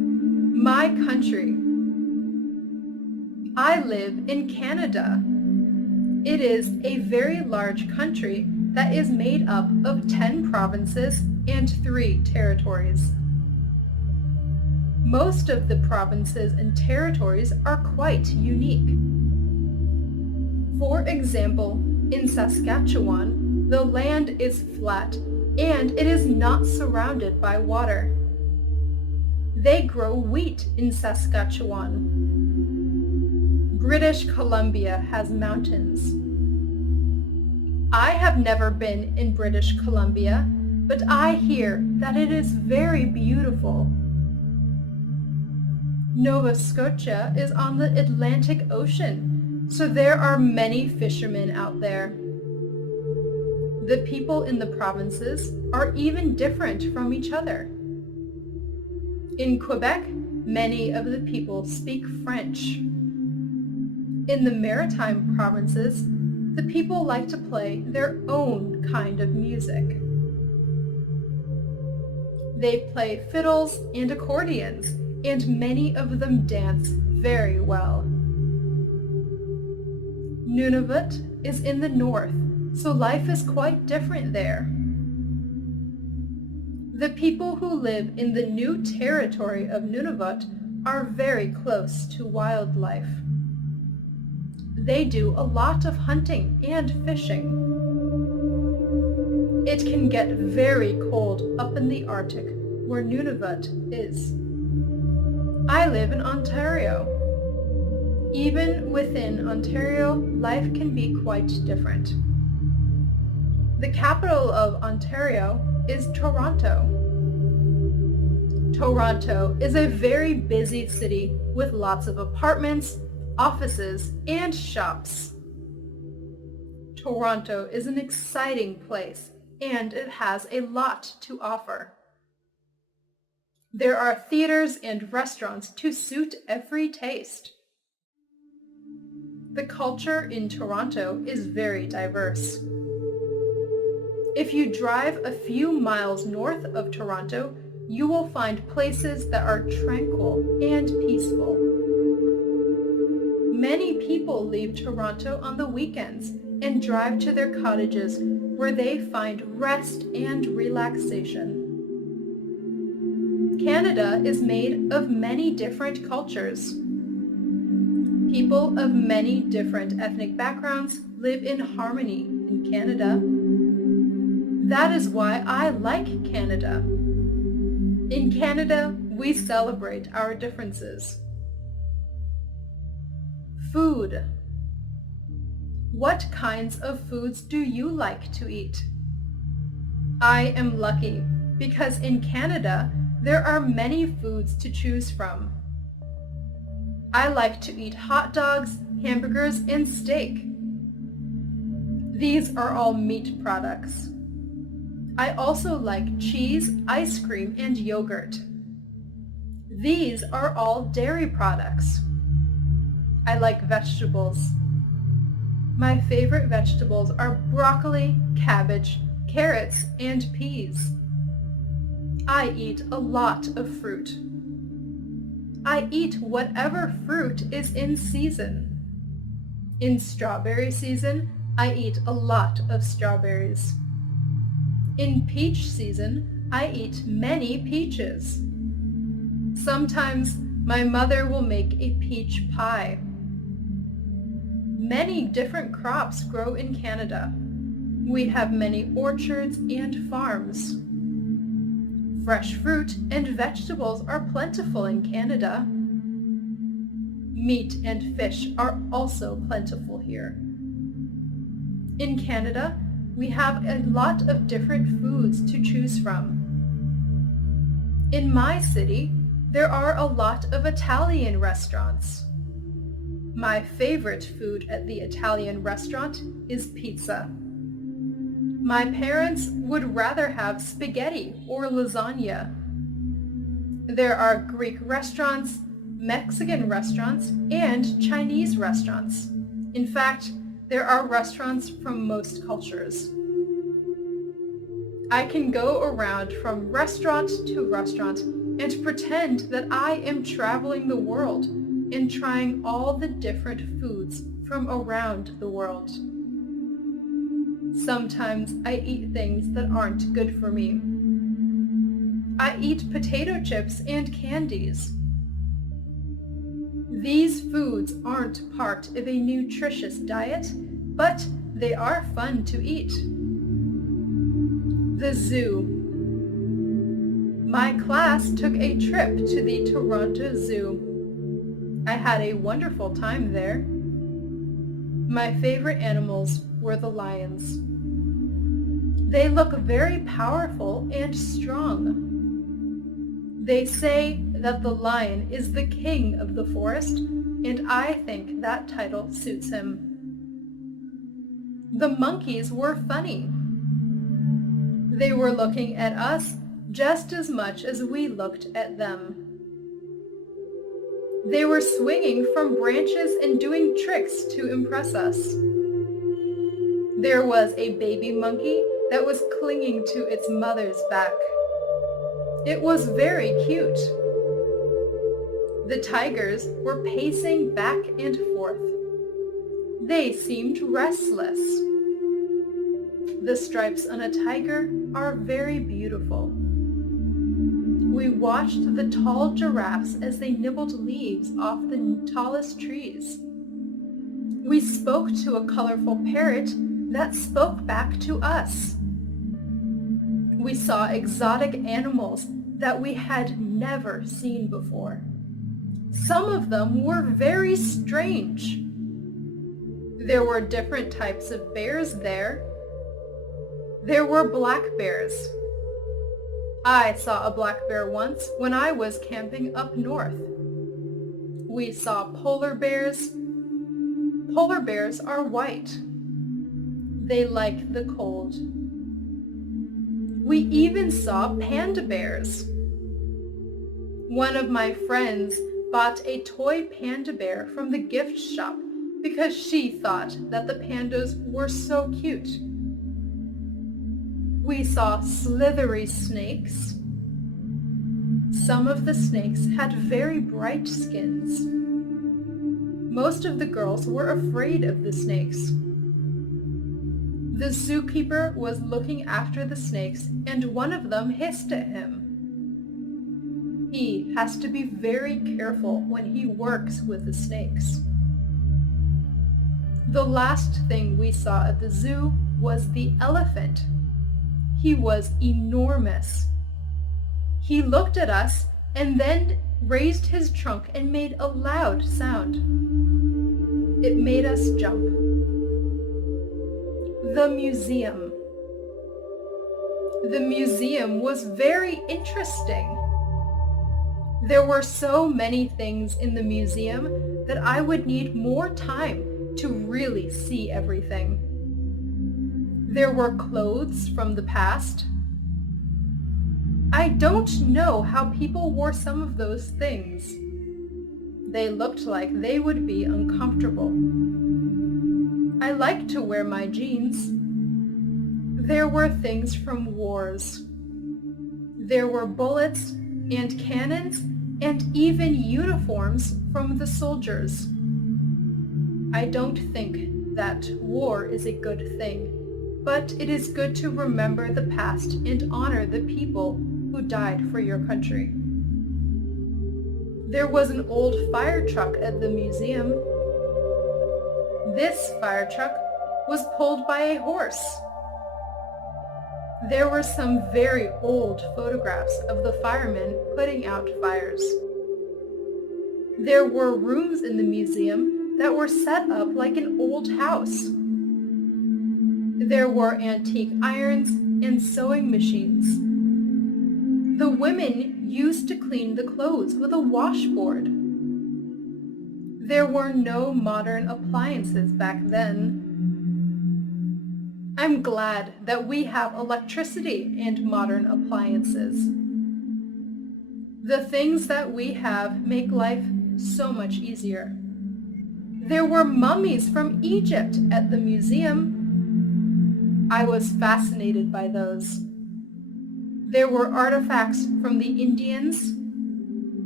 My country. I live in Canada. It is a very large country that is made up of 10 provinces and 3 territories. Most of the provinces and territories are quite unique. For example, in Saskatchewan, the land is flat and it is not surrounded by water. They grow wheat in Saskatchewan. British Columbia has mountains. I have never been in British Columbia, but I hear that it is very beautiful. Nova Scotia is on the Atlantic Ocean, so there are many fishermen out there. The people in the provinces are even different from each other. In Quebec, many of the people speak French. In the Maritime provinces, the people like to play their own kind of music. They play fiddles and accordions, and many of them dance very well. Nunavut is in the north, so life is quite different there. The people who live in the new territory of Nunavut are very close to wildlife. They do a lot of hunting and fishing. It can get very cold up in the Arctic, where Nunavut is. I live in Ontario. Even within Ontario, life can be quite different. The capital of Ontario is Toronto. Toronto is a very busy city with lots of apartments, offices, and shops. Toronto is an exciting place, and it has a lot to offer. There are theaters and restaurants to suit every taste. The culture in Toronto is very diverse. If you drive a few miles north of Toronto, you will find places that are tranquil and peaceful. Many people leave Toronto on the weekends and drive to their cottages where they find rest and relaxation. Canada is made of many different cultures. People of many different ethnic backgrounds live in harmony in Canada. That is why I like Canada. In Canada, we celebrate our differences. Food. What kinds of foods do you like to eat? I am lucky because in Canada, there are many foods to choose from. I like to eat hot dogs, hamburgers, and steak. These are all meat products. I also like cheese, ice cream, and yogurt. These are all dairy products. I like vegetables. My favorite vegetables are broccoli, cabbage, carrots, and peas. I eat a lot of fruit. I eat whatever fruit is in season. In strawberry season, I eat a lot of strawberries. In peach season, I eat many peaches. Sometimes my mother will make a peach pie. Many different crops grow in Canada. We have many orchards and farms. Fresh fruit and vegetables are plentiful in Canada. Meat and fish are also plentiful here. In Canada, we have a lot of different foods to choose from. In my city, there are a lot of Italian restaurants. My favorite food at the Italian restaurant is pizza. My parents would rather have spaghetti or lasagna. There are Greek restaurants, Mexican restaurants, and Chinese restaurants. In fact, there are restaurants from most cultures. I can go around from restaurant to restaurant and pretend that I am traveling the world and trying all the different foods from around the world. Sometimes I eat things that aren't good for me. I eat potato chips and candies. These foods aren't part of a nutritious diet, but they are fun to eat. The zoo. My class took a trip to the Toronto Zoo. I had a wonderful time there. My favorite animals were the lions. They look very powerful and strong. They say that the lion is the king of the forest, and I think that title suits him. The monkeys were funny. They were looking at us just as much as we looked at them. They were swinging from branches and doing tricks to impress us. There was a baby monkey that was clinging to its mother's back. It was very cute. The tigers were pacing back and forth. They seemed restless. The stripes on a tiger are very beautiful. We watched the tall giraffes as they nibbled leaves off the tallest trees. We spoke to a colorful parrot that spoke back to us. We saw exotic animals that we had never seen before. Some of them were very strange. There were different types of bears there. There were black bears. I saw a black bear once when I was camping up north. We saw polar bears. Polar bears are white. They like the cold. We even saw panda bears. One of my friends bought a toy panda bear from the gift shop because she thought that the pandas were so cute. We saw slithery snakes. Some of the snakes had very bright skins. Most of the girls were afraid of the snakes. The zookeeper was looking after the snakes, and one of them hissed at him. He has to be very careful when he works with the snakes. The last thing we saw at the zoo was the elephant. He was enormous. He looked at us and then raised his trunk and made a loud sound. It made us jump. The museum. The museum was very interesting. There were so many things in the museum that I would need more time to really see everything. There were clothes from the past. I don't know how people wore some of those things. They looked like they would be uncomfortable. I like to wear my jeans. There were things from wars. There were bullets and cannons and even uniforms from the soldiers. I don't think that war is a good thing, but it is good to remember the past and honor the people who died for your country. There was an old fire truck at the museum. This fire truck was pulled by a horse. There were some very old photographs of the firemen putting out fires. There were rooms in the museum that were set up like an old house. There were antique irons and sewing machines. The women used to clean the clothes with a washboard. There were no modern appliances back then. I'm glad that we have electricity and modern appliances. The things that we have make life so much easier. There were mummies from Egypt at the museum. I was fascinated by those. There were artifacts from the Indians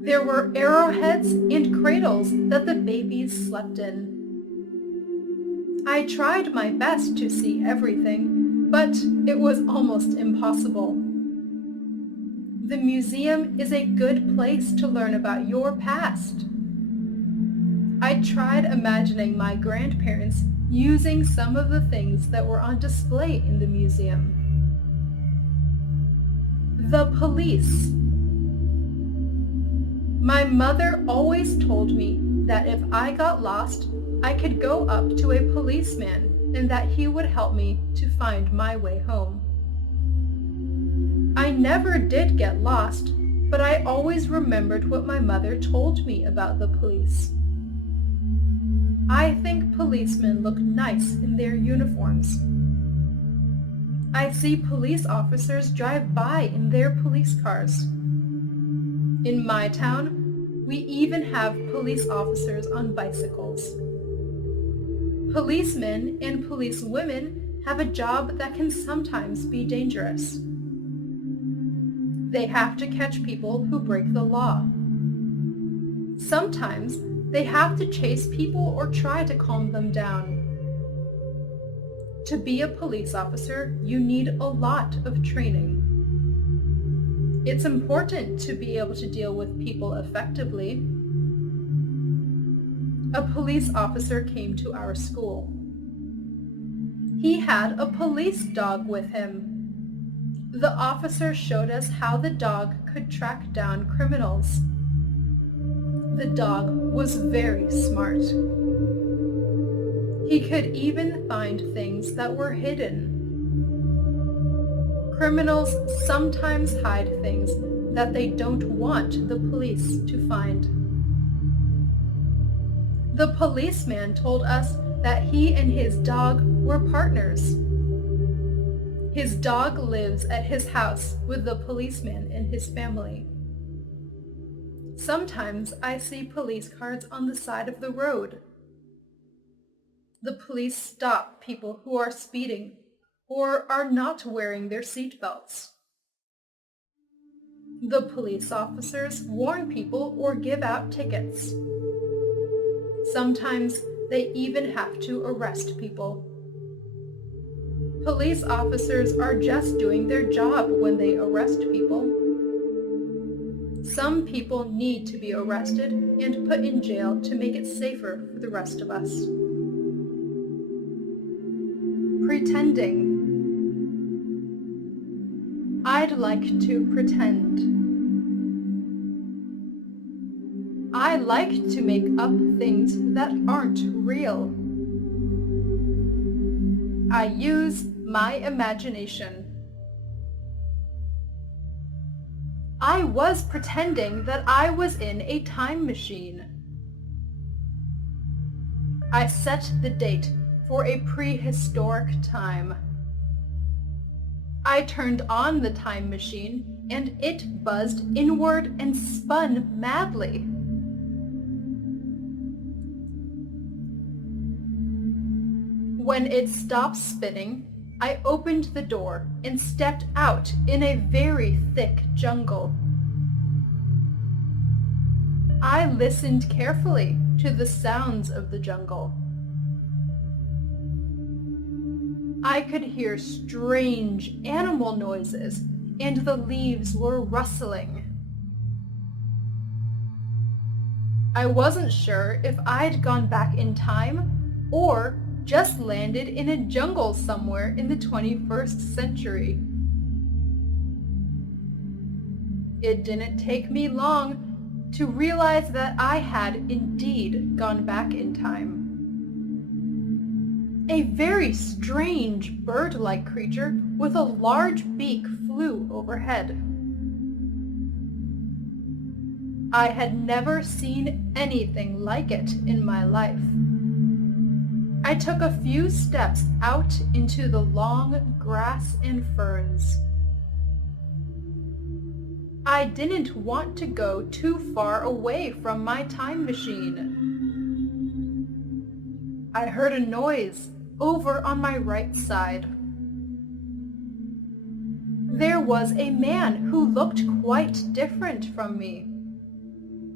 There were arrowheads and cradles that the babies slept in. I tried my best to see everything, but it was almost impossible. The museum is a good place to learn about your past. I tried imagining my grandparents using some of the things that were on display in the museum. The police. My mother always told me that if I got lost, I could go up to a policeman and that he would help me to find my way home. I never did get lost, but I always remembered what my mother told me about the police. I think policemen look nice in their uniforms. I see police officers drive by in their police cars. In my town, we even have police officers on bicycles. Policemen and policewomen have a job that can sometimes be dangerous. They have to catch people who break the law. Sometimes they have to chase people or try to calm them down. To be a police officer, you need a lot of training. It's important to be able to deal with people effectively. A police officer came to our school. He had a police dog with him. The officer showed us how the dog could track down criminals. The dog was very smart. He could even find things that were hidden. Criminals sometimes hide things that they don't want the police to find. The policeman told us that he and his dog were partners. His dog lives at his house with the policeman and his family. Sometimes I see police cars on the side of the road. The police stop people who are speeding or are not wearing their seatbelts. The police officers warn people or give out tickets. Sometimes they even have to arrest people. Police officers are just doing their job when they arrest people. Some people need to be arrested and put in jail to make it safer for the rest of us. Pretending. I'd like to pretend. I like to make up things that aren't real. I use my imagination. I was pretending that I was in a time machine. I set the date for a prehistoric time. I turned on the time machine and it buzzed inward and spun madly. When it stopped spinning, I opened the door and stepped out in a very thick jungle. I listened carefully to the sounds of the jungle. I could hear strange animal noises, and the leaves were rustling. I wasn't sure if I'd gone back in time or just landed in a jungle somewhere in the 21st century. It didn't take me long to realize that I had indeed gone back in time. A very strange bird-like creature with a large beak flew overhead. I had never seen anything like it in my life. I took a few steps out into the long grass and ferns. I didn't want to go too far away from my time machine. I heard a noise over on my right side. There was a man who looked quite different from me.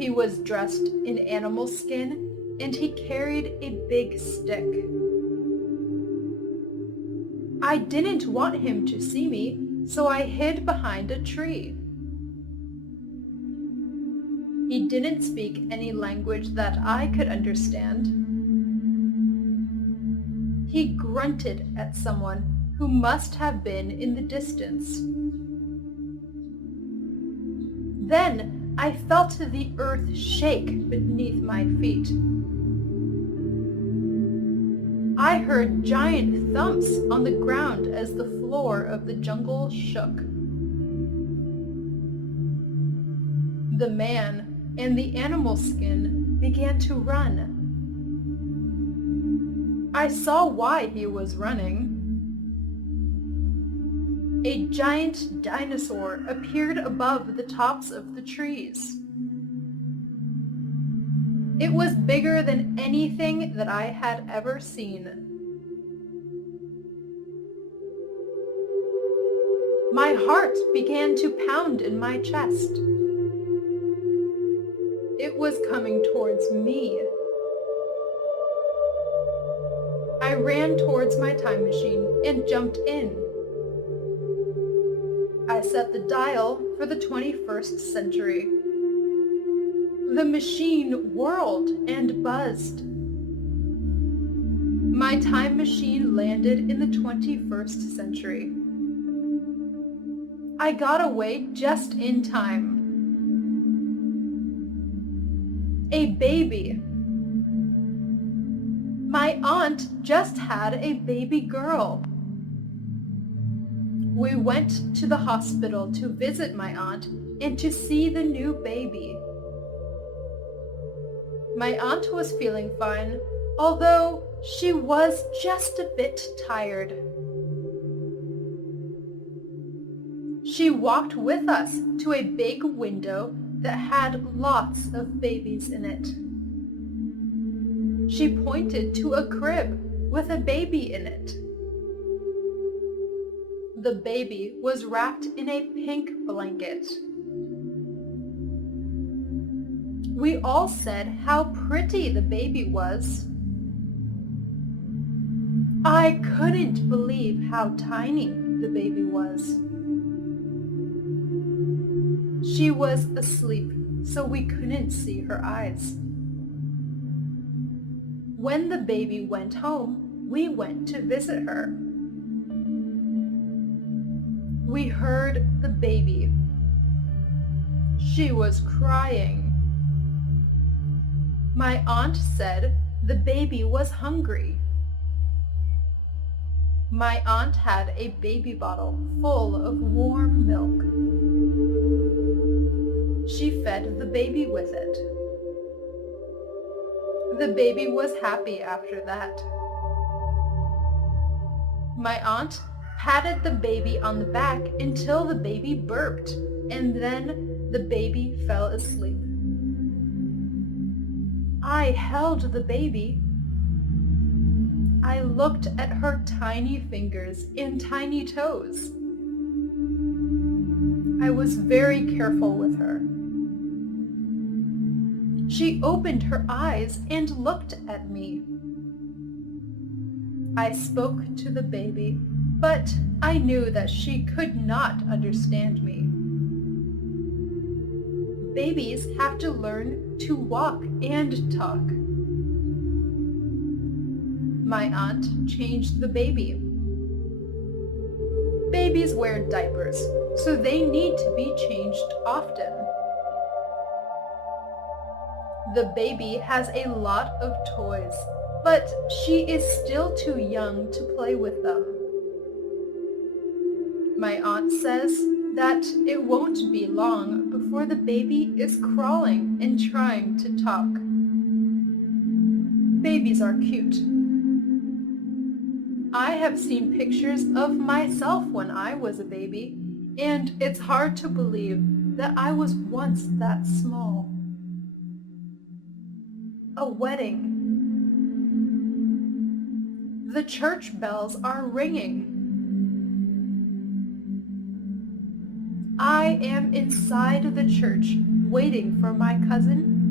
He was dressed in animal skin and he carried a big stick. I didn't want him to see me, so I hid behind a tree. He didn't speak any language that I could understand. He grunted at someone who must have been in the distance. Then I felt the earth shake beneath my feet. I heard giant thumps on the ground as the floor of the jungle shook. The man and the animal skin began to run. I saw why he was running. A giant dinosaur appeared above the tops of the trees. It was bigger than anything that I had ever seen. My heart began to pound in my chest. It was coming towards me. I ran towards my time machine and jumped in. I set the dial for the 21st century. The machine whirled and buzzed. My time machine landed in the 21st century. I got away just in time. A baby. My aunt just had a baby girl. We went to the hospital to visit my aunt and to see the new baby. My aunt was feeling fine, although she was just a bit tired. She walked with us to a big window that had lots of babies in it. She pointed to a crib with a baby in it. The baby was wrapped in a pink blanket. We all said how pretty the baby was. I couldn't believe how tiny the baby was. She was asleep, so we couldn't see her eyes. When the baby went home, we went to visit her. We heard the baby. She was crying. My aunt said the baby was hungry. My aunt had a baby bottle full of warm milk. She fed the baby with it. The baby was happy after that. My aunt patted the baby on the back until the baby burped, and then the baby fell asleep. I held the baby. I looked at her tiny fingers and tiny toes. I was very careful with her. She opened her eyes and looked at me. I spoke to the baby, but I knew that she could not understand me. Babies have to learn to walk and talk. My aunt changed the baby. Babies wear diapers, so they need to be changed often. The baby has a lot of toys, but she is still too young to play with them. My aunt says that it won't be long before the baby is crawling and trying to talk. Babies are cute. I have seen pictures of myself when I was a baby, and it's hard to believe that I was once that small. A wedding. The church bells are ringing. I am inside the church waiting for my cousin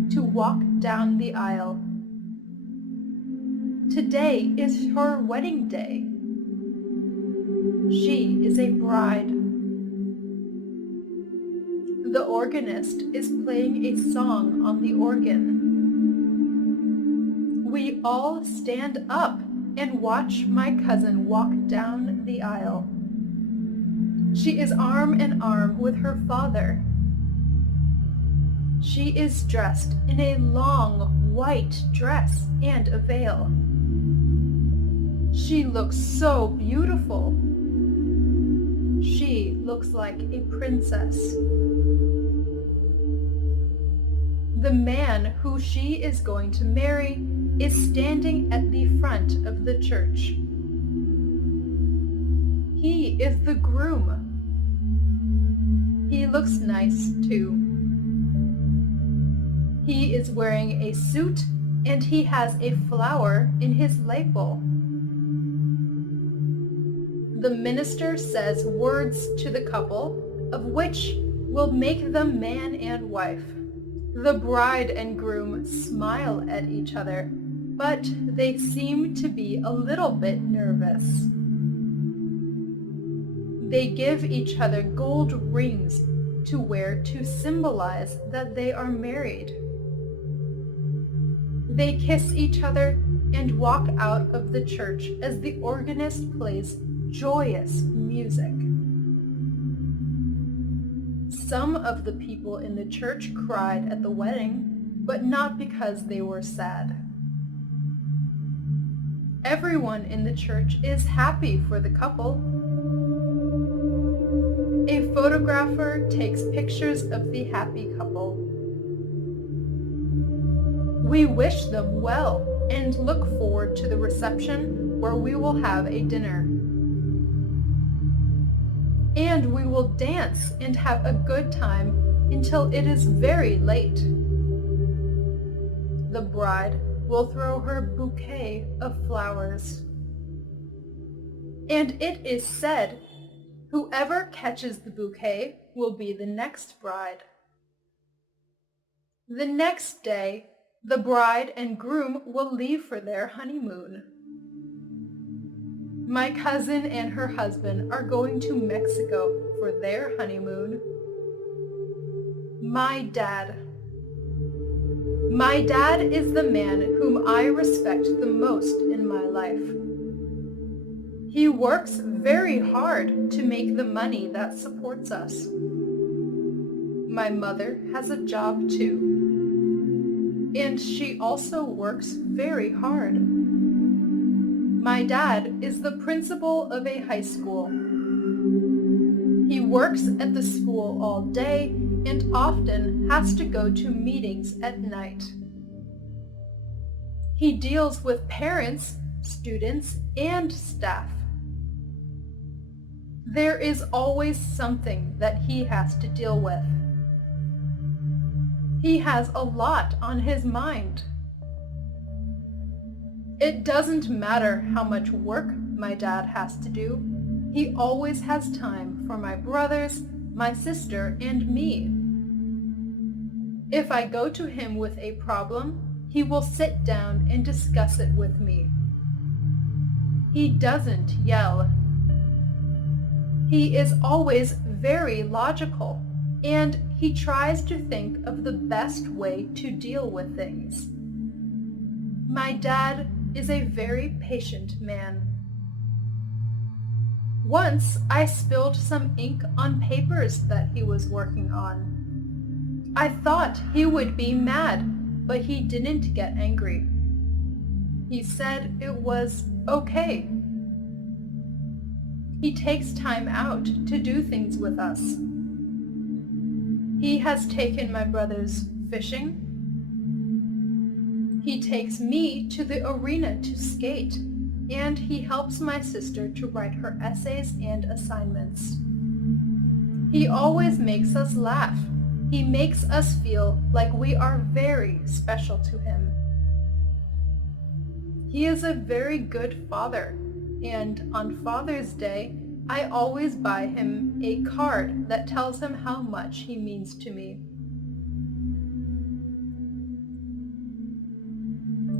to walk down the aisle. Today is her wedding day. She is a bride. The organist is playing a song on the organ. We all stand up and watch my cousin walk down the aisle. She is arm in arm with her father. She is dressed in a long white dress and a veil. She looks so beautiful. She looks like a princess. The man who she is going to marry is standing at the front of the church. He is the groom. He looks nice too. He is wearing a suit and he has a flower in his lapel. The minister says words to the couple, of which will make them man and wife. The bride and groom smile at each other, but they seem to be a little bit nervous. They give each other gold rings to wear to symbolize that they are married. They kiss each other and walk out of the church as the organist plays joyous music. Some of the people in the church cried at the wedding, but not because they were sad. Everyone in the church is happy for the couple. A photographer takes pictures of the happy couple. We wish them well and look forward to the reception where we will have a dinner. And we will dance and have a good time until it is very late. The bride will throw her bouquet of flowers. And it is said, whoever catches the bouquet will be the next bride. The next day, the bride and groom will leave for their honeymoon. My cousin and her husband are going to Mexico for their honeymoon. My dad is the man whom I respect the most in my life. He works very hard to make the money that supports us. My mother has a job too, and she also works very hard. My dad is the principal of a high school. He works at the school all day and often has to go to meetings at night. He deals with parents, students, and staff. There is always something that he has to deal with. He has a lot on his mind. It doesn't matter how much work my dad has to do. He always has time for my brothers, my sister, and me. If I go to him with a problem, he will sit down and discuss it with me. He doesn't yell. He is always very logical, and he tries to think of the best way to deal with things. My dad is a very patient man. Once I spilled some ink on papers that he was working on. I thought he would be mad, but he didn't get angry. He said it was okay. He takes time out to do things with us. He has taken my brothers fishing. He takes me to the arena to skate, and he helps my sister to write her essays and assignments. He always makes us laugh. He makes us feel like we are very special to him. He is a very good father, and on Father's Day, I always buy him a card that tells him how much he means to me.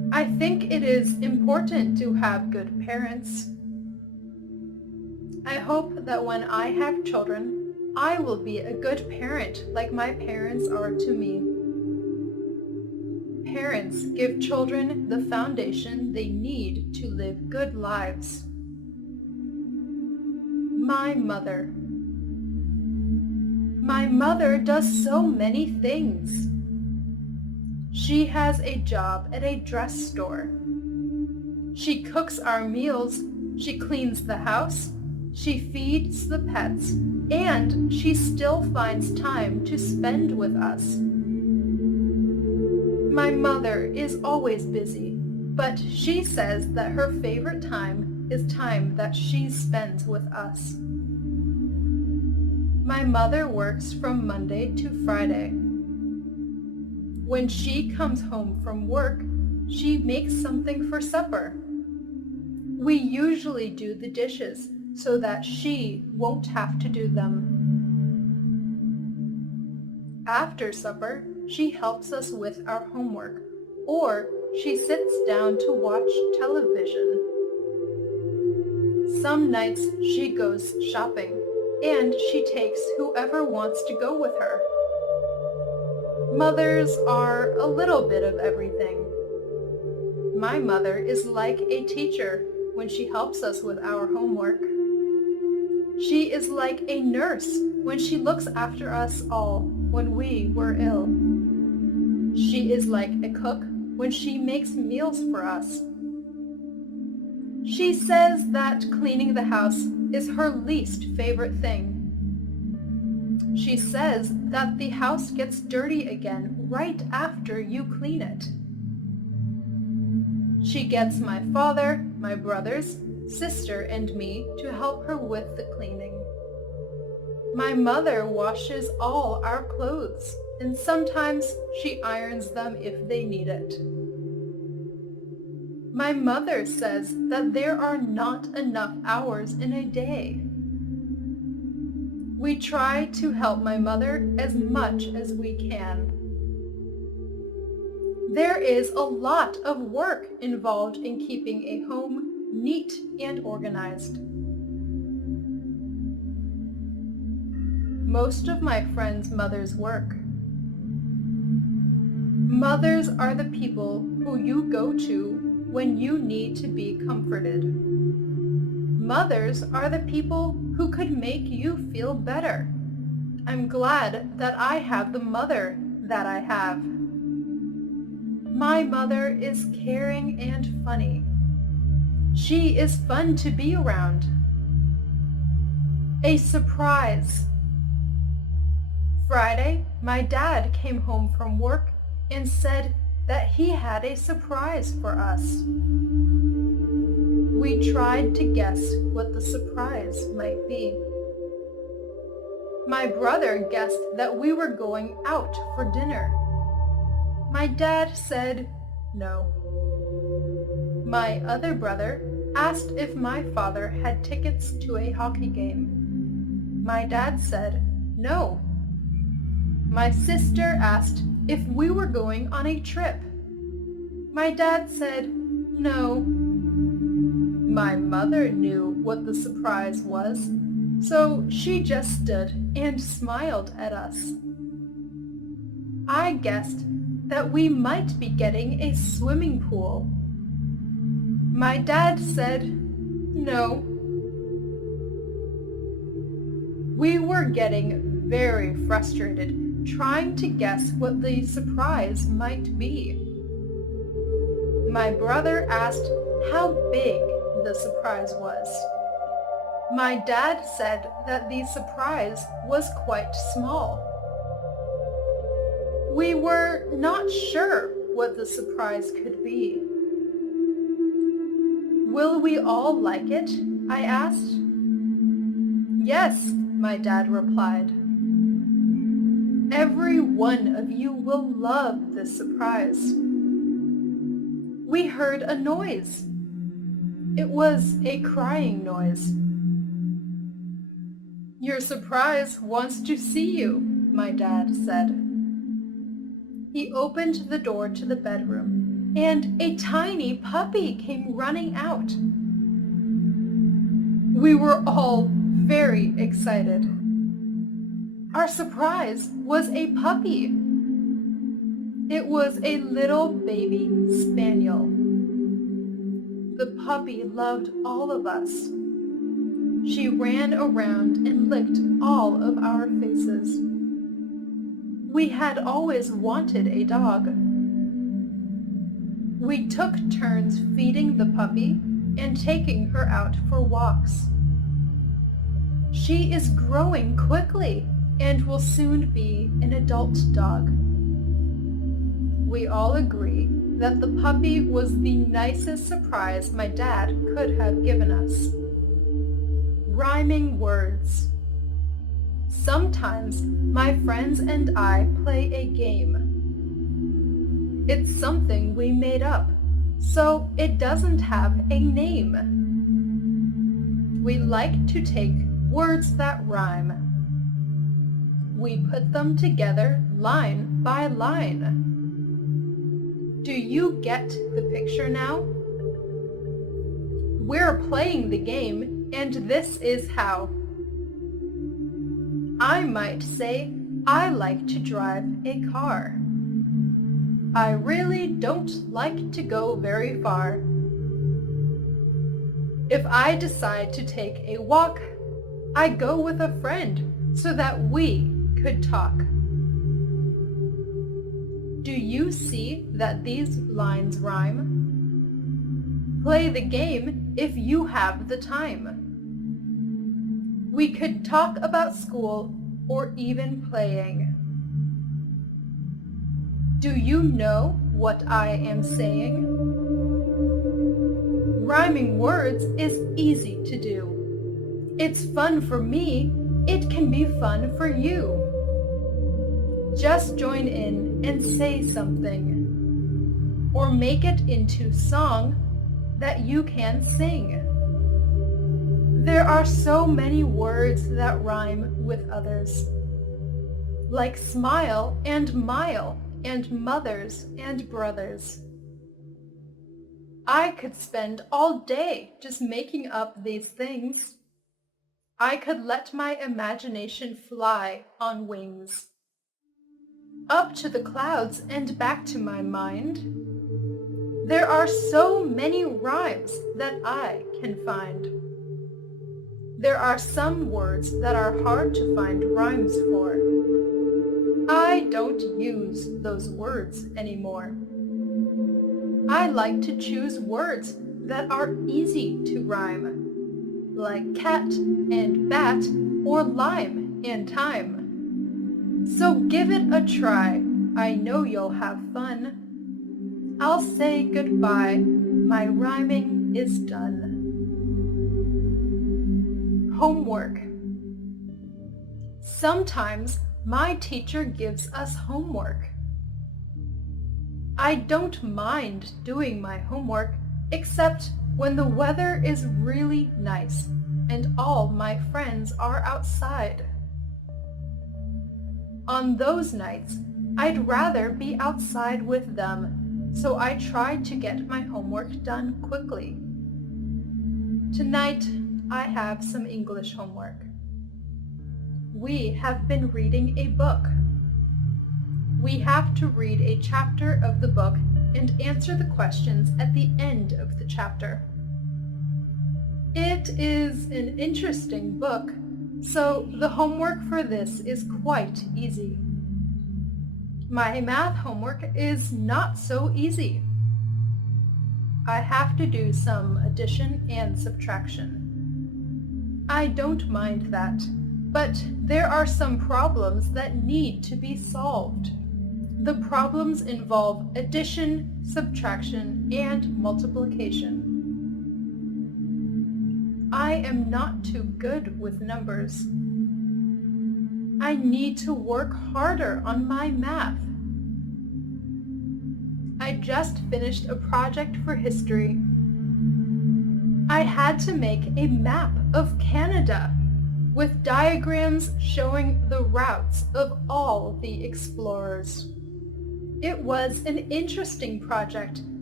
I think it is important to have good parents. I hope that when I have children, I will be a good parent like my parents are to me. Parents give children the foundation they need to live good lives. My mother. My mother does so many things. She has a job at a dress store. She cooks our meals, she cleans the house, she feeds the pets, and she still finds time to spend with us. My mother is always busy, but she says that her favorite time is time that she spends with us. My mother works from Monday to Friday. When she comes home from work, she makes something for supper. We usually do the dishes so that she won't have to do them. After supper, she helps us with our homework, or she sits down to watch television. Some nights she goes shopping, and she takes whoever wants to go with her. Mothers are a little bit of everything. My mother is like a teacher when she helps us with our homework. She is like a nurse when she looks after us all when we were ill. She is like a cook when she makes meals for us. She says that cleaning the house is her least favorite thing. She says that the house gets dirty again right after you clean it. She gets my father, my brothers, sister, and me to help her with the cleaning. My mother washes all our clothes, and sometimes she irons them if they need it. My mother says that there are not enough hours in a day. We try to help my mother as much as we can. There is a lot of work involved in keeping a home neat and organized. Most of my friends' mothers work. Mothers are the people who you go to when you need to be comforted. Mothers are the people who could make you feel better. I'm glad that I have the mother that I have. My mother is caring and funny. She is fun to be around. A surprise. Friday, my dad came home from work and said that he had a surprise for us. We tried to guess what the surprise might be. My brother guessed that we were going out for dinner. My dad said no. My other brother asked if my father had tickets to a hockey game. My dad said no. My sister asked if we were going on a trip. My dad said no. My mother knew what the surprise was, so she just stood and smiled at us. I guessed that we might be getting a swimming pool. My dad said no. We were getting very frustrated trying to guess what the surprise might be. My brother asked how big the surprise was. My dad said that the surprise was quite small. We were not sure what the surprise could be. Will we all like it? I asked. Yes, my dad replied. Every one of you will love this surprise. We heard a noise. It was a crying noise. Your surprise wants to see you, my dad said. He opened the door to the bedroom. and a tiny puppy came running out. We were all very excited. Our surprise was a puppy. It was a little baby spaniel. The puppy loved all of us. She ran around and licked all of our faces. We had always wanted a dog. We took turns feeding the puppy and taking her out for walks. She is growing quickly and will soon be an adult dog. We all agree that the puppy was the nicest surprise my dad could have given us. Rhyming words. Sometimes my friends and I play a game. It's something we made up, so it doesn't have a name. We like to take words that rhyme. We put them together line by line. Do you get the picture now? We're playing the game, and this is how. I might say, I like to drive a car. I really don't like to go very far. If I decide to take a walk, I go with a friend so that we could talk. Do you see that these lines rhyme? Play the game if you have the time. We could talk about school or even playing. Do you know what I am saying? Rhyming words is easy to do. It's fun for me, it can be fun for you. Just join in and say something, or make it into song that you can sing. There are so many words that rhyme with others, like smile and mile and mothers and brothers. I could spend all day just making up these things. I could let my imagination fly on wings. Up to the clouds and back to my mind. There are so many rhymes that I can find. There are some words that are hard to find rhymes for. I don't use those words anymore. I like to choose words that are easy to rhyme, like cat and bat or lime and time. So give it a try, I know you'll have fun. I'll say goodbye, my rhyming is done. Homework. Sometimes my teacher gives us homework. I don't mind doing my homework except when the weather is really nice and all my friends are outside. On those nights, I'd rather be outside with them, so I try to get my homework done quickly. Tonight, I have some English homework. We have been reading a book. We have to read a chapter of the book and answer the questions at the end of the chapter. It is an interesting book, so the homework for this is quite easy. My math homework is not so easy. I have to do some addition and subtraction. I don't mind that, but there are some problems that need to be solved. The problems involve addition, subtraction, and multiplication. I am not too good with numbers. I need to work harder on my math. I just finished a project for history. I had to make a map of Canada with diagrams showing the routes of all the explorers. It was an interesting project,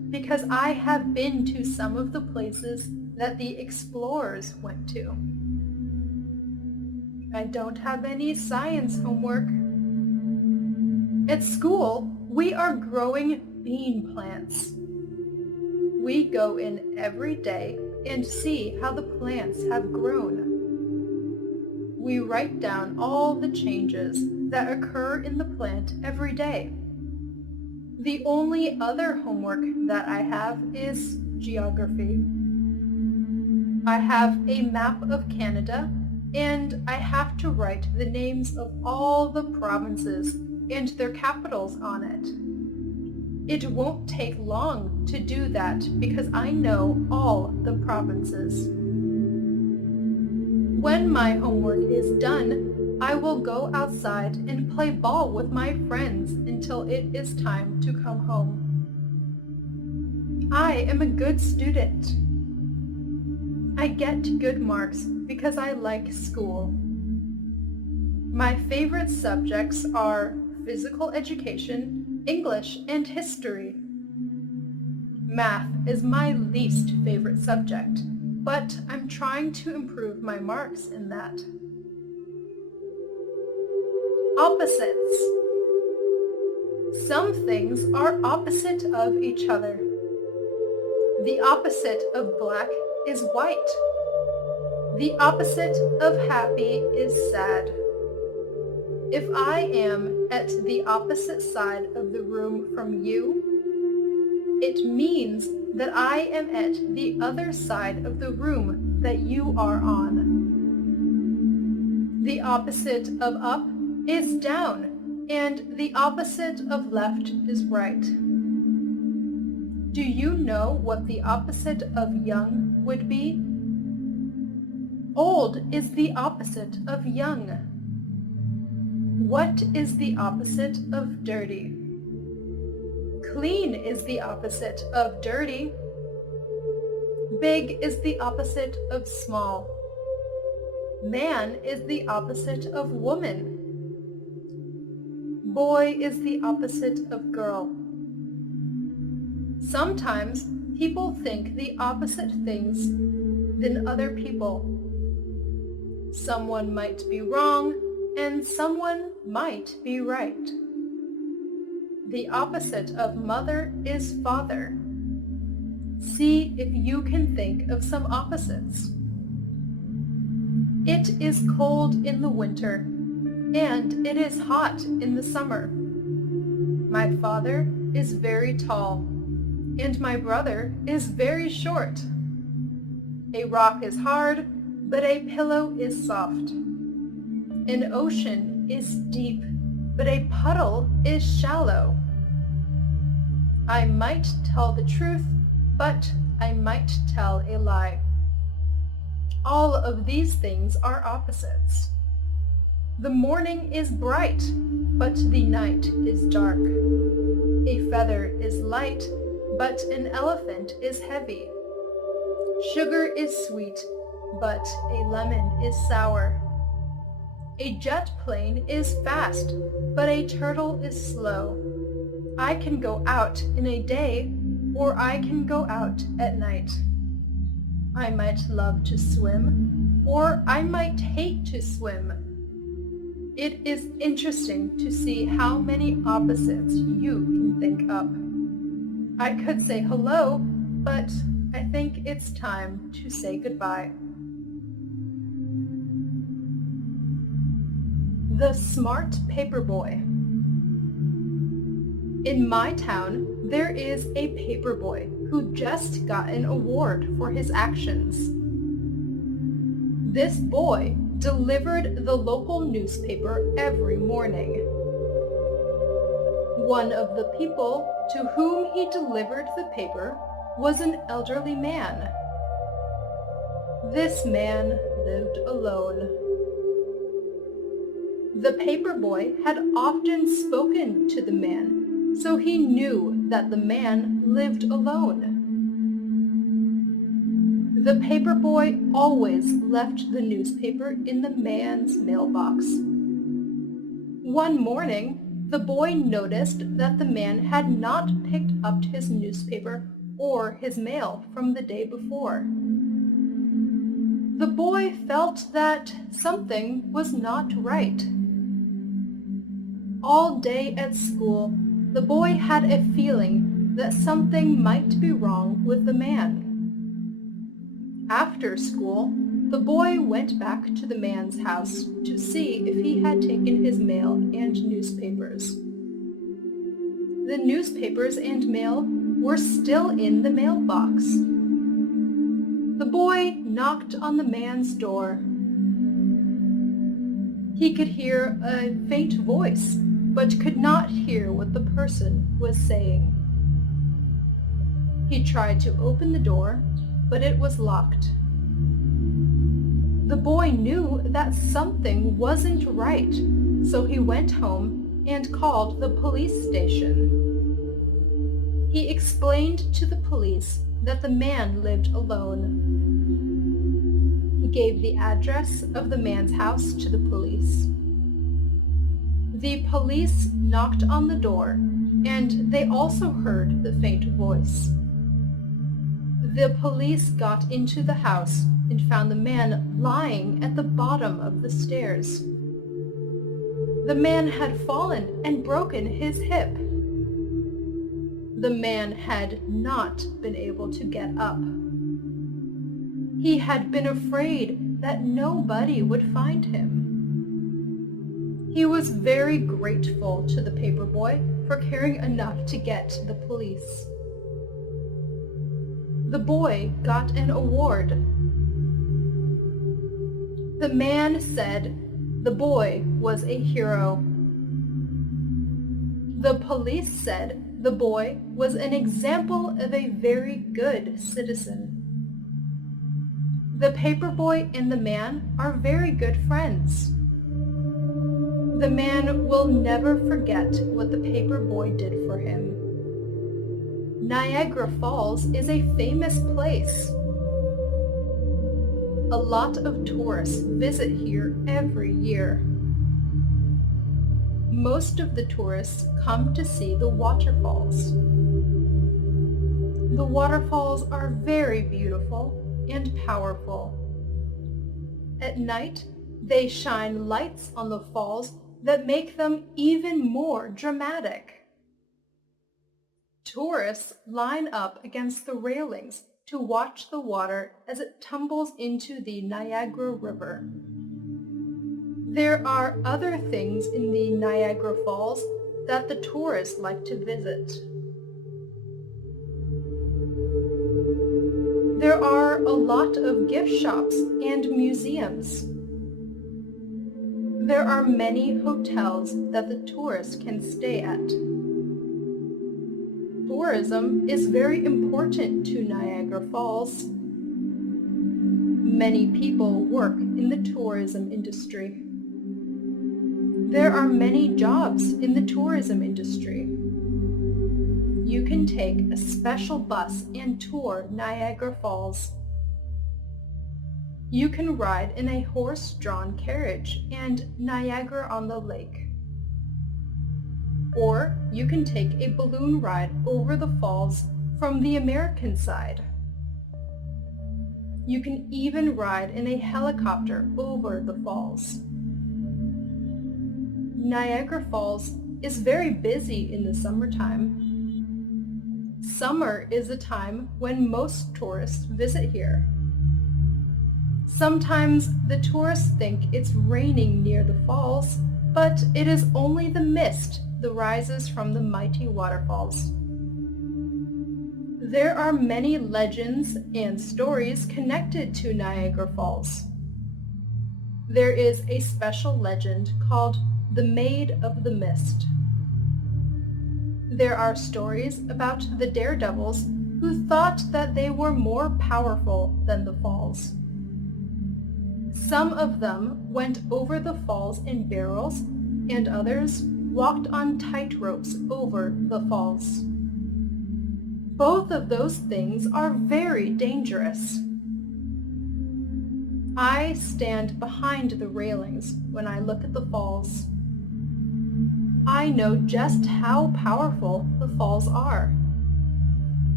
because I have been to some of the places that the explorers went to. I don't have any science homework. At school, we are growing bean plants. We go in every day and see how the plants have grown. We write down all the changes that occur in the plant every day. The only other homework that I have is geography. I have a map of Canada, and I have to write the names of all the provinces and their capitals on it. It won't take long to do that because I know all the provinces. When my homework is done, I will go outside and play ball with my friends until it is time to come home. I am a good student. I get good marks because I like school. My favorite subjects are physical education, English, and history. Math is my least favorite subject, but I'm trying to improve my marks in that. Opposites. Some things are opposite of each other. The opposite of black is white. The opposite of happy is sad. If I am at the opposite side of the room from you, it means that I am at the other side of the room that you are on. The opposite of up is down, and the opposite of left is right. Do you know what the opposite of young would be? Old is the opposite of young. What is the opposite of dirty? Clean is the opposite of dirty. Big is the opposite of small. Man is the opposite of woman. Boy is the opposite of girl. Sometimes people think the opposite things than other people. Someone might be wrong and someone might be right. The opposite of mother is father. See if you can think of some opposites. It is cold in the winter, and it is hot in the summer. My father is very tall, and my brother is very short. A rock is hard, but a pillow is soft. An ocean is deep, but a puddle is shallow. I might tell the truth, but I might tell a lie. All of these things are opposites. The morning is bright, but the night is dark. A feather is light, but an elephant is heavy. Sugar is sweet, but a lemon is sour. A jet plane is fast, but a turtle is slow. I can go out in a day, or I can go out at night. I might love to swim, or I might hate to swim. It is interesting to see how many opposites you can think up. I could say hello, but I think it's time to say goodbye. The Smart Paperboy. In my town, there is a paperboy who just got an award for his actions. This boy delivered the local newspaper every morning. One of the people to whom he delivered the paper was an elderly man. This man lived alone. The paperboy had often spoken to the man, so he knew that the man lived alone. The paperboy always left the newspaper in the man's mailbox. One morning, the boy noticed that the man had not picked up his newspaper or his mail from the day before. The boy felt that something was not right. All day at school, the boy had a feeling that something might be wrong with the man. After school, the boy went back to the man's house to see if he had taken his mail and newspapers. The newspapers and mail were still in the mailbox. The boy knocked on the man's door. He could hear a faint voice, but could not hear what the person was saying. He tried to open the door, but it was locked. The boy knew that something wasn't right, so he went home and called the police station. He explained to the police that the man lived alone. He gave the address of the man's house to the police. The police knocked on the door, and they also heard the faint voice. The police got into the house and found the man lying at the bottom of the stairs. The man had fallen and broken his hip. The man had not been able to get up. He had been afraid that nobody would find him. He was very grateful to the paperboy for caring enough to get to the police. The boy got an award. The man said the boy was a hero. The police said the boy was an example of a very good citizen. The paperboy and the man are very good friends. The man will never forget what the paperboy did for him. Niagara Falls is a famous place. A lot of tourists visit here every year. Most of the tourists come to see the waterfalls. The waterfalls are very beautiful and powerful. At night, they shine lights on the falls that make them even more dramatic. Tourists line up against the railings to watch the water as it tumbles into the Niagara River. There are other things in the Niagara Falls that the tourists like to visit. There are a lot of gift shops and museums. There are many hotels that the tourists can stay at. Tourism is very important to Niagara Falls. Many people work in the tourism industry. There are many jobs in the tourism industry. You can take a special bus and tour Niagara Falls. You can ride in a horse-drawn carriage and Niagara-on-the-Lake. Or you can take a balloon ride over the falls from the American side. You can even ride in a helicopter over the falls. Niagara Falls is very busy in the summertime. Summer is a time when most tourists visit here. Sometimes the tourists think it's raining near the falls, but it is only the mist that rises from the mighty waterfalls. There are many legends and stories connected to Niagara Falls. There is a special legend called the Maid of the Mist. There are stories about the daredevils who thought that they were more powerful than the falls. Some of them went over the falls in barrels, and others walked on tight ropes over the falls. Both of those things are very dangerous. I stand behind the railings when I look at the falls. I know just how powerful the falls are.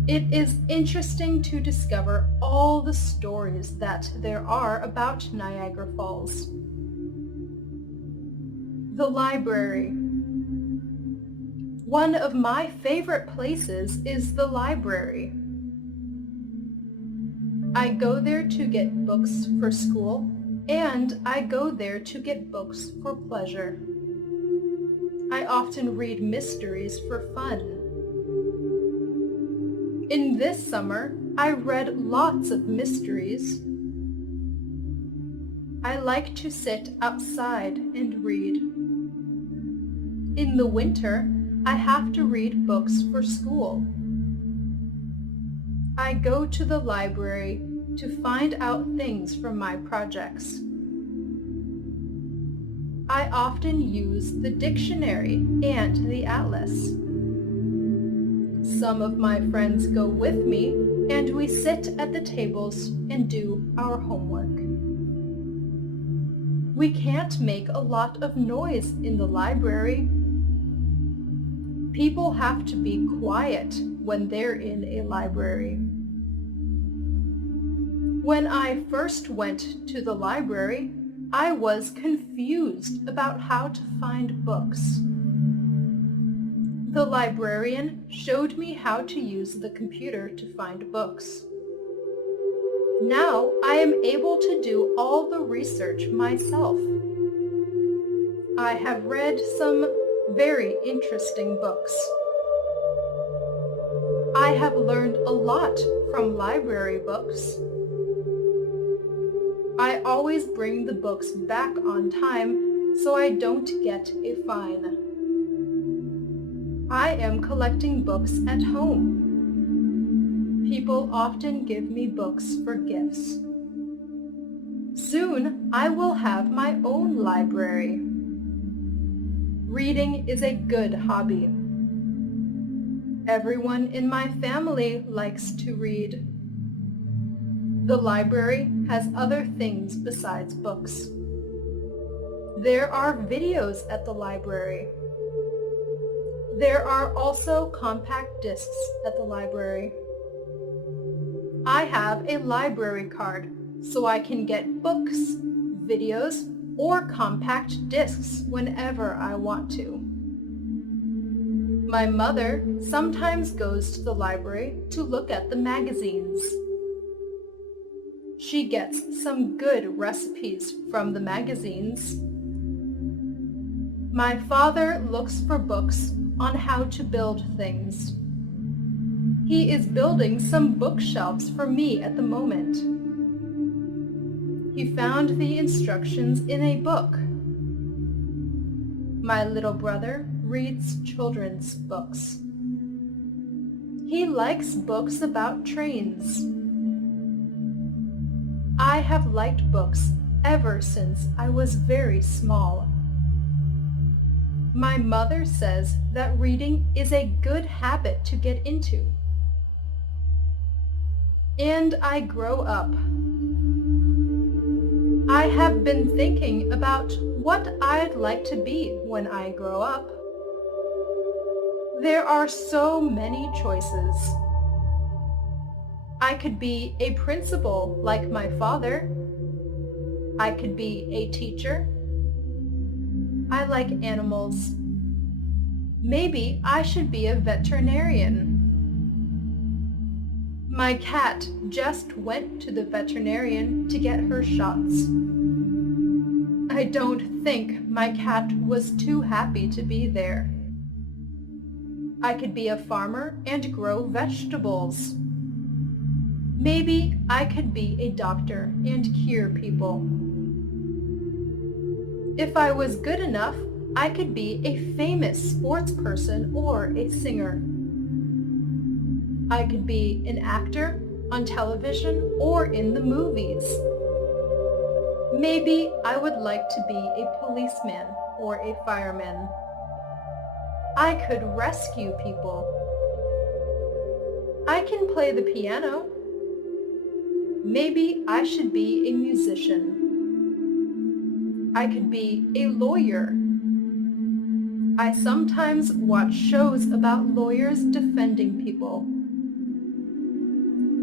It is interesting to discover all the stories that there are about Niagara Falls. The library. One of my favorite places is the library. I go there to get books for school, and I go there to get books for pleasure. I often read mysteries for fun. In this summer, I read lots of mysteries. I like to sit outside and read. In the winter, I have to read books for school. I go to the library to find out things from my projects. I often use the dictionary and the atlas. Some of my friends go with me, and we sit at the tables and do our homework. We can't make a lot of noise in the library. People have to be quiet when they're in a library. When I first went to the library, I was confused about how to find books. The librarian showed me how to use the computer to find books. Now I am able to do all the research myself. I have read some very interesting books. I have learned a lot from library books. I always bring the books back on time so I don't get a fine. I am collecting books at home. People often give me books for gifts. Soon I will have my own library. Reading is a good hobby. Everyone in my family likes to read. The library has other things besides books. There are videos at the library. There are also compact discs at the library. I have a library card so I can get books, videos, or compact discs whenever I want to. My mother sometimes goes to the library to look at the magazines. She gets some good recipes from the magazines. My father looks for books on how to build things. He is building some bookshelves for me at the moment. He found the instructions in a book. My little brother reads children's books. He likes books about trains. I have liked books ever since I was very small. My mother says that reading is a good habit to get into. And I grow up. I have been thinking about what I'd like to be when I grow up. There are so many choices. I could be a principal like my father. I could be a teacher. I like animals. Maybe I should be a veterinarian. My cat just went to the veterinarian to get her shots. I don't think my cat was too happy to be there. I could be a farmer and grow vegetables. Maybe I could be a doctor and cure people. If I was good enough, I could be a famous sports person or a singer. I could be an actor on television or in the movies. Maybe I would like to be a policeman or a fireman. I could rescue people. I can play the piano. Maybe I should be a musician. I could be a lawyer. I sometimes watch shows about lawyers defending people.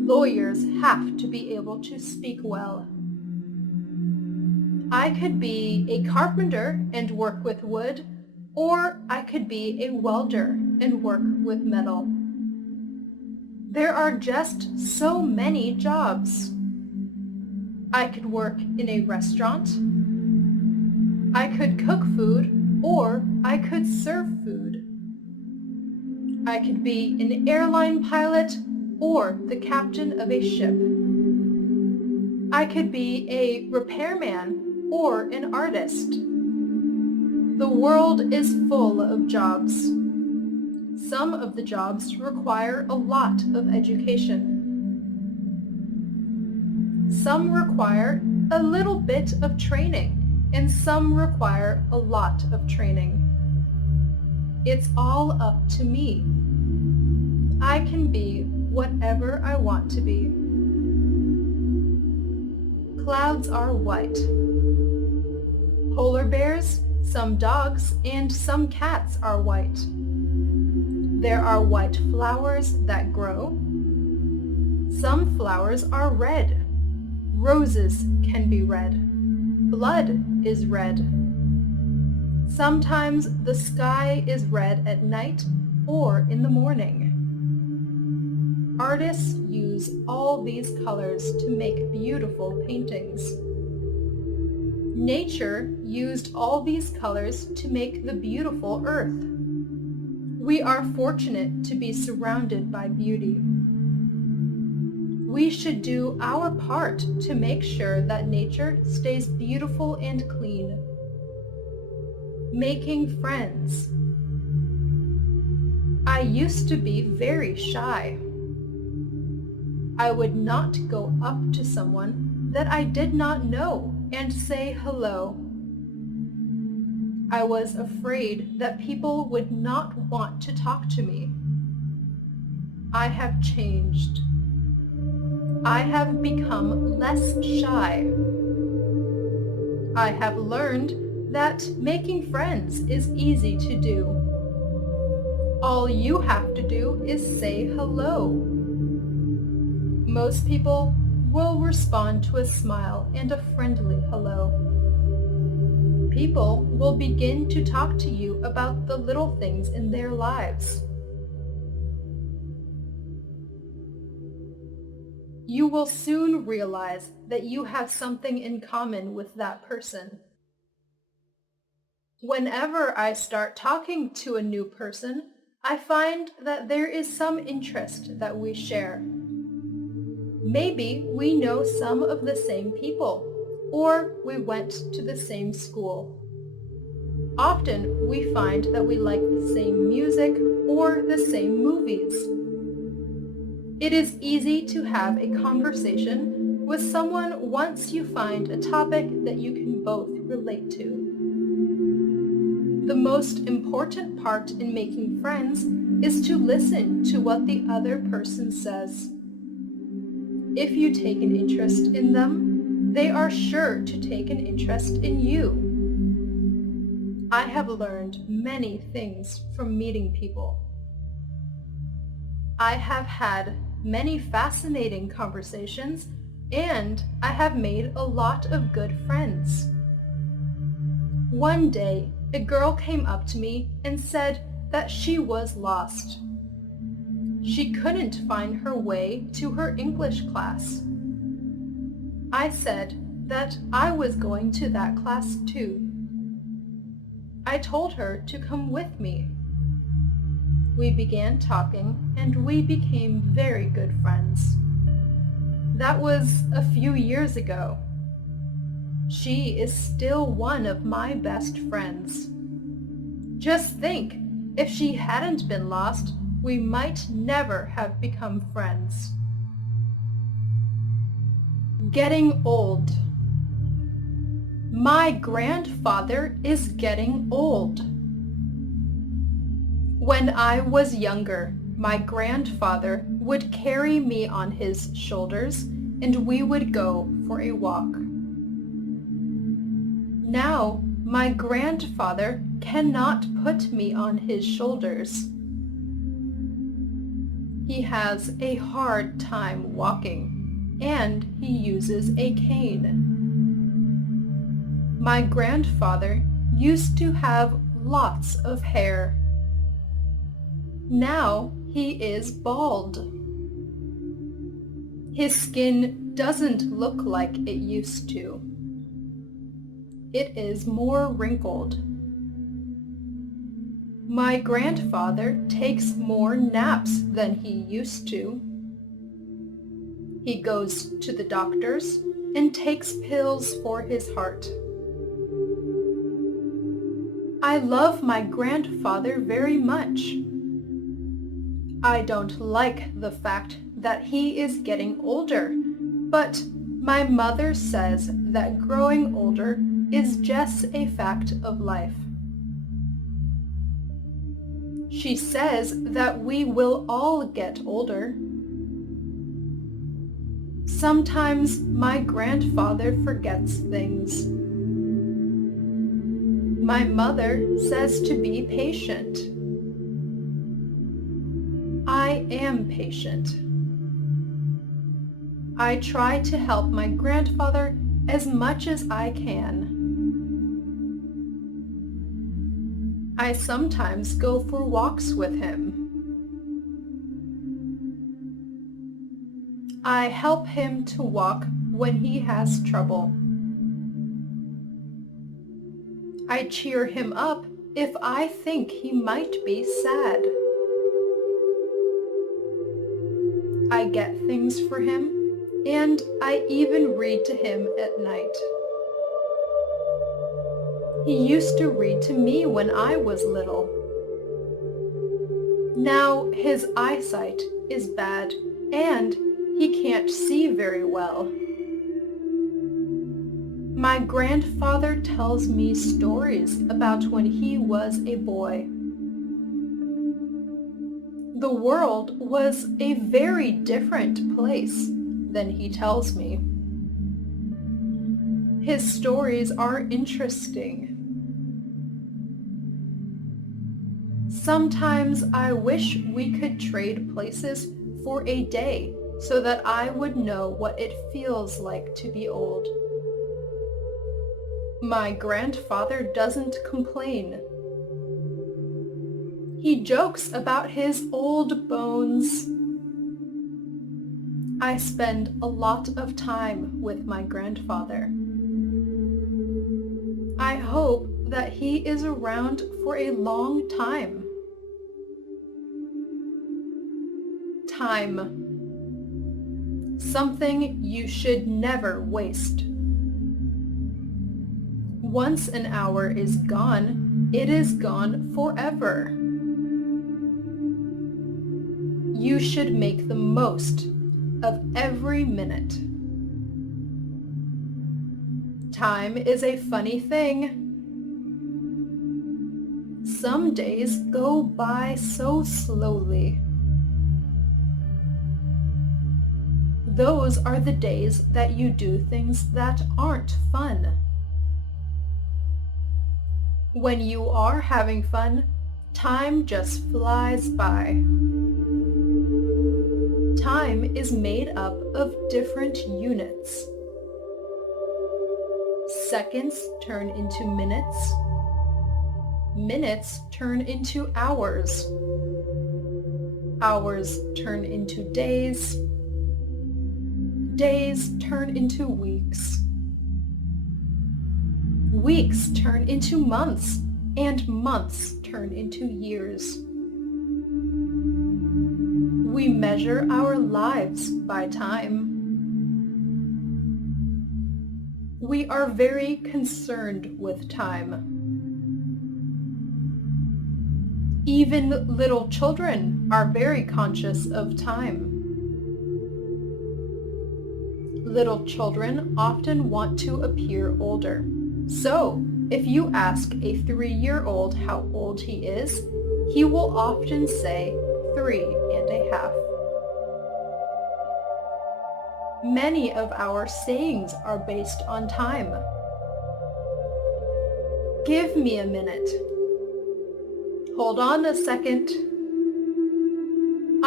Lawyers have to be able to speak well. I could be a carpenter and work with wood, or I could be a welder and work with metal. There are just so many jobs. I could work in a restaurant. I could cook food, or I could serve food. I could be an airline pilot or the captain of a ship. I could be a repairman or an artist. The world is full of jobs. Some of the jobs require a lot of education. Some require a little bit of training, and some require a lot of training. It's all up to me. I can be whatever I want to be. Clouds are white. Polar bears, some dogs, and some cats are white. There are white flowers that grow. Some flowers are red. Roses can be red. Blood is red. Sometimes the sky is red at night or in the morning. Artists use all these colors to make beautiful paintings. Nature used all these colors to make the beautiful earth. We are fortunate to be surrounded by beauty. We should do our part to make sure that nature stays beautiful and clean. Making friends. I used to be very shy. I would not go up to someone that I did not know and say hello. I was afraid that people would not want to talk to me. I have changed. I have become less shy. I have learned that making friends is easy to do. All you have to do is say hello. Most people will respond to a smile and a friendly hello. People will begin to talk to you about the little things in their lives. You will soon realize that you have something in common with that person. Whenever I start talking to a new person, I find that there is some interest that we share. Maybe we know some of the same people, or we went to the same school. Often we find that we like the same music or the same movies. It is easy to have a conversation with someone once you find a topic that you can both relate to. The most important part in making friends is to listen to what the other person says. If you take an interest in them, they are sure to take an interest in you. I have learned many things from meeting people. I have had many fascinating conversations, and I have made a lot of good friends. One day, a girl came up to me and said that she was lost. She couldn't find her way to her English class. I said that I was going to that class too. I told her to come with me. We began talking and we became very good friends. That was a few years ago. She is still one of my best friends. Just think, if she hadn't been lost, we might never have become friends. Getting old. My grandfather is getting old. When I was younger, my grandfather would carry me on his shoulders and we would go for a walk. Now, my grandfather cannot put me on his shoulders. He has a hard time walking, and he uses a cane. My grandfather used to have lots of hair. Now he is bald. His skin doesn't look like it used to. It is more wrinkled. My grandfather takes more naps than he used to. He goes to the doctors and takes pills for his heart. I love my grandfather very much. I don't like the fact that he is getting older, but my mother says that growing older is just a fact of life. She says that we will all get older. Sometimes my grandfather forgets things. My mother says to be patient. I am patient. I try to help my grandfather as much as I can. I sometimes go for walks with him. I help him to walk when he has trouble. I cheer him up if I think he might be sad. I get things for him, and I even read to him at night. He used to read to me when I was little. Now his eyesight is bad, and he can't see very well. My grandfather tells me stories about when he was a boy. The world was a very different place than he tells me. His stories are interesting. Sometimes I wish we could trade places for a day so that I would know what it feels like to be old. My grandfather doesn't complain. He jokes about his old bones. I spend a lot of time with my grandfather. I hope that he is around for a long time. Time. Something you should never waste. Once an hour is gone, it is gone forever. You should make the most of every minute. Time is a funny thing. Some days go by so slowly. Those are the days that you do things that aren't fun. When you are having fun, time just flies by. Time is made up of different units. Seconds turn into minutes. Minutes turn into hours. Hours turn into days. Days turn into weeks. Weeks turn into months, and months turn into years. We measure our lives by time. We are very concerned with time. Even little children are very conscious of time. Little children often want to appear older. So, if you ask a 3-year-old how old he is, he will often say 3.5. Many of our sayings are based on time. Give me a minute. Hold on a second.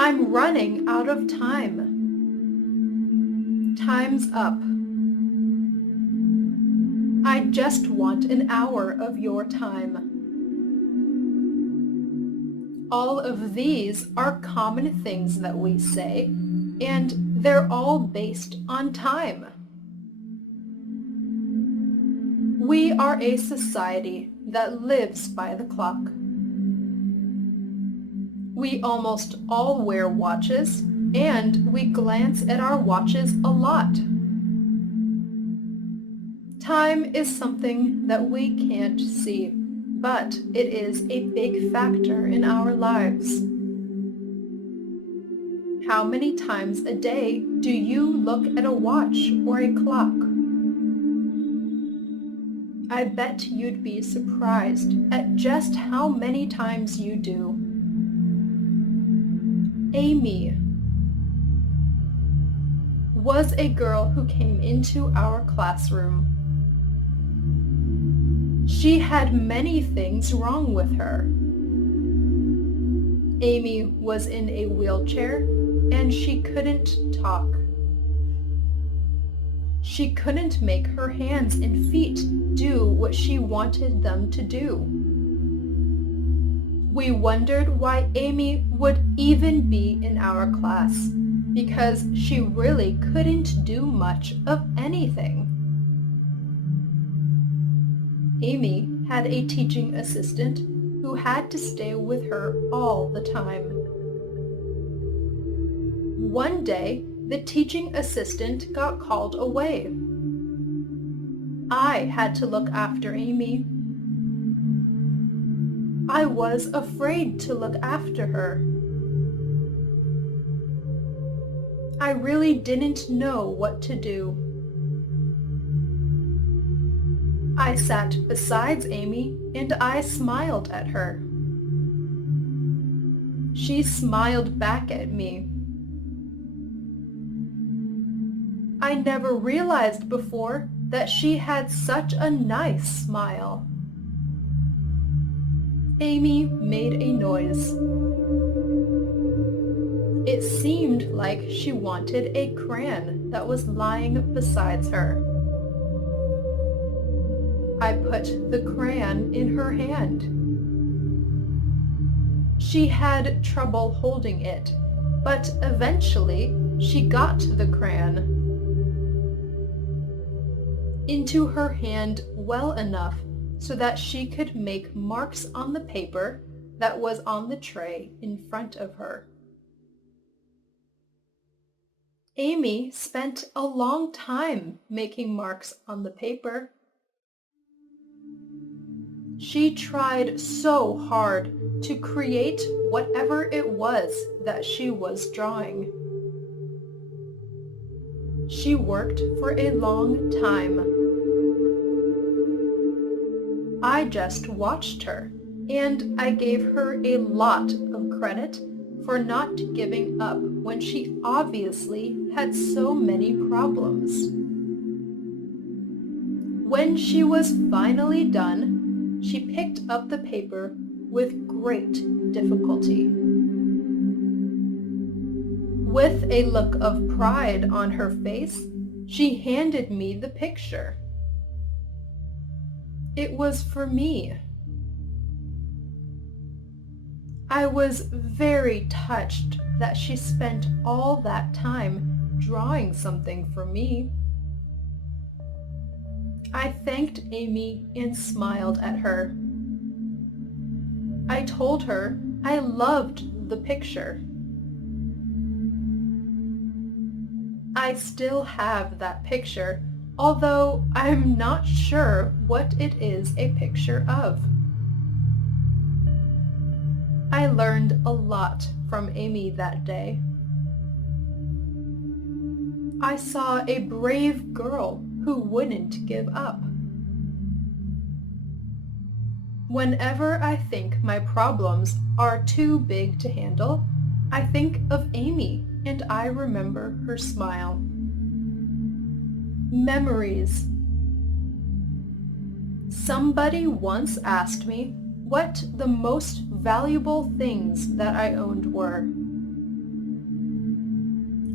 I'm running out of time. Time's up. I just want an hour of your time. All of these are common things that we say, and they're all based on time. We are a society that lives by the clock. We almost all wear watches, and we glance at our watches a lot. Time is something that we can't see, but it is a big factor in our lives. How many times a day do you look at a watch or a clock? I bet you'd be surprised at just how many times you do. Amy was a girl who came into our classroom. She had many things wrong with her. Amy was in a wheelchair and she couldn't talk. She couldn't make her hands and feet do what she wanted them to do. We wondered why Amy would even be in our class, because she really couldn't do much of anything. Amy had a teaching assistant who had to stay with her all the time. One day, the teaching assistant got called away. I had to look after Amy. I was afraid to look after her. I really didn't know what to do. I sat beside Amy and I smiled at her. She smiled back at me. I never realized before that she had such a nice smile. Amy made a noise. It seemed like she wanted a crayon that was lying beside her. I put the crayon in her hand. She had trouble holding it, but eventually she got the crayon into her hand well enough so that she could make marks on the paper that was on the tray in front of her. Amy spent a long time making marks on the paper. She tried so hard to create whatever it was that she was drawing. She worked for a long time. I just watched her, and I gave her a lot of credit for not giving up when she obviously had so many problems. When she was finally done, she picked up the paper with great difficulty. With a look of pride on her face, she handed me the picture. It was for me. I was very touched that she spent all that time drawing something for me. I thanked Amy and smiled at her. I told her I loved the picture. I still have that picture, although I'm not sure what it is a picture of. I learned a lot from Amy that day. I saw a brave girl who wouldn't give up. Whenever I think my problems are too big to handle, I think of Amy and I remember her smile. Memories. Somebody once asked me what the most valuable things that I owned were.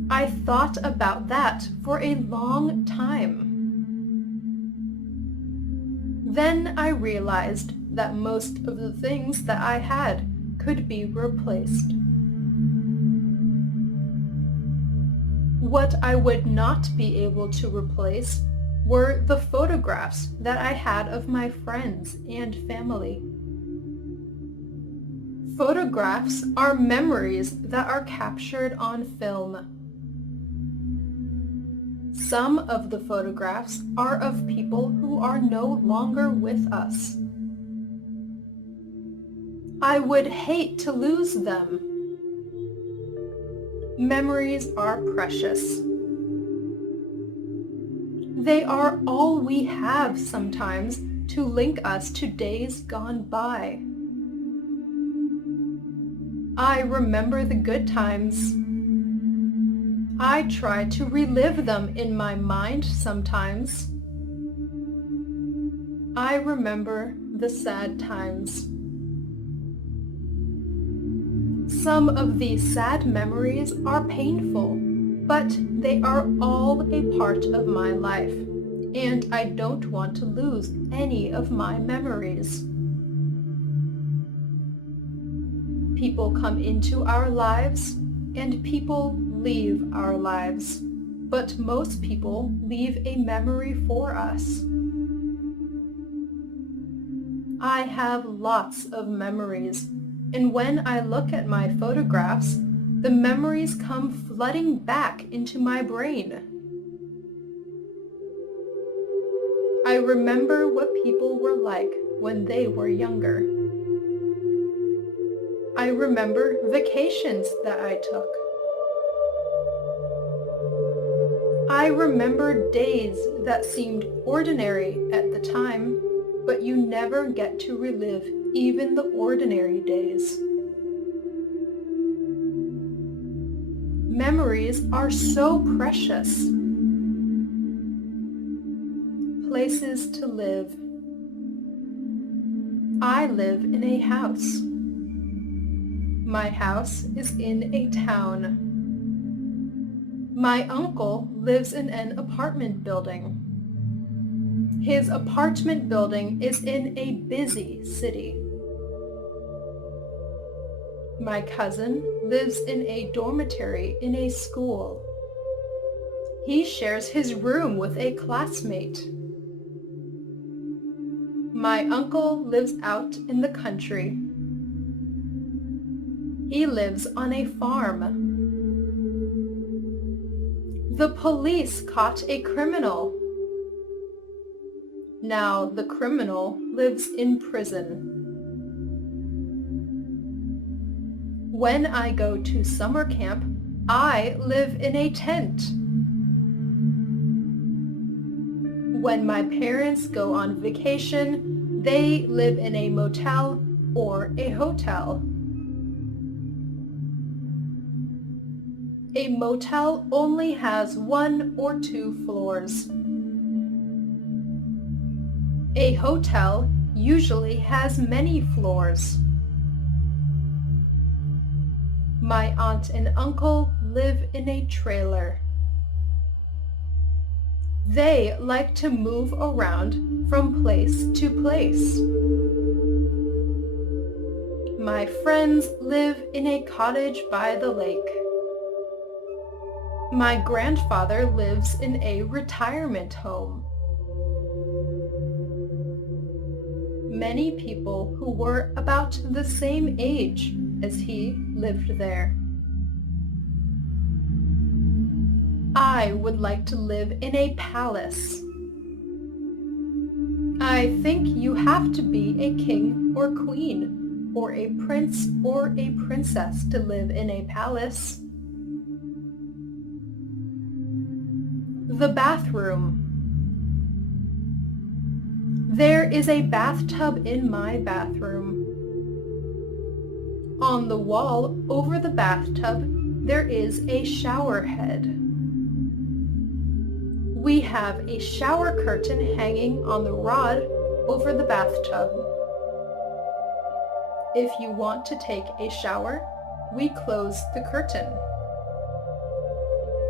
I thought about that for a long time. Then I realized that most of the things that I had could be replaced. What I would not be able to replace were the photographs that I had of my friends and family. Photographs are memories that are captured on film. Some of the photographs are of people who are no longer with us. I would hate to lose them. Memories are precious. They are all we have sometimes to link us to days gone by. I remember the good times. I try to relive them in my mind sometimes. I remember the sad times. Some of these sad memories are painful, but they are all a part of my life, and I don't want to lose any of my memories. People come into our lives, and people leave our lives, but most people leave a memory for us. I have lots of memories, and when I look at my photographs, the memories come flooding back into my brain. I remember what people were like when they were younger. I remember vacations that I took. I remember days that seemed ordinary at the time, but you never get to relive even the ordinary days. Memories are so precious. Places to live. I live in a house. My house is in a town. My uncle lives in an apartment building. His apartment building is in a busy city. My cousin lives in a dormitory in a school. He shares his room with a classmate. My uncle lives out in the country. He lives on a farm. The police caught a criminal. Now the criminal lives in prison. When I go to summer camp, I live in a tent. When my parents go on vacation, they live in a motel or a hotel. A motel only has 1 or 2 floors. A hotel usually has many floors. My aunt and uncle live in a trailer. They like to move around from place to place. My friends live in a cottage by the lake. My grandfather lives in a retirement home. Many people who were about the same age as he lived there. I would like to live in a palace. I think you have to be a king or queen, or a prince or a princess to live in a palace. The bathroom. There is a bathtub in my bathroom. On the wall over the bathtub, there is a shower head. We have a shower curtain hanging on the rod over the bathtub. If you want to take a shower, we close the curtain.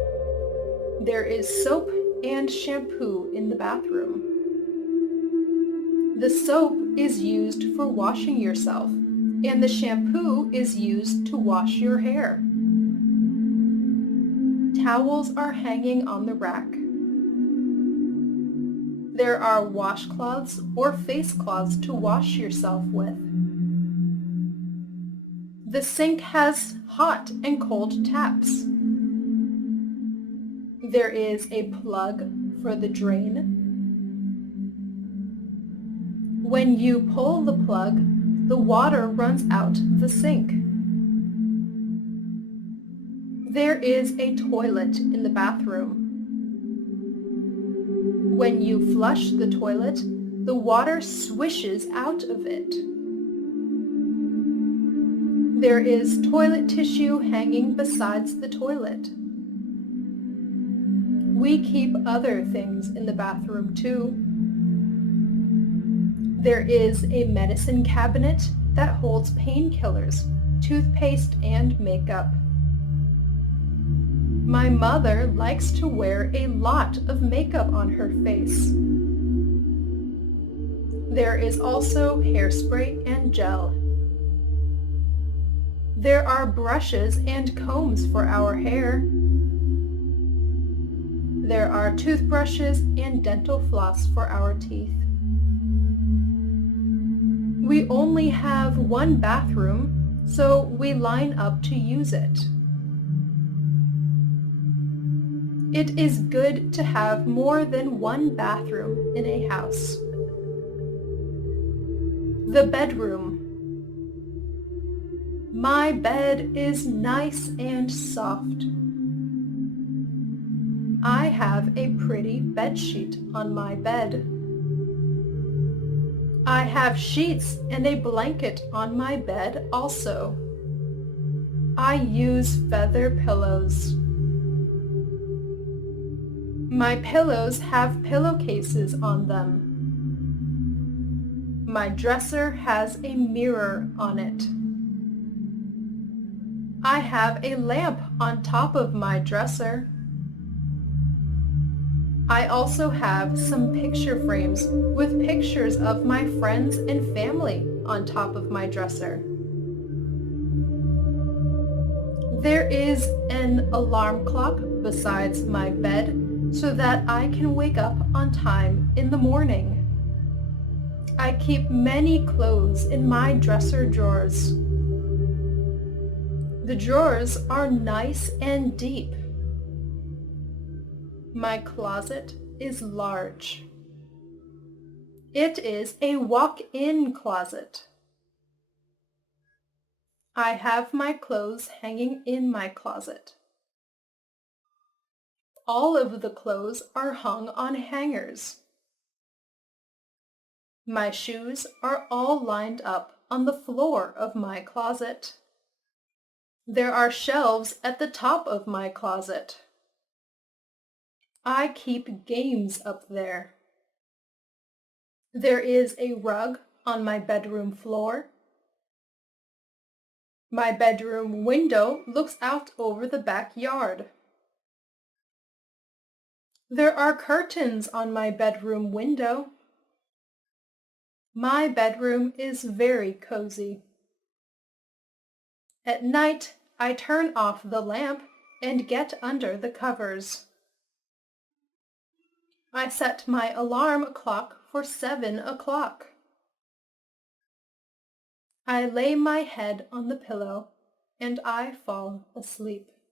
There is soap and shampoo in the bathroom. The soap is used for washing yourself, and the shampoo is used to wash your hair. Towels are hanging on the rack. There are washcloths or face cloths to wash yourself with. The sink has hot and cold taps. There is a plug for the drain. When you pull the plug, the water runs out the sink. There is a toilet in the bathroom. When you flush the toilet, the water swishes out of it. There is toilet tissue hanging besides the toilet. We keep other things in the bathroom too. There is a medicine cabinet that holds painkillers, toothpaste, and makeup. My mother likes to wear a lot of makeup on her face. There is also hairspray and gel. There are brushes and combs for our hair. There are toothbrushes and dental floss for our teeth. We only have one bathroom, so we line up to use it. It is good to have more than one bathroom in a house. The bedroom. My bed is nice and soft. I have a pretty bedsheet on my bed. I have sheets and a blanket on my bed also. I use feather pillows. My pillows have pillowcases on them. My dresser has a mirror on it. I have a lamp on top of my dresser. I also have some picture frames with pictures of my friends and family on top of my dresser. There is an alarm clock besides my bed so that I can wake up on time in the morning. I keep many clothes in my dresser drawers. The drawers are nice and deep. My closet is large. It is a walk-in closet. I have my clothes hanging in my closet. All of the clothes are hung on hangers. My shoes are all lined up on the floor of my closet. There are shelves at the top of my closet. I keep games up there. There is a rug on my bedroom floor. My bedroom window looks out over the backyard. There are curtains on my bedroom window. My bedroom is very cozy. At night, I turn off the lamp and get under the covers. I set my alarm clock for 7 o'clock. I lay my head on the pillow and I fall asleep.